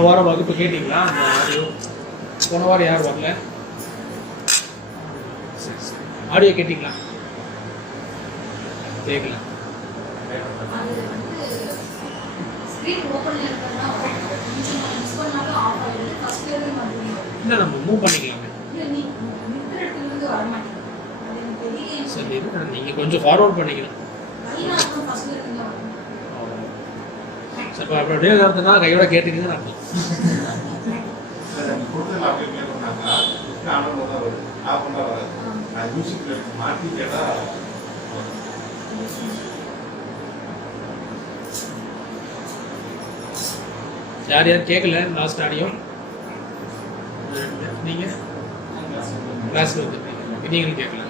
போன வாரம் வகுப்பு கேட்டிங்களா? அந்த ஆடியோ போன வாரம் யார் வரல? சரி சரி, ஆடியோ கேட்டிங்களா? கேட்கல. இல்லை, நம்ம மூவ் பண்ணிக்கலாமே. சரி, நீங்கள் கொஞ்சம் ஃபார்வர்ட் பண்ணிக்கலாம். சரி, அப்படியே நடத்தினா கையோட கேட்டுக்கன்னு அர்த்தம். யார் யார் கேட்கல லாஸ்ட் ஆடியோ? நீங்கள் கிளாஸில் வந்துருக்கீங்க, நீங்களும் கேட்கல.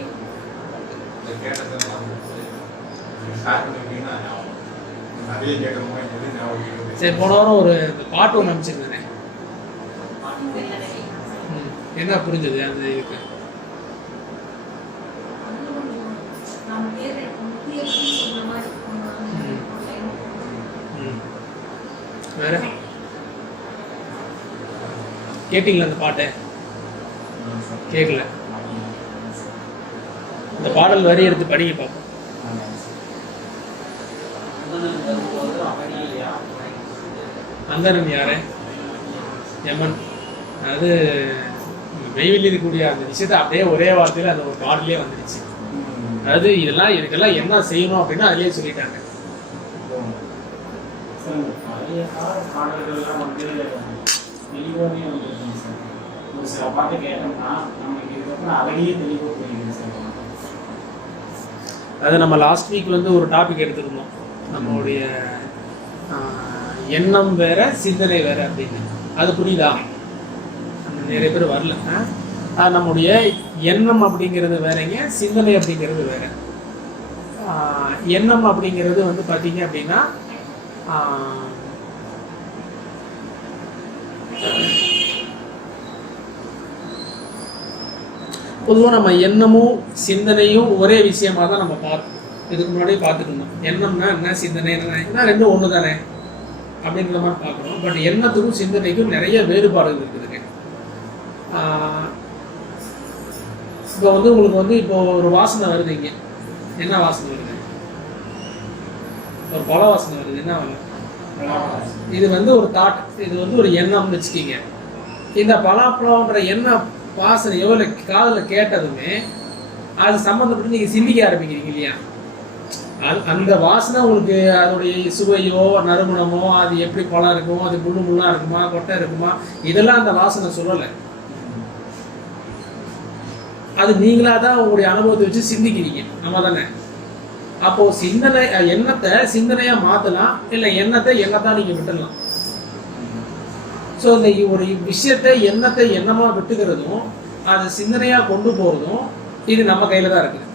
சரி, போன வாரம் ஒரு பாட்டு ஒன்று அனுப்பிச்சிருந்தேனே, என்ன புரிஞ்சது அந்த இதுக்கு? வேற கேட்டீங்களா அந்த பாட்டை? கேட்கல. இந்த பாடல் வரி எடுத்து படிக்க பார்ப்போம். அந்தரன் யாரு? யமன். அதாவது வெயில் இருக்கக்கூடிய அந்த விஷயத்தை அப்படியே ஒரே வார்த்தையில் அந்த ஒரு பாடலே வந்துடுச்சு. அதாவது இதெல்லாம் இதுக்கெல்லாம் என்ன செய்யணும் அப்படின்னா அதிலே சொல்லிட்டாங்க. அது நம்ம லாஸ்ட் வீக் வந்து ஒரு டாபிக் எடுத்துருந்தோம், நம்மளுடைய எண்ணம் வேற சிந்தனை வேற அப்படின்னு. அது புரியுதா? நிறைய பேர் வரல. நம்முடைய எண்ணம் அப்படிங்கிறது வேறங்க, சிந்தனை அப்படிங்கிறது வேற. எண்ணம் அப்படிங்கிறது வந்து பார்த்தீங்க அப்படின்னா பொதுவாக நம்ம எண்ணமும் சிந்தனையும் ஒரே விஷயமா தான் நம்ம பார்த்தோம். இதுக்கு முன்னாடியே பார்த்துட்டு இருந்தோம். எண்ணம்னா என்ன, சிந்தனை என்ன, ரெண்டும் ஒன்று தானே அப்படின்ற மாதிரி பார்க்குறோம். பட் எண்ணத்துக்கும் சிந்தனைக்கும் நிறைய வேறுபாடுகள் இருக்குதுங்க. இப்போ வந்து உங்களுக்கு வந்து இப்போ ஒரு வாசனை வருது, இங்கே என்ன வாசனை வருது? ஒரு பல வாசனை வருது. என்ன வருது? இது வந்து ஒரு தாட், இது வந்து ஒரு எண்ணம்னு வச்சுக்கிங்க. இந்த பலாப்பழம்ன்ற எண்ணம் வாசனையோ இல்லை காதில் கேட்டதுமே அது சம்மந்தப்பட்டு நீங்கள் சிந்திக்க ஆரம்பிக்கிறீங்க இல்லையா? அந்த வாசனை உங்களுக்கு அதோடைய சுவையோ நறுமணமோ, அது எப்படி பழம் இருக்குமோ, அது முள்ளு முள்ளாக இருக்குமா, கொட்டை இருக்குமா, இதெல்லாம் அந்த வாசனை சொல்லலை. அது நீங்களாக தான் உங்களுடைய அனுபவத்தை வச்சு சிந்திக்கிறீங்க, நம்ம தானே? அப்போது சிந்தனை எண்ணத்தை சிந்தனையாக மாற்றலாம், இல்லை எண்ணத்தான் நீங்கள் விட்டுடலாம். ஸோ இந்த ஒரு விஷயத்தை எண்ணத்தை எண்ணமாக விட்டுக்கிறதும் அது சிந்தனையாக கொண்டு போகிறதும் இது நம்ம கையில் தான் இருக்குது.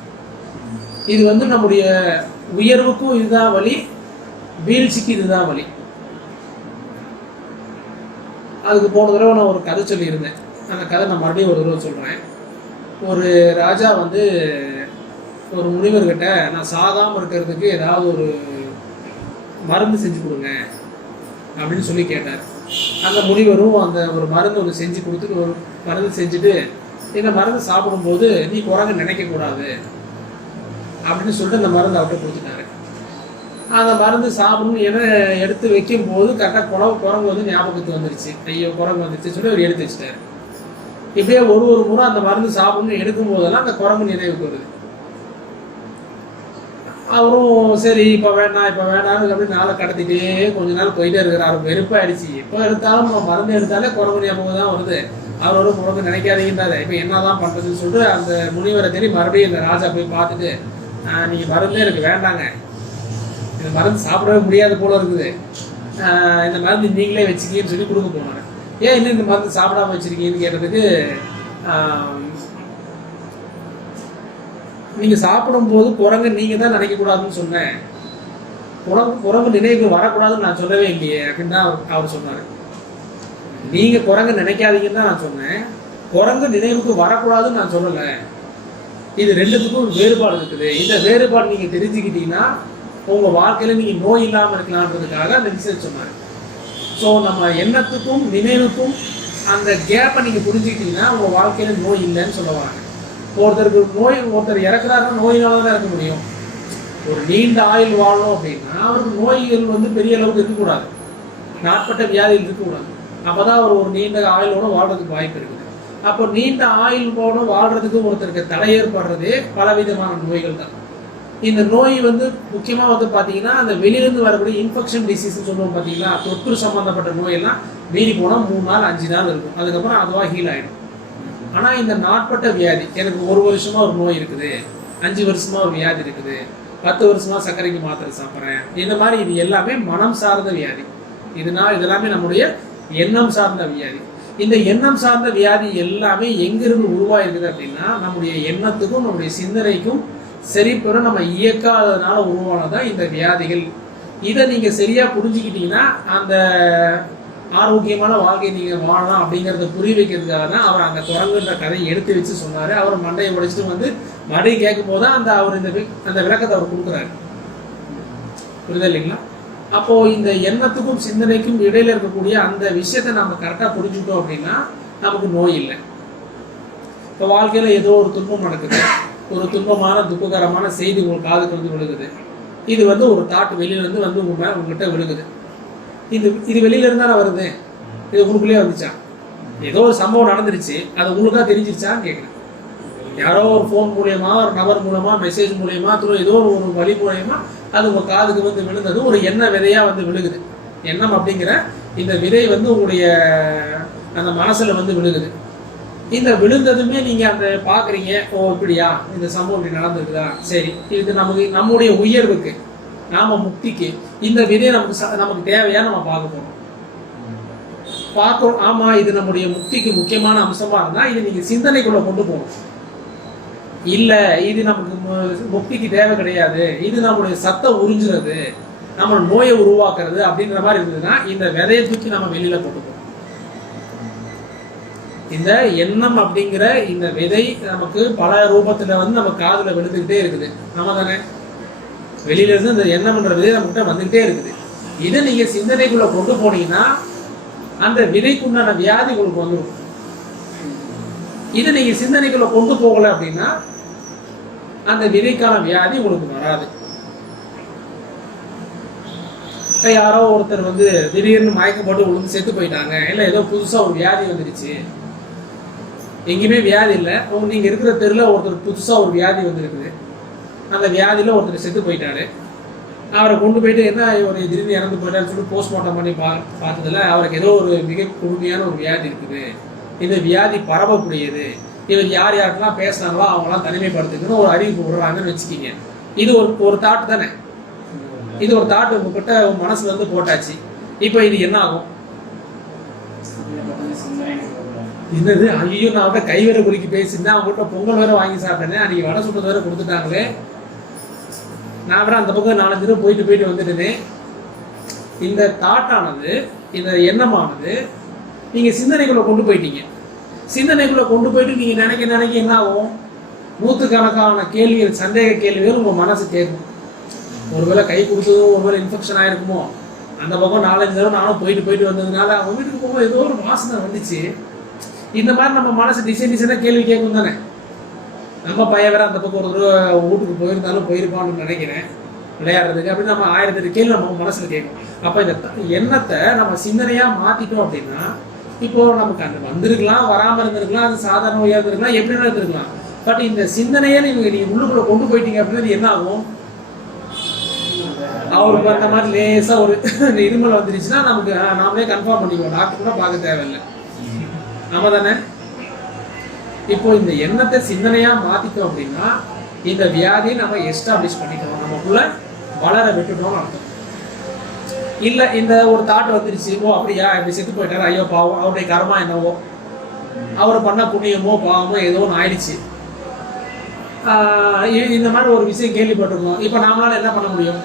இது வந்து நம்முடைய உயர்வுக்கும் இதுதான் வழி, வீழ்ச்சிக்கு இதுதான் வழி. அதுக்கு போன தடவை நான் ஒரு கதை சொல்லியிருந்தேன். அந்த கதை நான் மறுபடியும் ஒரு தடவை சொல்கிறேன். ஒரு ராஜா வந்து ஒரு முனிவர்கிட்ட நான் சாகாமல் இருக்கிறதுக்கு ஏதாவது ஒரு மருந்து செஞ்சு கொடுங்க அப்படின்னு சொல்லி கேட்டார். அந்த முனிவரும் அந்த ஒரு மருந்து ஒன்று செஞ்சு கொடுத்துட்டு, ஒரு மருந்து செஞ்சுட்டு, இந்த மருந்து சாப்பிடும்போது நீ குரங்கு நினைக்கக்கூடாது அப்படின்னு சொல்லிட்டு அந்த மருந்து அவர்கிட்ட கொடுத்துட்டாரு. அந்த மருந்து சாப்பிடணும் என எடுத்து வைக்கும் போது கரெக்டாக குரங்கு வந்து ஞாபகத்துக்கு வந்துருச்சு. ஐயோ குரங்கு வந்துருச்சு சொல்லி அவர் எடுத்து வச்சுட்டாரு. இப்படியே ஒரு முறை அந்த மருந்து சாப்பிடணும்னு எடுக்கும் போதெல்லாம் அந்த குரங்கு நினைவுக்கு வருது. அவரும் சரி இப்போ வேணான்னு அப்படி நாளை கடத்திட்டே கொஞ்ச நாள் போயிட்டே இருக்கிறாரு. வெறுப்பாயிடுச்சு. எப்போ எடுத்தாலும் மருந்து எடுத்தாலே குரங்கு ஞாபகம் தான் வருது. அவரோட குரங்கு நினைக்காதீங்கன்றாரு. இப்போ என்னதான் பண்ணுறதுன்னு சொல்லிட்டு அந்த முனிவரை தேடி மறுபடியும் இந்த ராஜா போய் பார்த்துட்டு, நீங்கள் மருந்தே எனக்கு வேண்டாங்க, இந்த மருந்து சாப்பிடவே முடியாது போல இருக்குது, இந்த மருந்து நீங்களே வச்சுக்கீங்கன்னு சொல்லி கொடுக்க போனாங்க. ஏன் இன்னும் இந்த மருந்து சாப்பிடாம வச்சிருக்கீங்கன்னு கேட்டதுக்கு, நீங்கள் சாப்பிடும்போது குரங்கு நீங்கள் தான் நினைக்கக்கூடாதுன்னு சொன்னேன், குரங்கு நினைவுக்கு வரக்கூடாதுன்னு நான் சொல்லவே இல்லையே அப்படின்னு தான் அவர் சொன்னார். நீங்கள் குரங்கு நினைக்காதீங்கன்னு தான் நான் சொன்னேன், குரங்கு நினைவுக்கு வரக்கூடாதுன்னு நான் சொல்லலை. இது ரெண்டுத்துக்கும் வேறுபாடு இருக்குது. இந்த வேறுபாடு நீங்கள் தெரிஞ்சுக்கிட்டீங்கன்னா உங்கள் வாழ்க்கையில் நீங்கள் நோய் இல்லாமல் இருக்கலான்றதுக்காக அந்த விஷயம் சொன்னார். ஸோ நம்ம எண்ணத்துக்கும் நினைவுக்கும் அந்த கேப்பை நீங்கள் புரிஞ்சுக்கிட்டீங்கன்னா உங்கள் வாழ்க்கையில் நோய் இல்லைன்னு சொல்ல வராங்க. ஒருத்தருக்கு நோய், ஒருத்தர் இறக்குறாருன்னா நோயினால தான் இறக்க முடியும். ஒரு நீண்ட ஆயுள் வாழணும் அப்படின்னா அவருக்கு நோய்கள் வந்து பெரிய அளவுக்கு இருக்கக்கூடாது, நாட்பட்ட வியாதிகள் இருக்கக்கூடாது. அப்போ தான் அவர் ஒரு நீண்ட ஆயுளோட வாழ்றதுக்கு வாய்ப்பு இருக்குது. அப்போ நீண்ட ஆயுளோட வாழ்றதுக்கு ஒருத்தருக்கு தடை ஏற்படுறதே பலவிதமான நோய்கள் தான். இந்த நோய் வந்து முக்கியமாக வந்து பார்த்தீங்கன்னா அந்த வெளியிலேருந்து வரக்கூடிய இன்ஃபெக்ஷன் டிசீஸ்ன்னு சொல்லுவோம் பார்த்தீங்களா, தொற்று சம்மந்தப்பட்ட நோயெல்லாம் மீறி போனால் 3 நாள் 5 நாள் இருக்கும், அதுக்கப்புறம் அதுவாக ஹீல் ஆகிடும். ஆனால் இந்த நாட்பட்ட வியாதி, எனக்கு 1 வருஷமாக ஒரு நோய் இருக்குது, 5 வருஷமாக ஒரு வியாதி இருக்குது, 10 வருஷமாக சர்க்கரைக்கு மாத்திரை சாப்பிட்றேன், இந்த மாதிரி இது எல்லாமே மனம் சார்ந்த வியாதி. இதெல்லாமே நம்முடைய எண்ணம் சார்ந்த வியாதி. இந்த எண்ணம் சார்ந்த வியாதி எல்லாமே எங்கிருந்து உருவாயிருக்குது அப்படின்னா நம்முடைய எண்ணத்துக்கும் நம்முடைய சிந்தனைக்கும் சரிப்பெற நம்ம இயக்காததுனால உருவானதான் இந்த வியாதிகள். இதை நீங்கள் சரியாக புரிஞ்சுக்கிட்டீங்கன்னா அந்த ஆரோக்கியமான வாழ்க்கையை நீங்கள் வாழலாம் அப்படிங்கிறத புரிய வைக்கிறதுக்காக தான் அவர் அந்த குரங்குன்ற கதையை எடுத்து வச்சு சொன்னார். அவர் மண்டையை உடைச்சிட்டு வந்து மறுபடியும் கேட்கும் போது தான் அவர் அந்த விளக்கத்தை அவர் கொடுக்குறாரு. புரியுதா இல்லைங்களா? அப்போது இந்த எண்ணத்துக்கும் சிந்தனைக்கும் இடையில இருக்கக்கூடிய அந்த விஷயத்தை நம்ம கரெக்டாக புரிஞ்சுக்கிட்டோம் அப்படின்னா நமக்கு நோய் இல்லை. இப்போ வாழ்க்கையில் ஏதோ ஒரு துன்பம் நடக்குது, ஒரு துன்பமான துக்ககரமான செய்தி உங்களுக்கு காதுக்கு வந்து விழுகுது. இது வந்து ஒரு தாட் வெளியிலேருந்து வந்து உங்ககிட்ட விழுகுது. இது வெளியில இருந்தாலும் வருது, இது உங்களுக்குள்ளேயே வந்துச்சா? ஏதோ ஒரு சம்பவம் நடந்துருச்சு, அது உங்களுக்காக தெரிஞ்சிருச்சான்னு கேட்குறேன். யாரோ ஒரு ஃபோன் மூலயமா, ஒரு நபர் மூலமா, மெசேஜ் மூலயமா, ஏதோ ஒரு வழி மூலயமா அது உங்கள் காதுக்கு வந்து விழுந்தது, ஒரு எண்ண விதையாக வந்து விழுகுது. எண்ணம் அப்படிங்கிற இந்த விதை வந்து உங்களுடைய அந்த மனசில் வந்து விழுகுது. இந்த விழுந்ததுமே நீங்கள் அந்த பார்க்குறீங்க, ஓ இப்படியா, இந்த சம்பவம் இப்படி நடந்திருக்குதா, சரி இது நம்முடைய உயர்வுக்கு, நாம முக்திக்கு இந்த விதையை நமக்கு தேவையா நம்ம பார்க்க போகிறோம். ஆமாம், இது நம்முடைய முக்திக்கு முக்கியமான அம்சமாக இருந்தால் இதை நீங்கள் சிந்தனைக்குள்ளே கொண்டு போகணும். இல்லை இது நமக்கு முக்திக்கு தேவை கிடையாது, இது நம்முடைய சத்தை உறிஞ்சுறது, நம்ம நோயை உருவாக்குறது அப்படின்ற மாதிரி இருந்ததுன்னா இந்த விதையை தூக்கி நம்ம வெளியில் கொண்டு போகணும். இந்த எண்ணம் அப்படிங்கிற இந்த விதை நமக்கு பல ரூபத்தில் வந்து நம்ம காதில் விழுந்துக்கிட்டே இருக்குது. நம்ம தானே வெளியில இருந்து இந்த எண்ணம்ன்ற விதை நம்மகிட்ட வந்துகிட்டே இருக்குது. இதை நீங்கள் சிந்தனைக்குள்ளே கொண்டு போனீங்கன்னா அந்த விதைக்குண்டான வியாதி உங்களுக்கு வந்துடும். இதை நீங்கள் சிந்தனைக்குள்ளே கொண்டு போகலை அப்படின்னா அந்த விதைக்கான வியாதி உங்களுக்கு வராது. யாரோ ஒருத்தர் வந்து திடீர்னு மயக்கம் போட்டு விழுந்து செத்து போயிட்டாங்க, இல்லை ஏதோ புதுசாக ஒரு வியாதி வந்துடுச்சு, எங்கேயுமே வியாதி இல்லை, நீங்கள் இருக்கிற தெருவில் ஒருத்தர் புதுசாக ஒரு வியாதி வந்துருக்குது, அந்த வியாதியில் ஒருத்தர் செத்து போயிட்டாரு, அவரை கொண்டு போயிட்டு என்ன ஒரு திடீர்னு இறந்து போயிட்டாருன்னு சொல்லிட்டு போஸ்ட்மார்ட்டம் பண்ணி பார்த்ததில்ல, அவருக்கு ஏதோ ஒரு மிக கொடுமையான ஒரு வியாதி இருக்குது, இந்த வியாதி பரவக்கூடியது, இவர் யார் யாருக்கெல்லாம் பேசுனாங்களோ அவங்களாம் தனிமைப்படுத்துக்குன்னு ஒரு அறிவிப்பு விடுறாங்கன்னு வச்சுக்கிங்க. இது ஒரு தாட் தானே, இது ஒரு தாட் உங்ககிட்ட மனசுல இருந்து போட்டாச்சு. இப்போ இது என்ன ஆகும்? என்னது, ஐயோ நான் அவட்ட கை வேற குலுக்கி பேசியிருந்தேன், அவங்ககிட்ட பொங்கல் வேற வாங்கி சாப்பிட்டேனே, அன்னைக்கு வடை சுட்டது வேற கொடுத்துட்டாங்களே, நான் வேற அந்த பக்கம் 4 தடவை போயிட்டு வந்துட்டேனே. இந்த தாட்டானது, இந்த எண்ணமானது நீங்க சிந்தனைக்குள்ள கொண்டு போயிட்டீங்க. சிந்தனைக்குள்ள கொண்டு போயிட்டு நீங்க நினைக்க என்ன ஆகும்? 100கணக்கான கேள்விகள், சந்தேக கேள்விகள் உங்க மனசு கேட்கும். ஒருவேளை கை கொடுத்ததும் ஒருவேளை இன்ஃபெக்ஷன் ஆயிருக்குமோ, அந்த பக்கம் 4-5 தடவை நானும் போயிட்டு வந்ததுனால அவங்க வீட்டுக்கு போகும்போது ஏதோ ஒரு வாசனை வந்துச்சு, இந்த மாதிரி நம்ம மனசு டிசைனாக கேள்வி கேட்கும் தானே. நம்ம பையன் வேற அந்த பக்கம் ஒரு தடவை வீட்டுக்கு போயிருந்தாலும் போயிருப்பான்னு நினைக்கிறேன் விளையாடுறதுக்கு, அப்படின்னு நம்ம 1008 கேள்வி நம்ம மனசுல கேட்கும். அப்போ இந்த எண்ணத்தை நம்ம சிந்தனையா மாத்திட்டோம் அப்படின்னா, இப்போ நமக்கு அந்த வந்திருக்கலாம், வராமல் இருந்திருக்கலாம், அது சாதாரண நோயாக இருந்திருக்கலாம், எப்படின்னா இருந்திருக்கலாம். பட் இந்த சிந்தனையே நீங்க உள்ளுக்குள்ள கொண்டு போயிட்டீங்க அப்படின்னா என்ன ஆகும்? அவருக்கு அந்த மாதிரி லேசா ஒரு இருமல் வந்துருச்சுன்னா நமக்கு நாமளே கன்ஃபார்ம் பண்ணிக்குவோம், டாக்டர் கூட பார்க்க தேவையில்லை. ஆமா தானே? இப்போ இந்த எண்ணத்தை சிந்தனையா மாத்திட்டோம் அப்படின்னா இந்த வியாதியை நம்ம எஸ்டாப்ளிஷ் பண்ணிக்கிறோம், நமக்குள்ள வளர விட்டுட்டோம்னு அர்த்தம். இல்ல இந்த ஒரு தாட் வந்துருச்சு, ஓ அப்படியா இப்படி செத்து போயிட்டாரு, ஐயோ பாவம், அவருடைய கர்மா என்னவோ, அவர் பண்ண புண்ணியமோ பாவமோ ஏதோ ஒன்று ஆயிடுச்சு, இந்த மாதிரி ஒரு விஷயம் கேள்விப்பட்டிருக்கோம். இப்போ நாமளால என்ன பண்ண முடியும்?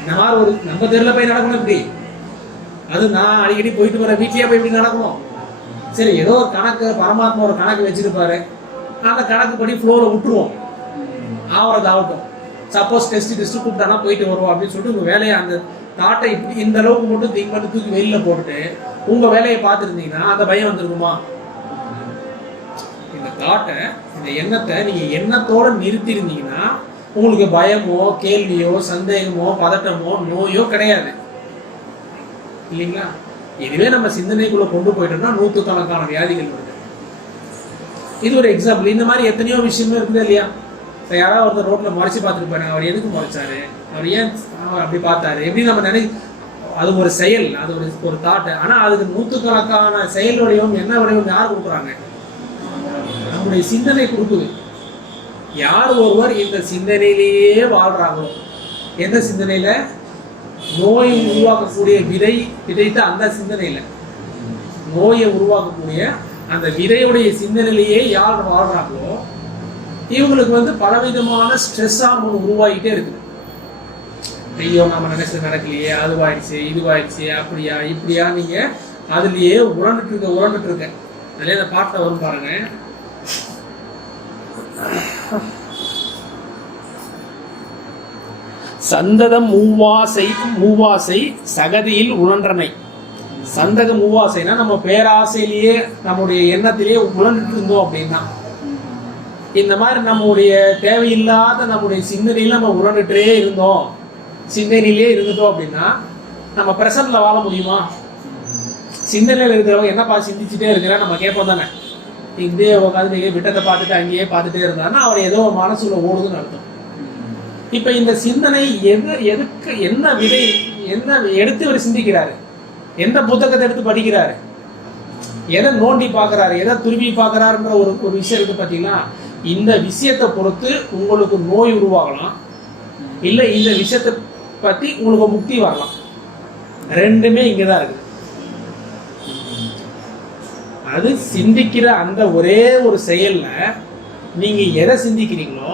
இந்த மாதிரி ஒரு நம்ம தெருல போய் நடக்கணும் இப்படி, அது நான் அடிக்கடி போயிட்டு வர வீட்லயே போய் இப்படி நடக்கணும். சரி, ஏதோ ஒரு கணக்கு, பரமாத்மா ஒரு கணக்கு வச்சிருப்பாரு, அந்த கணக்கு படி ஃப்ளோவில் விட்டுருவோம், ஆகிறது ஆகட்டும். சப்போஸ் டெஸ்ட் கூப்பிட்டானா போயிட்டு வருவோம் அப்படின்னு சொல்லிட்டு உங்கள் வேலையை அந்த தாட்டை இப்படி இந்த அளவுக்கு மட்டும் திங்க் பண்ணி தூக்கி வெளியில போட்டுட்டு உங்க வேலையை பார்த்துருந்தீங்கன்னா அந்த பயம் வந்துருக்குமா? இந்த தாட்டை, இந்த எண்ணத்தை நீங்க எண்ணத்தோட நிறுத்திருந்தீங்கன்னா உங்களுக்கு பயமோ கேள்வியோ சந்தேகமோ பதட்டமோ நோயோ கிடையாது இல்லைங்களா? இதுவே நம்ம சிந்தனைக்குள்ள கொண்டு போயிட்டோம்னா நூற்றுக்கணக்கான வியாதிகள் வருது. இது ஒரு எக்ஸாம்பிள். இந்த மாதிரி எத்தனையோ விஷயமே இருக்குது இல்லையா? இப்போ யாராவது ஒருத்தர் ரோட்ல மறைச்சு பார்த்துட்டு போறாங்க, அவர் எதுக்கு மறைச்சாரு, அவர் ஏன் அப்படி பார்த்தாரு, எப்படி நம்ம அது ஒரு செயல், அது ஒரு தாட். ஆனா அதுக்கு நூற்றுக்கணக்கான செயல் வடிவம், என்ன வடிவம் யார் கொடுக்குறாங்க? நம்முடைய சிந்தனை கொடுக்குது. யார் ஒருவர் இந்த சிந்தனையிலேயே வாழ்றாங்களோ, எந்த சிந்தனையில? நோயை உருவாக்கக்கூடிய விதை விதைத்த அந்த சிந்தனையில, நோயை உருவாக்கக்கூடிய அந்த விதையுடைய சிந்தனையிலேயே யார் வாழ்றாங்களோ இவங்களுக்கு பலவிதமான ஸ்ட்ரெஸ் ஹார்மோன் உருவாகிட்டே இருக்குது. ஐயோ நம்ம நினைச்சது நடக்கலையே, அதுவாயிடுச்சு இதுவாயிடுச்சு, அப்படியா இப்படியா, நீங்க அதுலயே உழந்துட்டு இருக்க. அதுல அந்த பாட்டை வரும் பாருங்க. சந்ததம் மூவாசை சகதியில் உழன்றனை. சந்தக மூவாசைனா நம்ம பேராசையிலேயே நம்முடைய எண்ணத்திலேயே உழந்துட்டு இருந்தோம் அப்படின்னா, இந்த மாதிரி நம்முடைய தேவையில்லாத நம்முடைய சிந்தனையில நம்ம உழந்துட்டே இருந்தோம், சிந்தனையிலே இருந்துட்டோம் அப்படின்னா நம்ம பிரசன்ட்ல வாழ முடியுமா? சிந்தனையில் இருக்கிறவங்க என்னப்பா சிந்திச்சுட்டே இருக்கிற நம்ம கேட்போம் தானே. இதே உட்காந்து நீங்க விட்டத்தை பார்த்துட்டு அங்கேயே பார்த்துட்டே இருந்தாருன்னா அவர் ஏதோ மனசுல ஓடுதுன்னு அர்த்தம். இப்ப இந்த சிந்தனை எதுக்கு, என்ன விதை, என்ன எடுத்து அவர் சிந்திக்கிறாரு, எந்த புத்தகத்தை எடுத்து படிக்கிறாரு, எதை நோண்டி பார்க்கிறாரு, எதை துருவி பார்க்கிறாருன்ற ஒரு விஷயம் இருக்கு பார்த்தீங்களா? இந்த விஷயத்தை பொறுத்து உங்களுக்கு நோய் உருவாகலாம், இல்லை இந்த விஷயத்தை பற்றி உங்களுக்கு முக்தி வரலாம். ரெண்டுமே இங்கதான் இருக்கு. அது சிந்திக்கிற அந்த ஒரே ஒரு செயல்ல நீங்க எதை சிந்திக்கிறீங்களோ,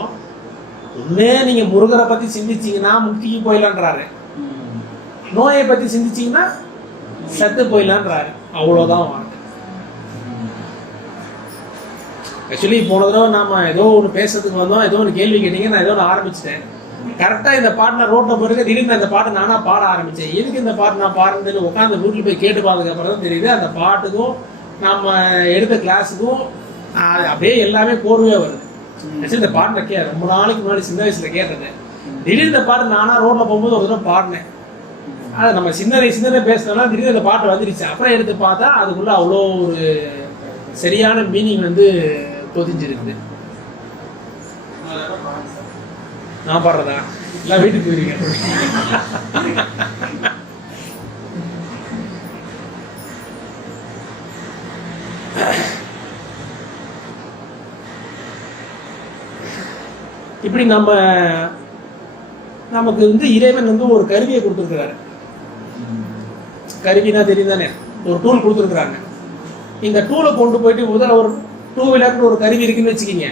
ஒண்ணே நீங்க முருகரை பத்தி சிந்திச்சீங்கன்னா முக்திக்கு போயிடலான்றாரு, நோயை பத்தி சிந்திச்சீங்கன்னா சத்து போயிடலான்றாரு. அவ்வளவுதான் வாழ்க்கை. ஆக்சுவலி போன தடவை நாம ஏதோ ஒன்று பேசுறதுக்கு வந்தோம், ஏதோ ஒன்று கேள்வி கேட்டீங்க, நான் ஏதோ ஒன்று ஆரம்பிச்சிட்டேன். கரெக்டாக இந்த பாட்டு நான் ரோட்டில் போயிருக்க, திடீர்னு அந்த பாட்டு நானா பாட ஆரம்பித்தேன். எதுக்கு இந்த பாட்டு நான் பாடுறதுன்னு உட்காந்து வீட்டில் போய் கேட்டு பார்த்ததுக்கு அப்புறம் தான் தெரியுது, அந்த பாட்டுக்கும் நம்ம எடுத்த கிளாஸுக்கும் அப்படியே எல்லாமே கோர்வையாக வருது. ஆக்சுவலி இந்த பாட்டு ரொம்ப நாளைக்கு முன்னாடி சின்ன வயசில் கேட்டது. திடீர்னு இந்த பாட்டு நானா ரோட்டில் போகும்போது ஒரு தடவை பாடினேன். அதை நம்ம சிந்தனை பேசுனோம்னா திடீர்னு இந்த பாட்டு வந்துருச்சு. அப்புறம் எடுத்து பார்த்தா அதுக்குள்ள அவ்வளோ ஒரு சரியான மீனிங் பொதிஞ்சிருக்குது. நான் பாடுறதா எல்லாம் வீட்டுக்கு போயிருக்கேன். இப்படி நமக்கு இறைவன் ஒரு கருவியை கொடுத்துருக்கிறாரு. கருவினா தெரியும் தானே, ஒரு டூல் கொடுத்துருக்குறாங்க. இந்த டூலை கொண்டு போயிட்டு முதல்ல ஒரு 2 வீலர்னு ஒரு கருவி இருக்குன்னு வச்சுக்கிங்க.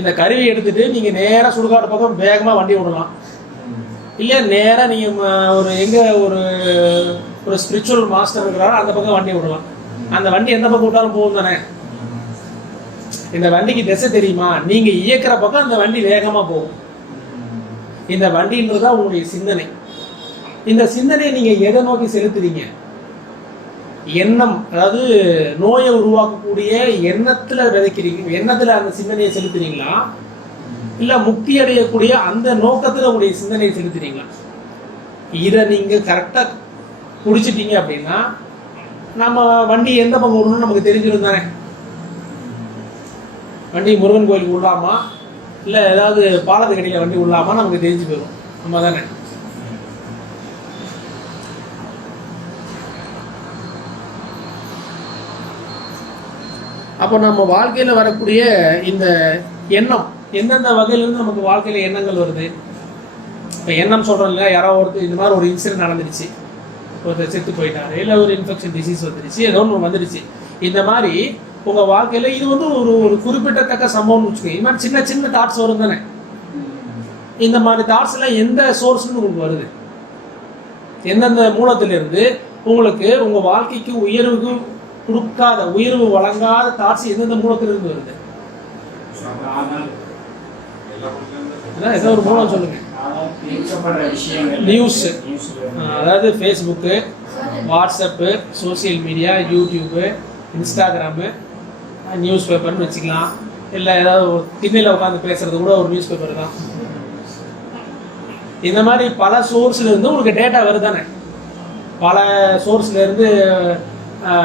இந்த கருவியை எடுத்துட்டு நீங்க நேரா சுடுகாடு பக்கம் வேகமா வண்டி விடலாம், இல்லையா நேரா நீங்க ஒரு ஸ்பிரிச்சுவல் மாஸ்டர் இருக்கிறாரோ அந்த பக்கம் வண்டி விடலாம். அந்த வண்டி எந்த பக்கம் விட்டாலும் போகும் தானே. இந்த வண்டிக்கு திசை தெரியுமா? நீங்க இயக்கிற பக்கம் அந்த வண்டி வேகமா போகும். இந்த வண்டின்றதுதான் உங்களுடைய சிந்தனை. இந்த சிந்தனையை நீங்க எதை நோக்கி செலுத்துறீங்க? எண்ணம், அதாவது நோயை உருவாக்கக்கூடிய எண்ணத்துல விதைக்கிறீங்க, எண்ணத்துல அந்த சிந்தனையை செலுத்துறீங்களா, இல்ல முக்தி அடையக்கூடிய அந்த நோக்கத்துல உங்களுடைய சிந்தனையை செலுத்துறீங்களா? இதை நீங்க கரெக்டா குடிச்சிட்டீங்க அப்படின்னா நம்ம வண்டி எந்த பக்கம் விடணும்னு நமக்கு தெரிஞ்சிடும் தானே. வண்டி முருகன் கோயிலுக்கு விடலாமா, இல்ல ஏதாவது பாலத்துக்கடியில வண்டி விடலாமா நமக்கு தெரிஞ்சு போயிடும். நம்ம தானே. அப்போ நம்ம வாழ்க்கையில் வரக்கூடிய இந்த எண்ணம் எந்தெந்த வகையிலிருந்து நமக்கு வாழ்க்கையில் எண்ணங்கள் வருது? இப்போ எண்ணம் சொல்கிறோம் இல்லையா, யாரோ ஒருத்தர் இந்த மாதிரி ஒரு இன்சிடென்ட் நடந்துருச்சு, ஒருத்தர் செத்து போயிட்டாரு, இல்லை ஒரு இன்ஃபெக்ஷன் டிசீஸ் வந்துருச்சு, ஏதோ ஒன்று வந்துருச்சு. இந்த மாதிரி உங்கள் வாழ்க்கையில் இது ஒரு குறிப்பிடத்தக்க சம்பவம்னு வச்சுக்கோங்க. இது மாதிரி சின்ன சின்ன தாட்ஸ் வரும் தானே. இந்த மாதிரி தாட்ஸ் எல்லாம் எந்த சோர்ஸ்ன்னு உங்களுக்கு வருது? எந்தெந்த மூலத்திலிருந்து உங்களுக்கு உங்கள் வாழ்க்கைக்கு உயர்வு வழங்காத தாட்ஸ் எந்தெந்த மூலத்திலிருந்து வருது? அதான் ஏதோ ஒரு மூலம் சொல்லுங்க. நியூஸ், அதாவது Facebook, WhatsApp, social media, YouTube, Instagram, news பேப்பர்னு வச்சுக்கலாம். இல்லை ஏதாவது ஒரு திண்ணையில் உட்காந்து பேசுறது கூட ஒரு நியூஸ் பேப்பர் தான். இந்த மாதிரி பல சோர்ஸ்லேருந்து உங்களுக்கு டேட்டா வருது தானே. பல சோர்ஸ்லேருந்து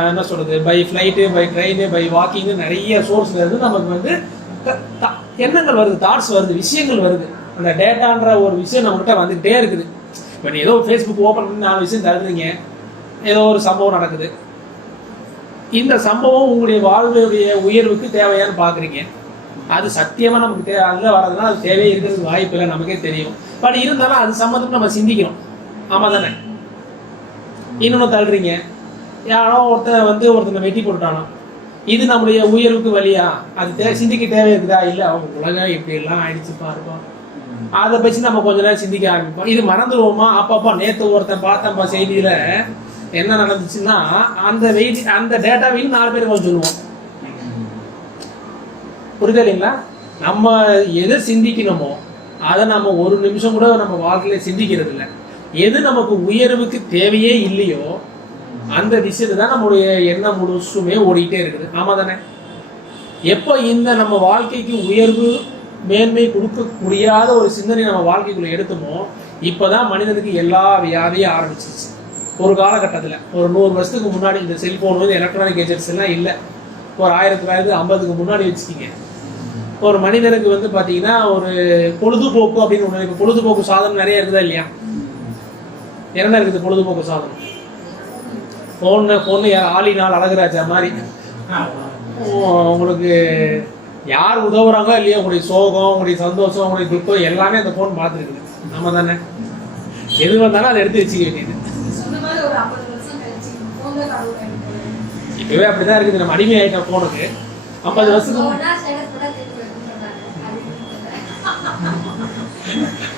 என்ன சொல்கிறது, by flight, by train, by walking, நிறைய சோர்ஸ்லேருந்து நமக்கு வந்து எண்ணங்கள் வருது, தாட்ஸ் வருது, விஷயங்கள் வருது. அந்த டேட்டான்ற ஒரு விஷயம் நம்மகிட்ட வந்துகிட்டே இருக்குது. இப்போ நீ ஏதோ ஃபேஸ்புக் ஓப்பன் பண்ணி 4 விஷயம் தருதுங்க, ஏதோ ஒரு சம்பவம் நடக்குது. இந்த சம்பவம் உங்களுடைய வாழ்வுடைய உயர்வுக்கு தேவையான்னு பார்க்குறீங்க. அது சத்தியமாக நமக்கு அதில் வர்றதுனா அது தேவையே இருக்கிறதுக்கு வாய்ப்பு இல்லை, நமக்கே தெரியும். பட் இருந்தாலும் அது சம்மந்தம் நம்ம சிந்திக்கிறோம். ஆமாம் தானே? இன்னொன்று தள்ளுறீங்க, யாரோ ஒருத்தனை வெட்டி போட்டுட்டானோ, இது நம்முடைய உயர்வுக்கு வழியா? அது சிந்திக்க தேவை இருக்குதா? இல்லை, அவங்க உலகம் இப்படியெல்லாம் ஆயிடுச்சுப்பா இருப்போம், அதை பற்றி நம்ம கொஞ்ச நேரம் சிந்திக்க ஆரம்பிப்போம். இது மறந்துடுவோமா? அப்பப்போ நேற்று ஒருத்தன் பார்த்தப்பா செய்தியில் என்ன நடந்துச்சுன்னா, அந்த டேட்டாவையும் 4 பேர் கொஞ்சம் சொல்லுவோம். புரியுது இல்லைங்களா? நம்ம எதை சிந்திக்கணுமோ அதை நம்ம ஒரு நிமிஷம் கூட நம்ம வாழ்க்கையில சிந்திக்கிறது இல்லை. எது நமக்கு உயர்வுக்கு தேவையே இல்லையோ அந்த விஷயத்தை தான் நம்மளுடைய எண்ணம் முழுசுமே ஓடிக்கிட்டே இருக்குது. ஆமா தானே? எப்போ இந்த நம்ம வாழ்க்கைக்கு உயர்வு மேன்மை கொடுக்க முடியாத ஒரு சிந்தனை நம்ம வாழ்க்கைக்குள்ள எடுத்தோமோ இப்போதான் மனிதனுக்கு எல்லா வியாதியும் ஆரம்பிச்சிருச்சு. ஒரு காலகட்டத்தில் ஒரு 100 வருஷத்துக்கு முன்னாடி இந்த செல்போன் வந்து எலக்ட்ரானிக் கேஜெட்ஸ் எல்லாம் இல்லை. ஒரு 1950க்கு முன்னாடி வச்சுக்கிங்க. ஒரு மனிதனுக்கு வந்து பார்த்தீங்கன்னா ஒரு பொழுதுபோக்கு அப்படின்னு ஒன்று இருக்குது. பொழுதுபோக்கு சாதனம் நிறைய இருக்குதா இல்லையா? என்ன இருக்குது பொழுதுபோக்கு சாதனம்? ஃபோன்னு ஆளினால் அழகுராஜா மாதிரி உங்களுக்கு யார் உதவுறாங்களோ இல்லையோ உங்களுடைய சோகம், உங்களுடைய சந்தோஷம், உங்களுடைய துக்கம் எல்லாமே அந்த ஃபோன் பார்த்துருக்குது. நம்ம தானே? எது வந்தாலும் அதை எடுத்து வச்சுக்க வேண்டியது. இப்பவே அப்படிதான் இருக்குது. நம்ம அடிமை ஆகிட்ட ஃபோனுக்கு. 50 வருஷத்துக்கு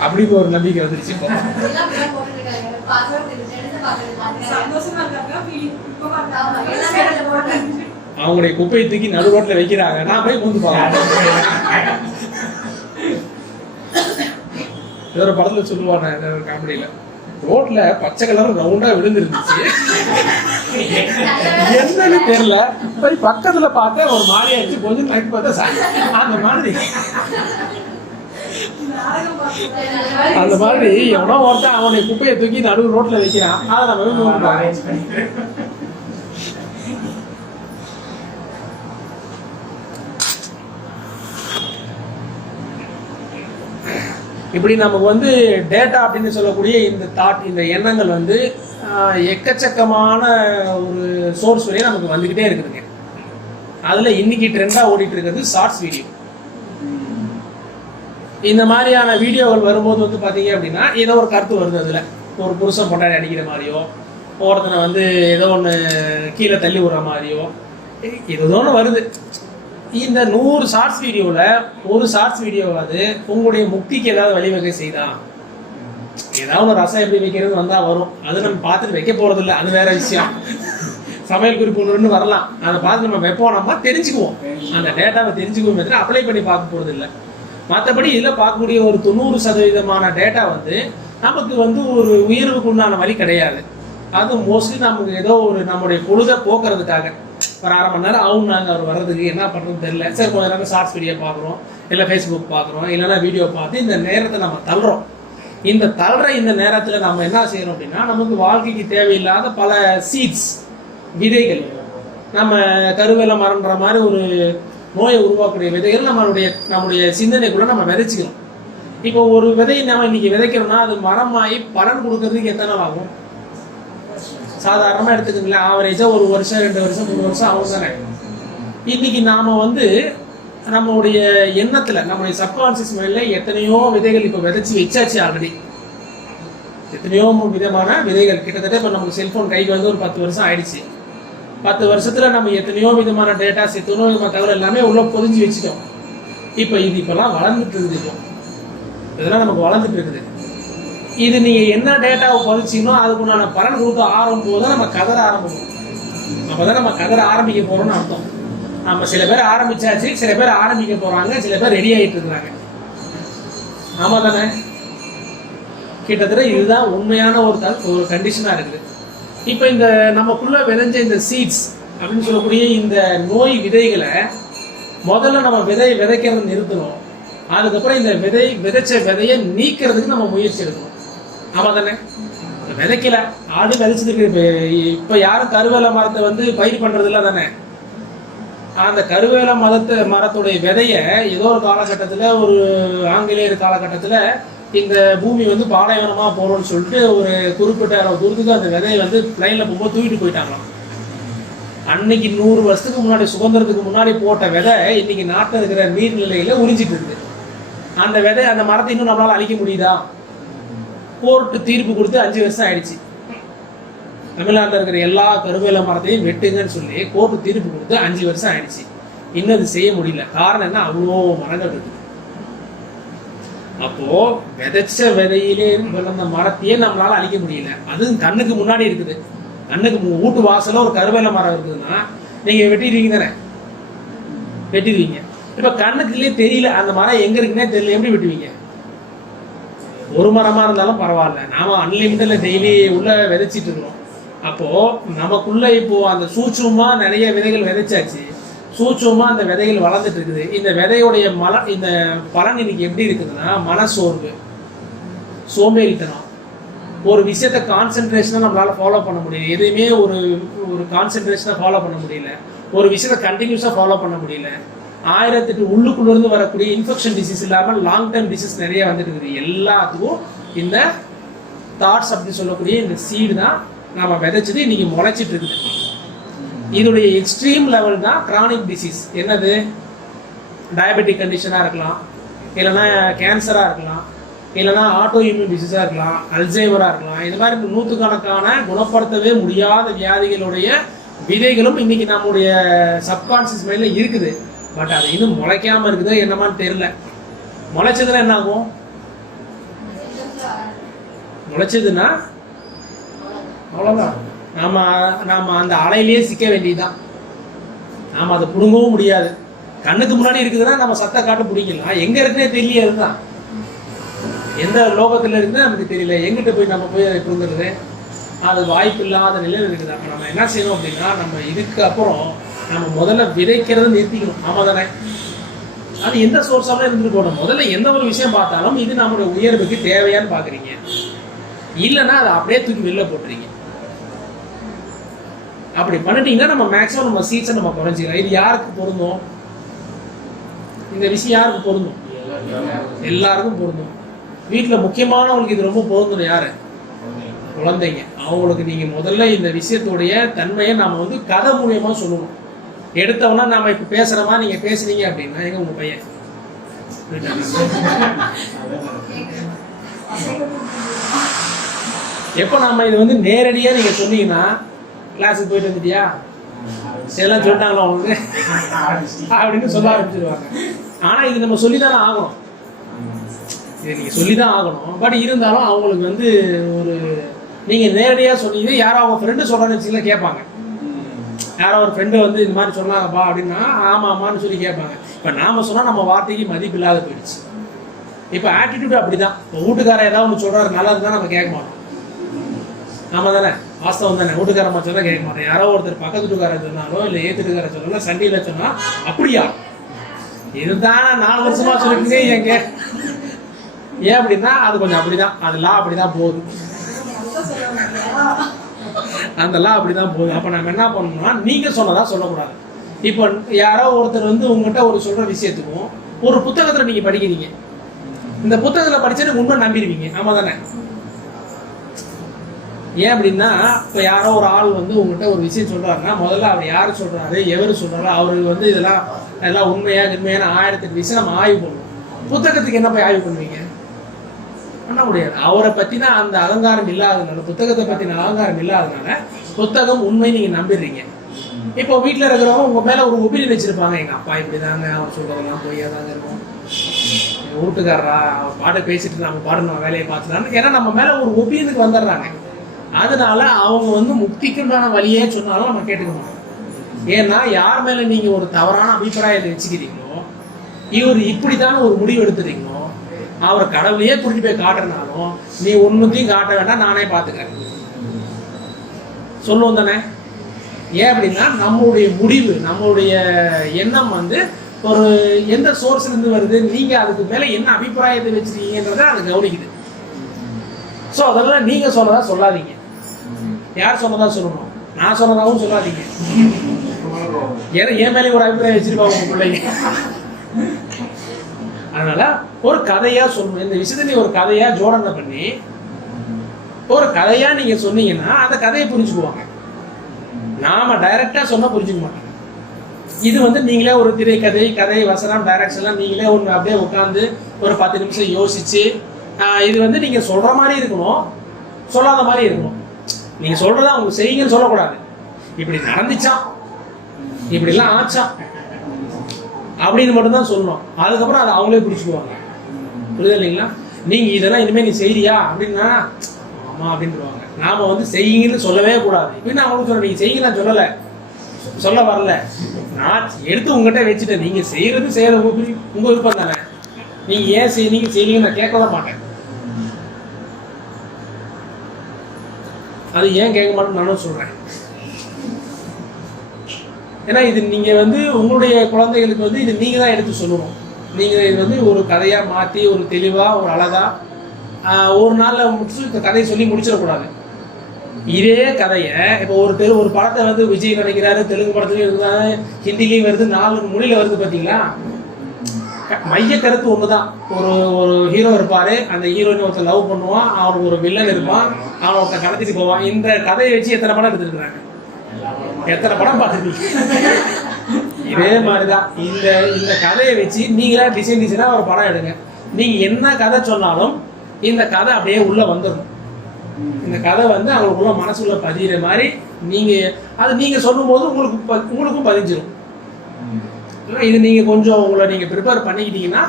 அப்படி ஒரு நம்பிக்கை வந்துருச்சு. அவங்களுடைய குப்பையை தூக்கி நடு ரோட்ல வைக்கிறாங்க, நான் போய் கொண்டு போறேன். ஒரு படத்துல சொல்லுவாங்க காமெடியில, ரோட்ல பச்சை கலர் ரவுண்டா விழுந்துருந்துச்சு, என்னன்னு தெரியல, போய் பக்கத்துல பார்த்தா ஒரு மாதிரி ஆயிடுச்சு, கொஞ்சம் நைட் பார்த்தா அந்த மாதிரி அந்த மாதிரி எவனோ ஒருத்தன் அவனுடைய குப்பையை தூக்கி நடுவு ரோட்ல வைக்கிறான். அதை நம்ம இப்படி நமக்கு வந்து டேட்டா அப்படின்னு சொல்லக்கூடிய இந்த தாட், இந்த எண்ணங்கள் வந்து எக்கச்சக்கமான ஒரு சோர்ஸ் வழியே நமக்கு வந்துக்கிட்டே இருக்குதுங்க. அதில் இன்னைக்கு ட்ரெண்டாக ஓடிட்டு இருக்கிறது ஷார்ட்ஸ் வீடியோ. இந்த மாதிரியான வீடியோகள் வரும்போது வந்து பார்த்தீங்க அப்படின்னா ஏதோ ஒரு கருத்து வருது. அதில் ஒரு புருஷன் பொண்டாட்டி அடிக்கிற மாதிரியோ, ஒருத்தனை வந்து ஏதோ ஒன்று கீழே தள்ளி விடுற மாதிரியோ ஏதோ ஒன்று வருது. இந்த 100 ஷார்ட்ஸ் வீடியோவில் ஒரு ஷார்ட்ஸ் வீடியோவாது உங்களுடைய முக்திக்கு ஏதாவது வழிவகை செய்தான், ஏதாவது ஒரு ரசம் எப்படி வைக்கிறது வந்தால் வரும். அது நம்ம பார்த்துட்டு வைக்க போகிறது இல்லை, அது வேற விஷயம். சமையல் குறிப்பு ஒன்று வரலாம், அதை பார்த்து நம்ம வைப்போம், நம்ம தெரிஞ்சுக்குவோம், அந்த டேட்டாவை தெரிஞ்சுக்குவோம், அப்ளை பண்ணி பார்க்க போகிறது இல்லை. மற்றபடி இதில் பார்க்கக்கூடிய ஒரு 90% டேட்டா வந்து நமக்கு வந்து ஒரு உயர்வுக்கு உண்டான வழி கிடையாது. அது மோஸ்ட்லி நமக்கு ஏதோ ஒரு நம்முடைய பொழுதை போக்குறதுக்காக ஒரு 1/2 மணி நேரம் ஆகும் நாங்கள் அவர் வர்றதுக்கு, என்ன பண்ணுறதுன்னு தெரியல, சரி கொஞ்சம் நேரம் ஷார்ட்ஸ் வீடியோ பார்க்குறோம், இல்லை ஃபேஸ்புக் பார்க்குறோம், இல்லைன்னா வீடியோ பார்த்து இந்த நேரத்தை நம்ம தள்ளுறோம். இந்த நேரத்தில் நம்ம என்ன செய்யறோம் அப்படின்னா, நமக்கு வாழ்க்கைக்கு தேவையில்லாத பல சீட்ஸ், விதைகள், நம்ம கருவேல மரம்ன்ற மாதிரி ஒரு நோயை உருவாக்கக்கூடிய விதைகள் நம்மளுடைய சிந்தனைக்குள்ள நம்ம விதைச்சிக்கிறோம். இப்போ ஒரு விதையை நம்ம இன்னைக்கு விதைக்கிறோம்னா அது மரமாகி பலன் கொடுக்கறதுக்கு எத்தனை நாள் ஆகும்? சாதாரணமாக எடுத்துக்கங்களேன், ஆவரேஜா 1 வருஷம் 2 வருஷம் 3 வருஷம் ஆகும் தானே. இன்னைக்கு நாம வந்து நம்மளுடைய எண்ணத்துல, நம்மளுடைய சப்கான்சியஸ் மைண்ட்ல எத்தனையோ விதைகள் இப்போ விதைச்சி வச்சாச்சு ஆல்ரெடி. எத்தனையோ விதமான விதைகள் கிட்டத்தட்ட இப்போ நமக்கு செல்போன் கைக்கு வந்து ஒரு 10 வருஷம் ஆயிடுச்சு. 10 வருஷத்துல நம்ம எத்தனையோ விதமான டேட்டாஸ், எத்தனையோ விதமான தகவல் எல்லாமே உள்ள பொதிஞ்சு வச்சுட்டோம். இப்போ இது இப்பெல்லாம் வளர்ந்துட்டு இருக்குது. இப்போ இதெல்லாம் நமக்கு வளர்ந்துட்டு இருக்குது. இது நீங்க என்ன டேட்டாவை பொதிச்சிங்களோ அதுக்குண்டான பலன் கொடுக்க ஆரம்பிக்கும் போது நம்ம கதற ஆரம்பிக்கும். அப்பதான் நம்ம கதற ஆரம்பிக்க போறோம்னு அர்த்தம். நம்ம சில பேர் ஆரம்பிச்சாச்சு, சில பேர் ஆரம்பிக்க போறாங்க, சில பேர் ரெடி ஆகிட்டு இருக்கிறாங்க. ஆமாம் தானே? கிட்டத்தட்ட இதுதான் உண்மையான ஒரு கண்டிஷனாக இருக்குது. இப்போ இந்த நமக்குள்ள விளைஞ்ச இந்த சீட்ஸ் அப்படின்னு சொல்லக்கூடிய இந்த நோய் விதைகளை முதல்ல நம்ம விதைக்கிறது நிறுத்தணும். அதுக்கப்புறம் இந்த விதைச்ச விதையை நீக்கிறதுக்கு நம்ம முயற்சி எடுக்கணும். ஆமாம் தானே? விதைக்கல, ஆடு விதைச்சதுக்கு இப்போ யாரும் கருவேல மரத்தை வந்து பயிர் பண்ணுறது இல்லை தானே? அந்த கருவேல மரத்துடைய விதையை ஏதோ ஒரு காலகட்டத்தில், ஒரு ஆங்கிலேயர் காலகட்டத்தில் இந்த பூமி வந்து பாலைவனமாக போகணும்னு சொல்லிட்டு ஒரு குறிப்பிட்ட அளவு தூரத்துக்கு அந்த விதையை வந்து பிளைனில் போகும்போது தூக்கிட்டு போயிட்டாங்களாம். அன்னைக்கு 100 வருஷத்துக்கு முன்னாடி, சுதந்திரத்துக்கு முன்னாடி போட்ட விதை இன்னைக்கு நாட்டில் இருக்கிற நீர்நிலையில் உறிஞ்சிட்டு இருக்கு. அந்த விதை, அந்த மரத்தை இன்னும் நம்மளால் அழிக்க முடியுதா? கோர்ட்டு தீர்ப்பு கொடுத்து 5 வருஷம் ஆயிடுச்சு. தமிழ்நாட்டில் இருக்கிற எல்லா கருவேல மரத்தையும் வெட்டுங்கன்னு சொல்லி கோர்ட்டு தீர்ப்பு கொடுத்து 5 வருஷம் ஆயிடுச்சு. இன்னும் அது செய்ய முடியல. காரணம் என்ன? அவ்வளோ மரங்கள் இருக்குது. அப்போ விதைச்ச விதையிலே விழுந்த மரத்தையே நம்மளால அழிக்க முடியல. அது கண்ணுக்கு முன்னாடி இருக்குது. கண்ணுக்கு வீட்டு வாசல ஒரு கருவேல மரம் இருக்குதுன்னா நீங்க வெட்டிடுவீங்க தானே? வெட்டிடுவீங்க. இப்ப கண்ணுக்குள்ளே தெரியல அந்த மரம் எங்க இருக்குன்னே தெரியல, எப்படி வெட்டுவீங்க? ஒரு மரமா இருந்தாலும் பரவாயில்ல, நாம அன்லிமிட்டட்ல டெய்லி உள்ள விதைச்சிட்டு இருக்கிறோம். அப்போ நமக்குள்ள இப்போ அந்த சூட்சமா நிறைய விதைகள் விதைச்சாச்சு. சூட்சமா அந்த விதைகள் வளர்ந்துட்டு இருக்குது. இந்த விதையுடைய இந்த பலன் இன்னைக்கு எப்படி இருக்குதுன்னா, மனசோர்வு, சோம்பேறித்தனம், ஒரு விஷயத்தை கான்சென்ட்ரேஷனாக நம்மளால ஃபாலோ பண்ண முடியல. எதுவுமே ஒரு கான்சென்ட்ரேஷனாக ஃபாலோ பண்ண முடியல. ஒரு விஷயத்தை கண்டினியூஸாக ஃபாலோ பண்ண முடியல. 1008 உள்ளுக்குள்ளேருந்து வரக்கூடிய இன்ஃபெக்ஷன் டிசீஸ் இல்லாமல் லாங் டேர்ம் டிசீஸ் நிறைய வந்துட்டு இருக்குது. எல்லாத்துக்கும் இந்த தாட்ஸ் அப்படின்னு சொல்லக்கூடிய இந்த சீடு தான் நம்ம விதைச்சது இன்னைக்கு முளைச்சிட்டு இருக்குது. இதோடைய எக்ஸ்ட்ரீம் லெவல் தான் கிரானிக் டிசீஸ். என்னது? டயபெட்டிக் கண்டிஷனாக இருக்கலாம், இல்லைன்னா கேன்சராக இருக்கலாம், இல்லைன்னா ஆட்டோ இம்யூன் டிசீஸாக இருக்கலாம், அல்சைமராக இருக்கலாம். இது மாதிரி 100கணக்கான குணப்படுத்தவே முடியாத வியாதிகளுடைய விதைகளும் இன்னைக்கு நம்முடைய சப்கான்சியஸ் மைண்டில் இருக்குது. பட் அது இன்னும் முளைக்காம இருக்குதோ என்னமான்னு தெரியல. முளைச்சதுன்னா என்ன ஆகும்? முளைச்சதுன்னா அவ்வளோதான், நாம அந்த அலையிலேயே சிக்க வேண்டியதுதான். நாம அதை பிடுங்கவும் முடியாது. கண்ணுக்கு முன்னாடி இருக்குதுன்னா நம்ம சத்த காட்டு பிடிக்கலாம், எங்க இருக்குன்னே தெரியல. அதுதான் எந்த லோகத்துல இருக்குன்னு நமக்கு தெரியல, எங்கிட்ட போய் நம்ம போய் அதை பிடுங்குறது அது வாய்ப்பு இல்லாத நிலையில் இருக்குது. அப்போ நம்ம என்ன செய்யணும் அப்படின்னா, நம்ம இதுக்கு அப்புறம் நம்ம முதல்ல விதைக்கிறத நிறுத்திக்கணும். ஆமா தானே? அது எந்த சோர்ஸாக இருந்துட்டு போகணும். முதல்ல எந்த ஒரு விஷயம் பார்த்தாலும் இது நம்மளுடைய உயர்வுக்கு தேவையான்னு பார்க்குறீங்க, இல்லைன்னா அதை அப்படியே தூக்கி வெளில போட்டுறீங்க. அப்படி பண்ணிட்டீங்கன்னா நம்ம மேக்ஸிமம் நம்ம சீட்ஸை நம்ம குறைஞ்சிக்கலாம். இது யாருக்கு பொருந்தும்? இந்த விஷயம் யாருக்கு பொருந்தும்? எல்லாருக்கும் பொருந்தும். வீட்டில் முக்கியமானவங்களுக்கு இது ரொம்ப பொருந்தும். யாரு? குழந்தைங்க. அவங்களுக்கு நீங்க முதல்ல இந்த விஷயத்துடைய தன்மையை நாம வந்து கதை மூலியமா சொல்லணும். எடுத்தவொன்னா நாம இப்ப பேசுறோமா, நீங்க பேசுனீங்க அப்படின்னா, எங்க உங்க பையன் எப்ப நாம இது வந்து நேரடியா நீங்க சொன்னீங்கன்னா, கிளாஸுக்கு போயிட்டு வந்துட்டியா எல்லாம் சொல்லிட்டாங்களா உங்களுக்கு அப்படின்னு சொல்ல ஆரம்பிச்சிருவாங்க. ஆனா இது நம்ம சொல்லிதானே ஆகணும், இதை நீங்க சொல்லிதான் ஆகணும். பட் இருந்தாலும் அவங்களுக்கு வந்து ஒரு நீங்க நேரடியா சொன்னீங்க, யாரோ அவங்க ஃப்ரெண்டு சொல்றான்னு வச்சுக்கலாம் கேட்பாங்க. யாரோ ஒரு ஃப்ரெண்டு வந்து இந்த மாதிரி சொன்னாங்கப்பா அப்படின்னா ஆமா ஆமான்னு சொல்லி கேட்பாங்க. இப்ப நாம சொன்னா நம்ம வார்த்தைக்கு மதிப்பு இல்லாத போயிடுச்சு. இப்ப ஆட்டிடியூட் அப்படிதான். இப்போ வீட்டுக்காரர் ஏதாவது ஒன்று சொல்றாரு நல்லது தான் நம்ம கேட்க மாட்டோம். ஆமா தானே? வாஸ்தவம் தானே? வீட்டுக்காரமா சொன்னா கேட்க மாட்டோம். யாரோ ஒருத்தர் பக்கத்து வீட்டுக்காரர் சொன்னாலோ இல்லை ஏத்துட்டுக்காரர் சொன்னாலும் சண்டையில சொன்னா அப்படியா இதுதான் 4 வருஷமா சொல்லிட்டு எங்க ஏன் அப்படின்னா அது கொஞ்சம் அப்படிதான், அதெல்லாம் அப்படிதான் போகுது, அதெல்லாம் அப்படிதான் போகுது. அப்ப நம்ம என்ன பண்ணணும்னா, நீங்க சொன்னதா சொல்லக்கூடாது. இப்போ யாரோ ஒருத்தர் வந்து உங்ககிட்ட ஒரு சொல்ற விஷயத்துக்கும் ஒரு புத்தகத்துல நீங்க படிக்கிறீங்க, இந்த புத்தகத்துல படிச்சுட்டு உண்மை நம்பிடுவீங்க. ஆமா தானே? ஏன் அப்படின்னா, இப்போ யாரோ ஒரு ஆள் வந்து உங்ககிட்ட ஒரு விஷயம் சொல்றாருன்னா முதல்ல அவர் யாரு சொல்றாரு, எவரு சொல்றாரு, அவருக்கு வந்து இதெல்லாம் உண்மையா உண்மையான 1008 விஷயம் நம்ம ஆய்வு பண்ணுவோம். புத்தகத்துக்கு என்ன போய் ஆய்வு பண்ணுவீங்க? பண்ண முடியாது. அவரை பத்தின அந்த அலங்காரம் இல்லாதனால, புத்தகத்தை பத்தின அலங்காரம் இல்லாதனால புத்தகம் உண்மை நீங்க நம்பிடுறீங்க. இப்போ வீட்டில் இருக்கிறவங்க உங்க மேல ஒரு ஒப்பீனியன் வச்சிருப்பாங்க, எங்க அப்பா இப்படிதாங்க, அவர் சொல்றதெல்லாம் பொய்யா தாங்க இருக்கும், வீட்டுக்காரரா அவர் பாட்டை பேசிட்டு நம்ம பாடு நம்ம வேலையை பார்த்துலாம், ஏன்னா நம்ம மேல ஒரு ஒப்பீனியனுக்கு வந்துடுறாங்க. அதனால அவங்க வந்து முக்திக்குண்டான வழியே சொன்னாலும் நம்ம கேட்டுக்க மாட்டோம். ஏன்னா யார் மேல நீங்க ஒரு தவறான அபிப்பிராயத்தை வச்சுக்கிறீங்களோ, இவர் இப்படித்தான் ஒரு முடிவு எடுத்துறீங்களோ, அவர் கடவுளையே கூட்டிட்டு போய் காட்டுறனாலும் நீ ஒன்றுத்தையும் காட்ட வேண்டாம், நானே பார்த்துக்கிறேன் சொல்லுவோம் தானே. ஏன் அப்படின்னா நம்மளுடைய முடிவு, நம்மளுடைய எண்ணம் வந்து ஒரு எந்த சோர்ஸ்ல இருந்து வருது, நீங்க அதுக்கு மேல என்ன அபிப்பிராயத்தை வச்சிருக்கீங்கன்றத அது கவனிக்குது. ஸோ அதெல்லாம் நீங்க சொன்னதா சொல்லாதீங்க, யார் சொன்னதா சொல்லணும், நான் சொன்னதாகவும் சொல்லாதீங்க. ஏன்னா என் மேலே ஒரு அபிப்பிராயம் வச்சிருப்பாங்க உங்க பிள்ளைங்க. அதனால ஒரு கதையா சொல்லணும். இந்த விஷயத்தை நீ ஒரு கதையா ஜோடனை பண்ணி ஒரு கதையா நீங்க சொன்னீங்கன்னா அந்த கதையை புரிஞ்சுக்குவாங்க. நாம டைரக்டா சொன்னா புரிஞ்சுக்க மாட்டாங்க. இது வந்து நீங்களே ஒரு திரைக்கதை, கதை, வசனம், டைரக்ஷன்லாம் நீங்களே ஒன்று அப்படியே உட்காந்து ஒரு 10 நிமிஷம் யோசிச்சு, இது வந்து நீங்க சொல்ற மாதிரி இருக்கணும், சொல்லாத மாதிரி இருக்கணும். நீங்க சொல்றதா அவங்க செய்யுங்கன்னு சொல்லக்கூடாது. இப்படி நடந்துச்சான், இப்படிலாம் ஆச்சான் அப்படின்னு மட்டும்தான் சொல்லணும். அதுக்கப்புறம் அதை அவங்களே பிடிச்சிக்குவாங்க. புரியுது இல்லைங்களா? நீங்க இதெல்லாம் இனிமேல் நீ செய்யறியா அப்படின்னா ஆமா அப்படின்ட்டுருவாங்க. நாம வந்து செய்யுங்கன்னு சொல்லவே கூடாது. இப்போ நான் அவங்களுக்கு சொல்றேன், நீங்க செய்யுங்க நான் சொல்லலை, சொல்ல வரல, நான் எடுத்து உங்ககிட்ட வச்சுட்டேன். நீங்க செய்யறது செய்யறது உங்க விருப்பம் தானே. நீங்க ஏன் செய்யறீங்க நான் கேட்கவே மாட்டேன். அது ஏன் கேட்க மாட்டேன்னு நானும் சொல்றேன். ஏன்னா இது நீங்க வந்து உங்களுடைய குழந்தைகளுக்கு வந்து இது நீங்க தான் எடுத்து சொல்லணும். நீங்க இது வந்து ஒரு கதையா மாத்தி ஒரு தெளிவா ஒரு அழகா ஒரு நாள்ல முடிச்சு இந்த கதையை சொல்லி முடிச்சிடக்கூடாது. இதே கதையை இப்போ ஒரு படத்தை வந்து விஜய் நினைக்கிறாரு, தெலுங்கு படத்துலயும் இருந்தாரு, ஹிந்திலையும் வருது, 4 மொழியில வருது. பார்த்தீங்களா? மைய கருத்து ஒண்ணுதான். ஒரு ஹீரோ இருப்பாரு, அந்த ஹீரோயின் ஒருத்தர் லவ் பண்ணுவான், அவனுக்கு ஒரு வில்லன் இருப்பான், அவன் ஒருத்தர் கடத்திட்டு போவான். இந்த கதையை வச்சு எத்தனை படம் எடுத்துருக்காங்க, எத்தனை படம் பார்த்துருக்கீங்க? இதே மாதிரிதான் இந்த கதையை வச்சு நீங்களா டிசைனா ஒரு படம் எடுங்க. நீங்க என்ன கதை சொன்னாலும் இந்த கதை அப்படியே உள்ள வந்துடும். இந்த கதை வந்து அவங்களுக்குள்ள மனசுக்குள்ள பதிகிற மாதிரி நீங்க சொல்லும் போது உங்களுக்கும் பதிஞ்சிடும். இது நீங்க கொஞ்சம் உங்களை நீங்க ப்ரிப்பேர் பண்ணிக்கிட்டீங்கன்னா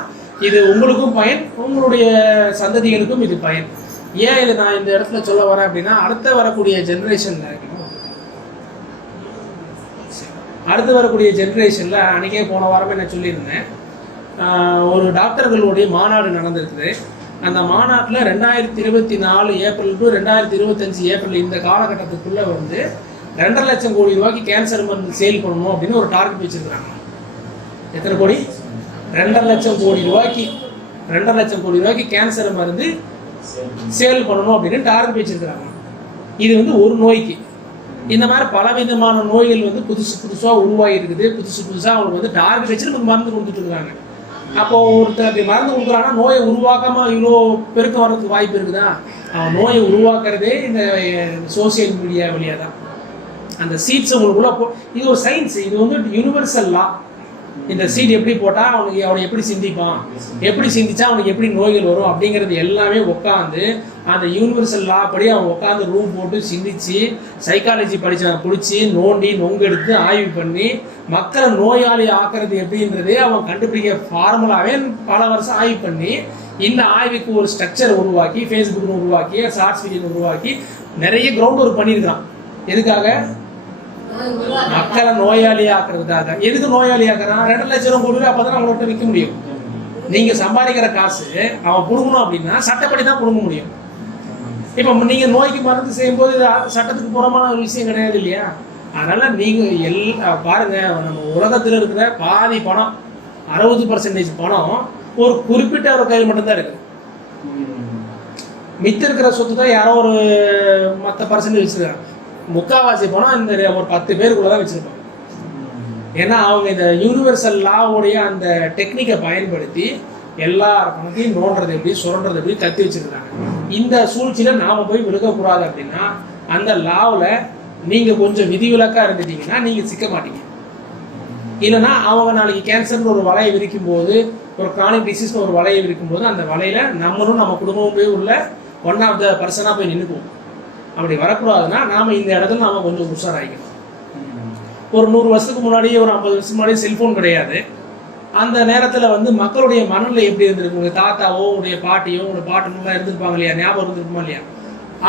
இது உங்களுக்கும் பயன், உங்களுடைய சந்ததிகளுக்கும் இது பயன். ஏன் இது நான் இந்த இடத்துல சொல்ல வரேன் அப்படின்னா, அடுத்து வரக்கூடிய ஜென்ரேஷன்ல அன்னைக்கே போன வாரமே நான் சொல்லியிருந்தேன், ஒரு டாக்டர்களுடைய மாநாடு நடந்திருக்குது. அந்த மாநாட்டில் 2024 ஏப்ரல் டு 2025 ஏப்ரல் இந்த காலகட்டத்துக்குள்ள வந்து 2.5 லட்சம் கோடி ரூபாய்க்கு கேன்சர் மருந்து சேல் பண்ணணும் அப்படின்னு ஒரு டார்கெட் வச்சிருக்காங்க. எத்தனை கோடி? 2.5 லட்சம் கோடி ரூபாய்க்கு 2.5 லட்சம் கோடி ரூபாய்க்கு கேன்சர் மருந்து சேல் பண்ணணும் அப்படின்னு டார்கெட் வச்சிருக்காங்க. இது வந்து ஒரு நோய்க்கு. இந்த மாதிரி பலவிதமான நோய்கள் வந்து புதுசாக உருவாகி இருக்குது. புதுசாக அவங்களுக்கு வந்து டார்கெட் வச்சு நமக்கு மருந்து கொடுத்துட்டு இருக்காங்க. அப்போ ஒருத்தர் அப்படி மருந்து கொடுக்குறாங்கன்னா நோயை உருவாக்காம இவ்வளோ பெருக்கம் வர்றதுக்கு வாய்ப்பு இருக்குதா? அவன் நோயை உருவாக்குறதே இந்த சோசியல் மீடியா வழியாக தான். அந்த சீட்ஸ் உங்களுக்குள்ள இது ஒரு சயின்ஸ், இது வந்து யூனிவர்சல் லா. இந்த சீட் எப்படி போட்டால் அவனை எப்படி சிந்திப்பான், எப்படி சிந்திச்சா அவனுக்கு எப்படி நோய்கள் வரும் அப்படிங்கிறது எல்லாமே உட்காந்து அந்த யூனிவர்சல் லா படி அவன் உட்காந்து ரூம் போட்டு சிந்திச்சு சைக்காலஜி படித்தவன் பிடிச்சி நோண்டி நொங்கெடுத்து ஆய்வு பண்ணி மக்களை நோயாளி ஆக்குறது எப்படின்றதே அவன் கண்டுபிடிக்க ஃபார்முலாவே பல வருஷம் ஆய்வு பண்ணி இந்த ஆய்வுக்கு ஒரு ஸ்ட்ரக்சர் உருவாக்கி, ஃபேஸ்புக்னு உருவாக்கி, ஷார்ட்ஸ் வீடியோ உருவாக்கி நிறைய கிரவுண்ட் ஒர்க் பண்ணியிருக்கான். எதுக்காக? மக்களை நோயாளி ஆக்குறதுக்காக. எதுக்கு நோயாளி ஆக்குறான்? 2 லட்சம் கோடி ரூபாய் அப்பதான் அவங்கள்ட்ட விற்க முடியும். நீங்க சம்பாதிக்கிற காசு அவன் புடுங்கணும் அப்படின்னா சட்டப்படி தான் புடுங்க முடியும். இப்ப நீங்க நோய்க்கு மருந்து செய்யும் போது சட்டத்துக்கு புறமான ஒரு விஷயம் கிடையாது இல்லையா? அதனால நீங்க பாருங்க, நம்ம உலகத்துல இருக்கிற பாதி பணம் 60% பணம் ஒரு குறிப்பிட்ட ஒரு கையில் மட்டும்தான் இருக்கு. மித்த இருக்கிற சொத்து தான் யாரோ ஒரு மற்ற பர்சன்டேஜ் வச்சிருக்காங்க. முக்காவாசி பணம் இந்த ஒரு 10 பேருக்குள்ளதான் வச்சிருப்பாங்க. ஏன்னா அவங்க இந்த யூனிவர்சல் லாவுடைய அந்த டெக்னிக்கை பயன்படுத்தி எல்லா பணத்தையும் நோண்டுறது எப்படி, சுரண்டுறது எப்படி கத்தி வச்சிருக்காங்க. இந்த சூழ்ச்சியில நாம போய் விழுகக்கூடாது அப்படின்னா அந்த லாவில் நீங்க கொஞ்சம் விதிவிலக்கா இருந்துட்டீங்கன்னா நீங்க சிக்க மாட்டீங்க. இல்லைன்னா அவங்க நாளைக்கு கேன்சர்னு ஒரு வலையை விரிக்கும் போது, ஒரு கிரானிக் டிசீஸ்னு ஒரு வலையை விரிக்கும் போது அந்த வலையில நம்மளும் நம்ம குடும்பமும் போய் உள்ள ஒன் ஆஃப் த பர்சனாக போய் நின்றுக்குவோம். அப்படி வரக்கூடாதுன்னா நாம இந்த இடத்துல நாம கொஞ்சம் உஷாராகிக்கணும். ஒரு 100 வருஷத்துக்கு முன்னாடி, ஒரு 50 வருஷத்துக்கு முன்னாடி செல்போன் கிடையாது. அந்த நேரத்தில் வந்து மக்களுடைய மனநிலை எப்படி இருந்திருக்கு? உங்கள் தாத்தாவோ உடைய பாட்டியோ உங்களுடைய பாட்டனெல்லாம் இருந்திருப்பாங்க இல்லையா? ஞாபகம் இருந்திருக்குமா இல்லையா?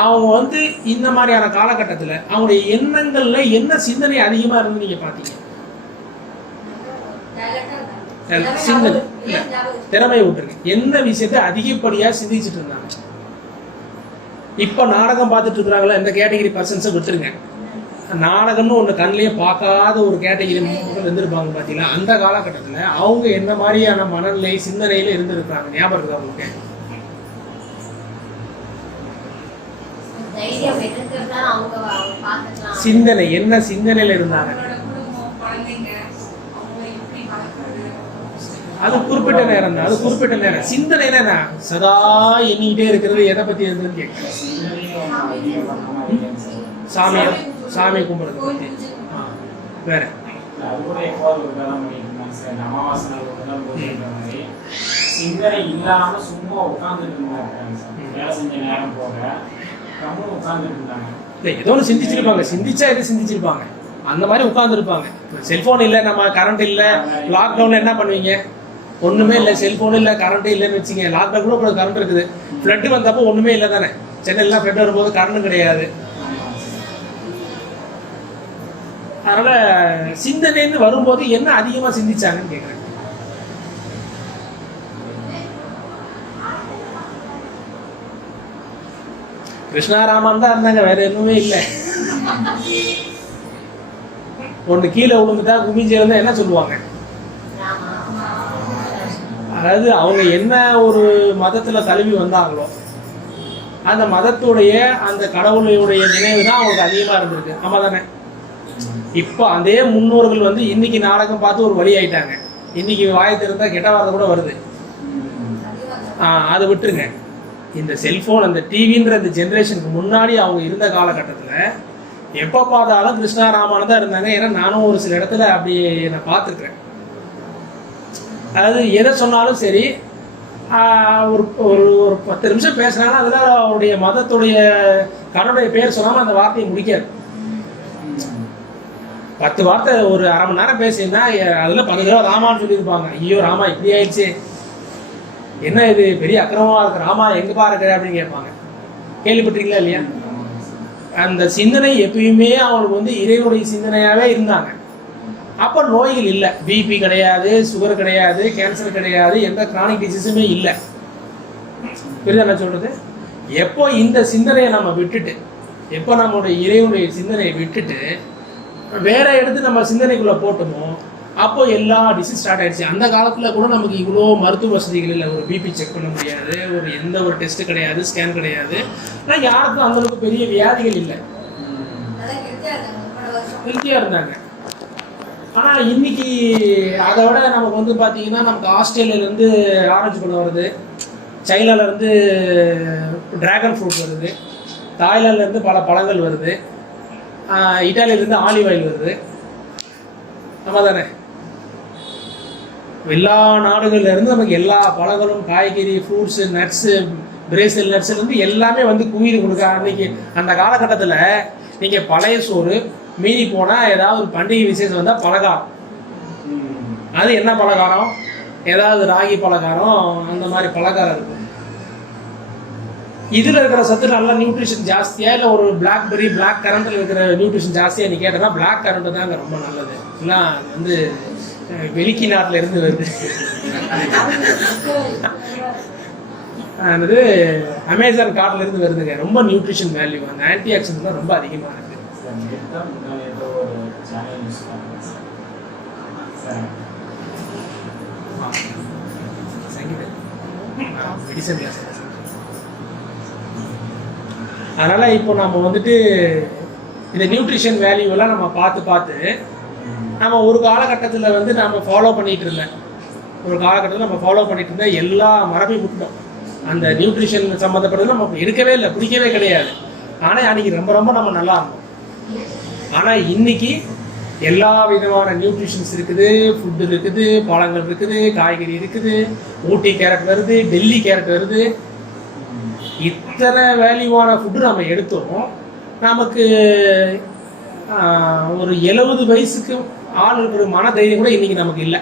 அவங்க வந்து இந்த மாதிரியான காலகட்டத்தில் அவங்களுடைய எண்ணங்கள்ல என்ன சிந்தனை அதிகமாக இருந்து நீங்க பார்த்தீங்க? சிந்தனை திறமையை விட்டுருக்கு. என்ன விஷயத்த அதிகப்படியாக சிந்திச்சுட்டு இருந்தாங்க. இப்போ நாடகம் பார்த்துட்டு இருக்கிறாங்களா இந்த கேட்டகிரி பர்சன்ஸை விட்டுருங்க. நாடகம்னு ஒன்று கண்ணிலேயே பார்க்காத ஒரு கேட்டகிரி மக்கள் இருந்திருப்பாங்க பார்த்தீங்களா. அந்த காலகட்டத்தில் அவங்க என்ன மாதிரியான மனநிலை சிந்தனையில் இருந்திருக்காங்க ஞாபகம் இருக்குது அவங்களுக்கு? சிந்தனை என்ன சிந்தனையில இருந்தாங்க? அது குறிப்பிட்ட நேரம் தான். அது குறிப்பிட்ட நேரம். சிந்தனையில என்ன சதா எண்ணிக்கிட்டே இருக்கிறது எதை பத்தி இருந்ததுன்னு கேட்க. சாமி கும்பிடுறது பத்தி. வேற சிந்தனை இல்லாம சும்மா உட்கார்ந்துட்டு வேலை செஞ்ச நேரம் போக ஏதோ ஒன்று சிந்திச்சிருப்பாங்க. சிந்திச்சா எது சிந்திச்சிருப்பாங்க அந்த மாதிரி உட்காந்துருப்பாங்க. செல்போன் இல்லை, நம்ம கரண்ட் இல்லை, லாக்டவுன்ல என்ன பண்ணுவீங்க? ஒண்ணுமே இல்லை, செல்போன் இல்லை, கரண்ட் இல்லைன்னு வச்சுங்க. லாக்டவுன் கூட கரண்ட் இருக்குது. ஃப்ளட்டு வந்தப்போ ஒண்ணுமே இல்லை தானே. சென்னையிலாம் ஃப்ளட் வரும்போது கரண்ட் கிடையாது. அதனால சிந்தனைன்னு வரும்போது என்ன அதிகமா சிந்திச்சாங்கன்னு கேட்குறேன். கிருஷ்ணாராமன் தான் இருந்தாங்க, வேற எதுவுமே இல்லை. ஒன்று கீழே விழுந்துட்டா குமிஞ்சி இருந்தா என்ன சொல்லுவாங்க? அதாவது அவங்க என்ன ஒரு மதத்துல தழுவி வந்தாங்களோ அந்த மதத்துடைய அந்த கடவுளுடைய நினைவு தான் அவங்களுக்கு அதிகமா இருந்திருக்கு. ஆமா தானே? இப்போ அதே முன்னோர்கள் வந்து இன்னைக்கு நாடகம் பார்த்து ஒரு வழி ஆயிட்டாங்க. இன்னைக்கு வாயை திறந்தா கெட்ட வார்த்தை கூட வருது. அதை விட்டுருங்க. இந்த செல்போன் அந்த டிவின்ற இந்த ஜென்ரேஷனுக்கு முன்னாடி அவங்க இருந்த காலகட்டத்தில் எப்போ பார்த்தாலும் கிருஷ்ணாராமன் தான் இருந்தாங்க. ஏன்னா நானும் ஒரு சில இடத்துல அப்படி நான் பார்த்துருக்குறேன். அதாவது எதை சொன்னாலும் சரி, ஒரு ஒரு ஒரு 10 நிமிஷம் பேசுனாங்கன்னா அதில் அவருடைய மதத்துடைய கடவுளுடைய பேர் சொல்லாமல் அந்த வார்த்தையை முடிக்காது. 10 வார்த்தை ஒரு அரை மணி நேரம் பேசினா அதில் 10 தடவை ராமான்னு சொல்லியிருப்பாங்க. ஐயோ ராமா இப்படி ஆயிடுச்சு, என்ன இது பெரிய அக்கிரமமாக இருக்கு, ராமா எங்கப்பா இருக்கிற அப்படின்னு கேட்பாங்க. கேள்விப்பட்டீங்களா இல்லையா? அந்த சிந்தனை எப்பயுமே அவங்களுக்கு வந்து இறைவனுடைய சிந்தனையாகவே இருந்தாங்க. அப்போ நோய்கள் இல்லை, பிபி கிடையாது, சுகர் கிடையாது, கேன்சர் கிடையாது, எந்த கிரானிக் டிசீஸுமே இல்லை. புரியுதா நான் சொல்றது? எப்போ இந்த சிந்தனையை நம்ம விட்டுட்டு, எப்போ நம்மளுடைய இறைவனுடைய சிந்தனையை விட்டுட்டு வேற எடுத்து நம்ம சிந்தனைக்குள்ள போட்டோமோ அப்போ எல்லா டிசீஸ் ஸ்டார்ட் ஆயிடுச்சு. அந்த காலத்தில் கூட நமக்கு இவ்வளோ மருத்துவ வசதிகள் இல்லை. ஒரு பிபி செக் பண்ண முடியாது, ஒரு எந்த ஒரு டெஸ்ட் கிடையாது, ஸ்கேன் கிடையாது. ஆனால் யாருக்கும் அந்த அளவுக்கு பெரிய வியாதிகள் இல்லை, ஹெல்த்தியாக இருந்தாங்க. ஆனால் இன்னைக்கு அதை விட நமக்கு வந்து பார்த்தீங்கன்னா நமக்கு ஆஸ்திரேலியாவிலேருந்து ஆரஞ்சு பழம் வருது, சைனாலேருந்து டிராகன் ஃப்ரூட் வருது, தாய்லாந்துலேருந்து பல பழங்கள் வருது, இட்டாலியிலேருந்து ஆலிவ் ஆயில் வருது. ஆமாம் தானே? எல்லா நாடுகள்ல இருந்து நமக்கு எல்லா பழங்களும், காய்கறி, ஃப்ரூட்ஸு, நட்ஸு, பிரேசில் நட்ஸ்லேருந்து எல்லாமே வந்து குவிது கொடுக்க. அன்னைக்கு அந்த காலகட்டத்தில் நீங்கள் பழைய சோறு மீறி போனால் ஏதாவது ஒரு பண்டிகை விசேஷம் வந்தால் பலகாரம். அது என்ன பலகாரம்? ஏதாவது ராகி பலகாரம், அந்த மாதிரி பலகாரம் இருக்கும். இதில் இருக்கிற சத்து நல்லா நியூட்ரிஷன் ஜாஸ்தியாக, இல்லை ஒரு பிளாக்பெர்ரி, பிளாக் கரண்டில் இருக்கிற நியூட்ரிஷன் ஜாஸ்தியாக நீ கேட்டனா பிளாக் கரண்ட் தாங்க ரொம்ப நல்லது. எல்லாம் வந்து வெளிக்கி நாட்டில் இருந்து வருது. அது அமேசான் காட்டில் இருந்து வருதுங்க. ரொம்ப நியூட்ரிஷன் வேல்யூ, அந்த ஆன்டி ஆக்சிடென்ட்லாம் ரொம்ப அதிகமாக இருக்குது. Medicine class. அதனால் இப்போ நம்ம வந்துட்டு இந்த நியூட்ரிஷன் வேல்யூவெல்லாம் நம்ம பார்த்து நம்ம ஒரு காலகட்டத்தில் வந்து நம்ம ஃபாலோ பண்ணிகிட்டு இருந்தேன். ஒரு காலகட்டத்தில் நம்ம ஃபாலோ பண்ணிட்டு இருந்தேன். எல்லா மரபையும் விட்டுட்டோம். அந்த நியூட்ரிஷன் சம்மந்தப்பட்டது நம்ம எடுக்கவே இல்லை, பிடிக்கவே கிடையாது. ஆனால் அன்றைக்கி ரொம்ப ரொம்ப நம்ம நல்லா இருந்தோம். ஆனால் இன்னைக்கு எல்லா விதமான நியூட்ரிஷன்ஸ் இருக்குது, ஃபுட்டு இருக்குது, பழங்கள் இருக்குது, காய்கறி இருக்குது, ஊட்டி கேரட் வருது, டெல்லி கேரட் வருது. இத்தனை வேல்யூவான ஃபுட்டு நம்ம எடுத்தோம். நமக்கு ஒரு 70 வயசுக்கு ஆள் இருக்கிற மன தைரியம் கூட இன்னைக்கு நமக்கு இல்லை.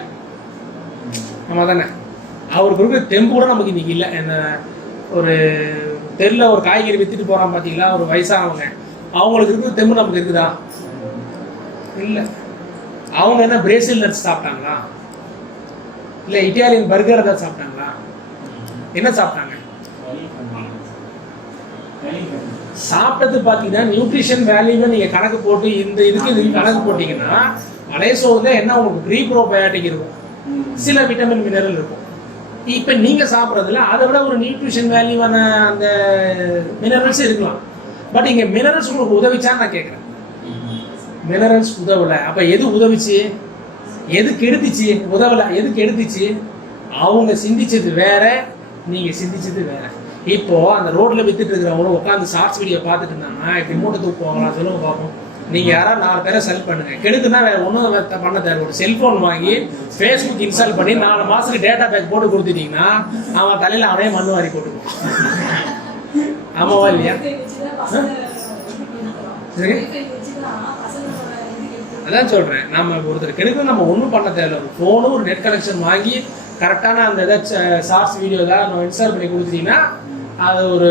ஆமாம் தானே? அவருக்கு இருக்கிற தெம்பு கூட நமக்கு இன்னைக்கு இல்லை. என்ன ஒரு தெருவில் ஒரு காய்கறி விற்றுட்டு போகிறான் பார்த்தீங்களா, ஒரு வயசானவங்க, அவங்களுக்கு இருக்கிற தெம்பு நமக்கு இருக்குதா? இல்லை. அவங்க என்ன பிரேசில் நட்ஸ் சாப்பிட்டாங்களா? இல்லை இட்டாலியன் பர்கர் ஏதாவது சாப்பிட்டாங்களா? என்ன சாப்பிட்டாங்க? சாப்பிட்டது பார்த்தீங்கன்னா நியூட்ரிஷன் வேல்யூன்னு நீங்கள் கணக்கு போட்டு இந்த இதுக்கு கணக்கு போட்டிங்கன்னா பழைய சோறுல என்ன உங்களுக்கு ப்ரீப்ரோபயோட்டிக் இருக்கும், சில விட்டமின் மினரல் இருக்கும். இப்போ நீங்கள் சாப்பிட்றதுல அதை விட ஒரு நியூட்ரிஷன் வேல்யூவான அந்த மினரல்ஸ் இருக்கலாம். பட் இங்கே மினரல்ஸ் உங்களுக்கு உதவிச்சான்னு நான் கேட்குறேன். மினரல்ஸ் உதவலை. அப்போ எது உதவிச்சு, எது கெடுத்துச்சு? உதவலை. எது கெடுத்துச்சு? அவங்க சிந்திச்சது வேற, நீங்கள் சிந்திச்சது வேற. இப்போ அந்த ரோட்ல வித்துட்டு இருக்கிறவங்களும் உட்காந்து ஷார்ட்ஸ் வீடியோ பார்த்துட்டு இருந்தாங்கன்னா இப்படி மூட்டை தூக்குவாங்களா சொல்லுங்க பார்ப்போம். நீங்கள் யாராவது 4 பேரை செல் பண்ணுங்க. கெடுக்குன்னா வேற ஒன்றும் பண்ண தேவை. ஒரு செல்ஃபோன் வாங்கி ஃபேஸ்புக் இன்ஸ்டால் பண்ணி 4 மாதத்துக்கு டேட்டா பேக் போட்டு கொடுத்துட்டீங்கன்னா அவன் தலையில் அவனே மண் வாரி போட்டுக்குவான். ஆமாவா இல்லையா? அதான் சொல்கிறேன். நம்ம ஒருத்தர் கெடுக்க நம்ம ஒன்றும் பண்ண தேவை. ஒரு ஃபோனு ஒரு நெட் கனெக்ஷன் வாங்கி கரெக்டான அந்த ஏதாச்சும் ஷார்ட்ஸ் வீடியோ தான் நம்ம இன்ஸ்டால் பண்ணி கொடுத்துட்டீங்கன்னா அது ஒரு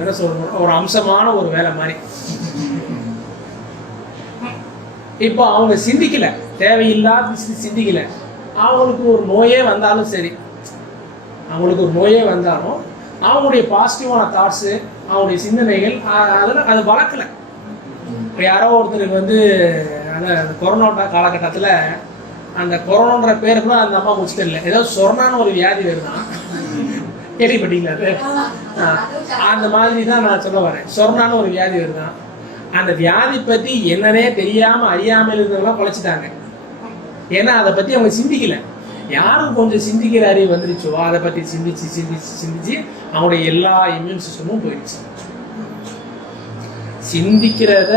என்ன சொல்லணும், ஒரு அம்சமான ஒரு வேலை மாதிரி. இப்போ அவங்க சிந்திக்கல, தேவையில்லாத சிந்திக்கல. அவங்களுக்கு ஒரு நோயே வந்தாலும் சரி, அவங்களுக்கு ஒரு நோயே வந்தாலும் அவங்களுடைய பாசிட்டிவான தாட்ஸு, அவங்களுடைய சிந்தனைகள் அதெல்லாம் அது வளர்க்கலை. இப்போ யாரோ ஒருத்தருக்கு வந்து அந்த கொரோனா காலகட்டத்தில் அந்த கொரோனான்ற பேரு கூட அந்த அம்மா முடிச்சுட்டு இல்லை, ஏதோ சொர்ணான்னு ஒரு வியாதி வருதான், கேள்விப்பட்டீங்களா? அது அந்த மாதிரி தான் நான் சொல்ல வரேன். சொர்ணான்னு ஒரு வியாதி வருதான். அந்த வியாதி பற்றி என்னன்னே தெரியாமல் அறியாமல் இருந்தவங்களாம் குலைச்சிட்டாங்க. ஏன்னா அதை பற்றி அவங்க சிந்திக்கல. யாரும் கொஞ்சம் சிந்திக்கிற அறிவு வந்துருச்சோ அதை பற்றி சிந்திச்சு சிந்திச்சு சிந்திச்சு அவங்களுடைய எல்லா இம்யூன் சிஸ்டமும் போயிடுச்சு. சிந்திக்கிறத,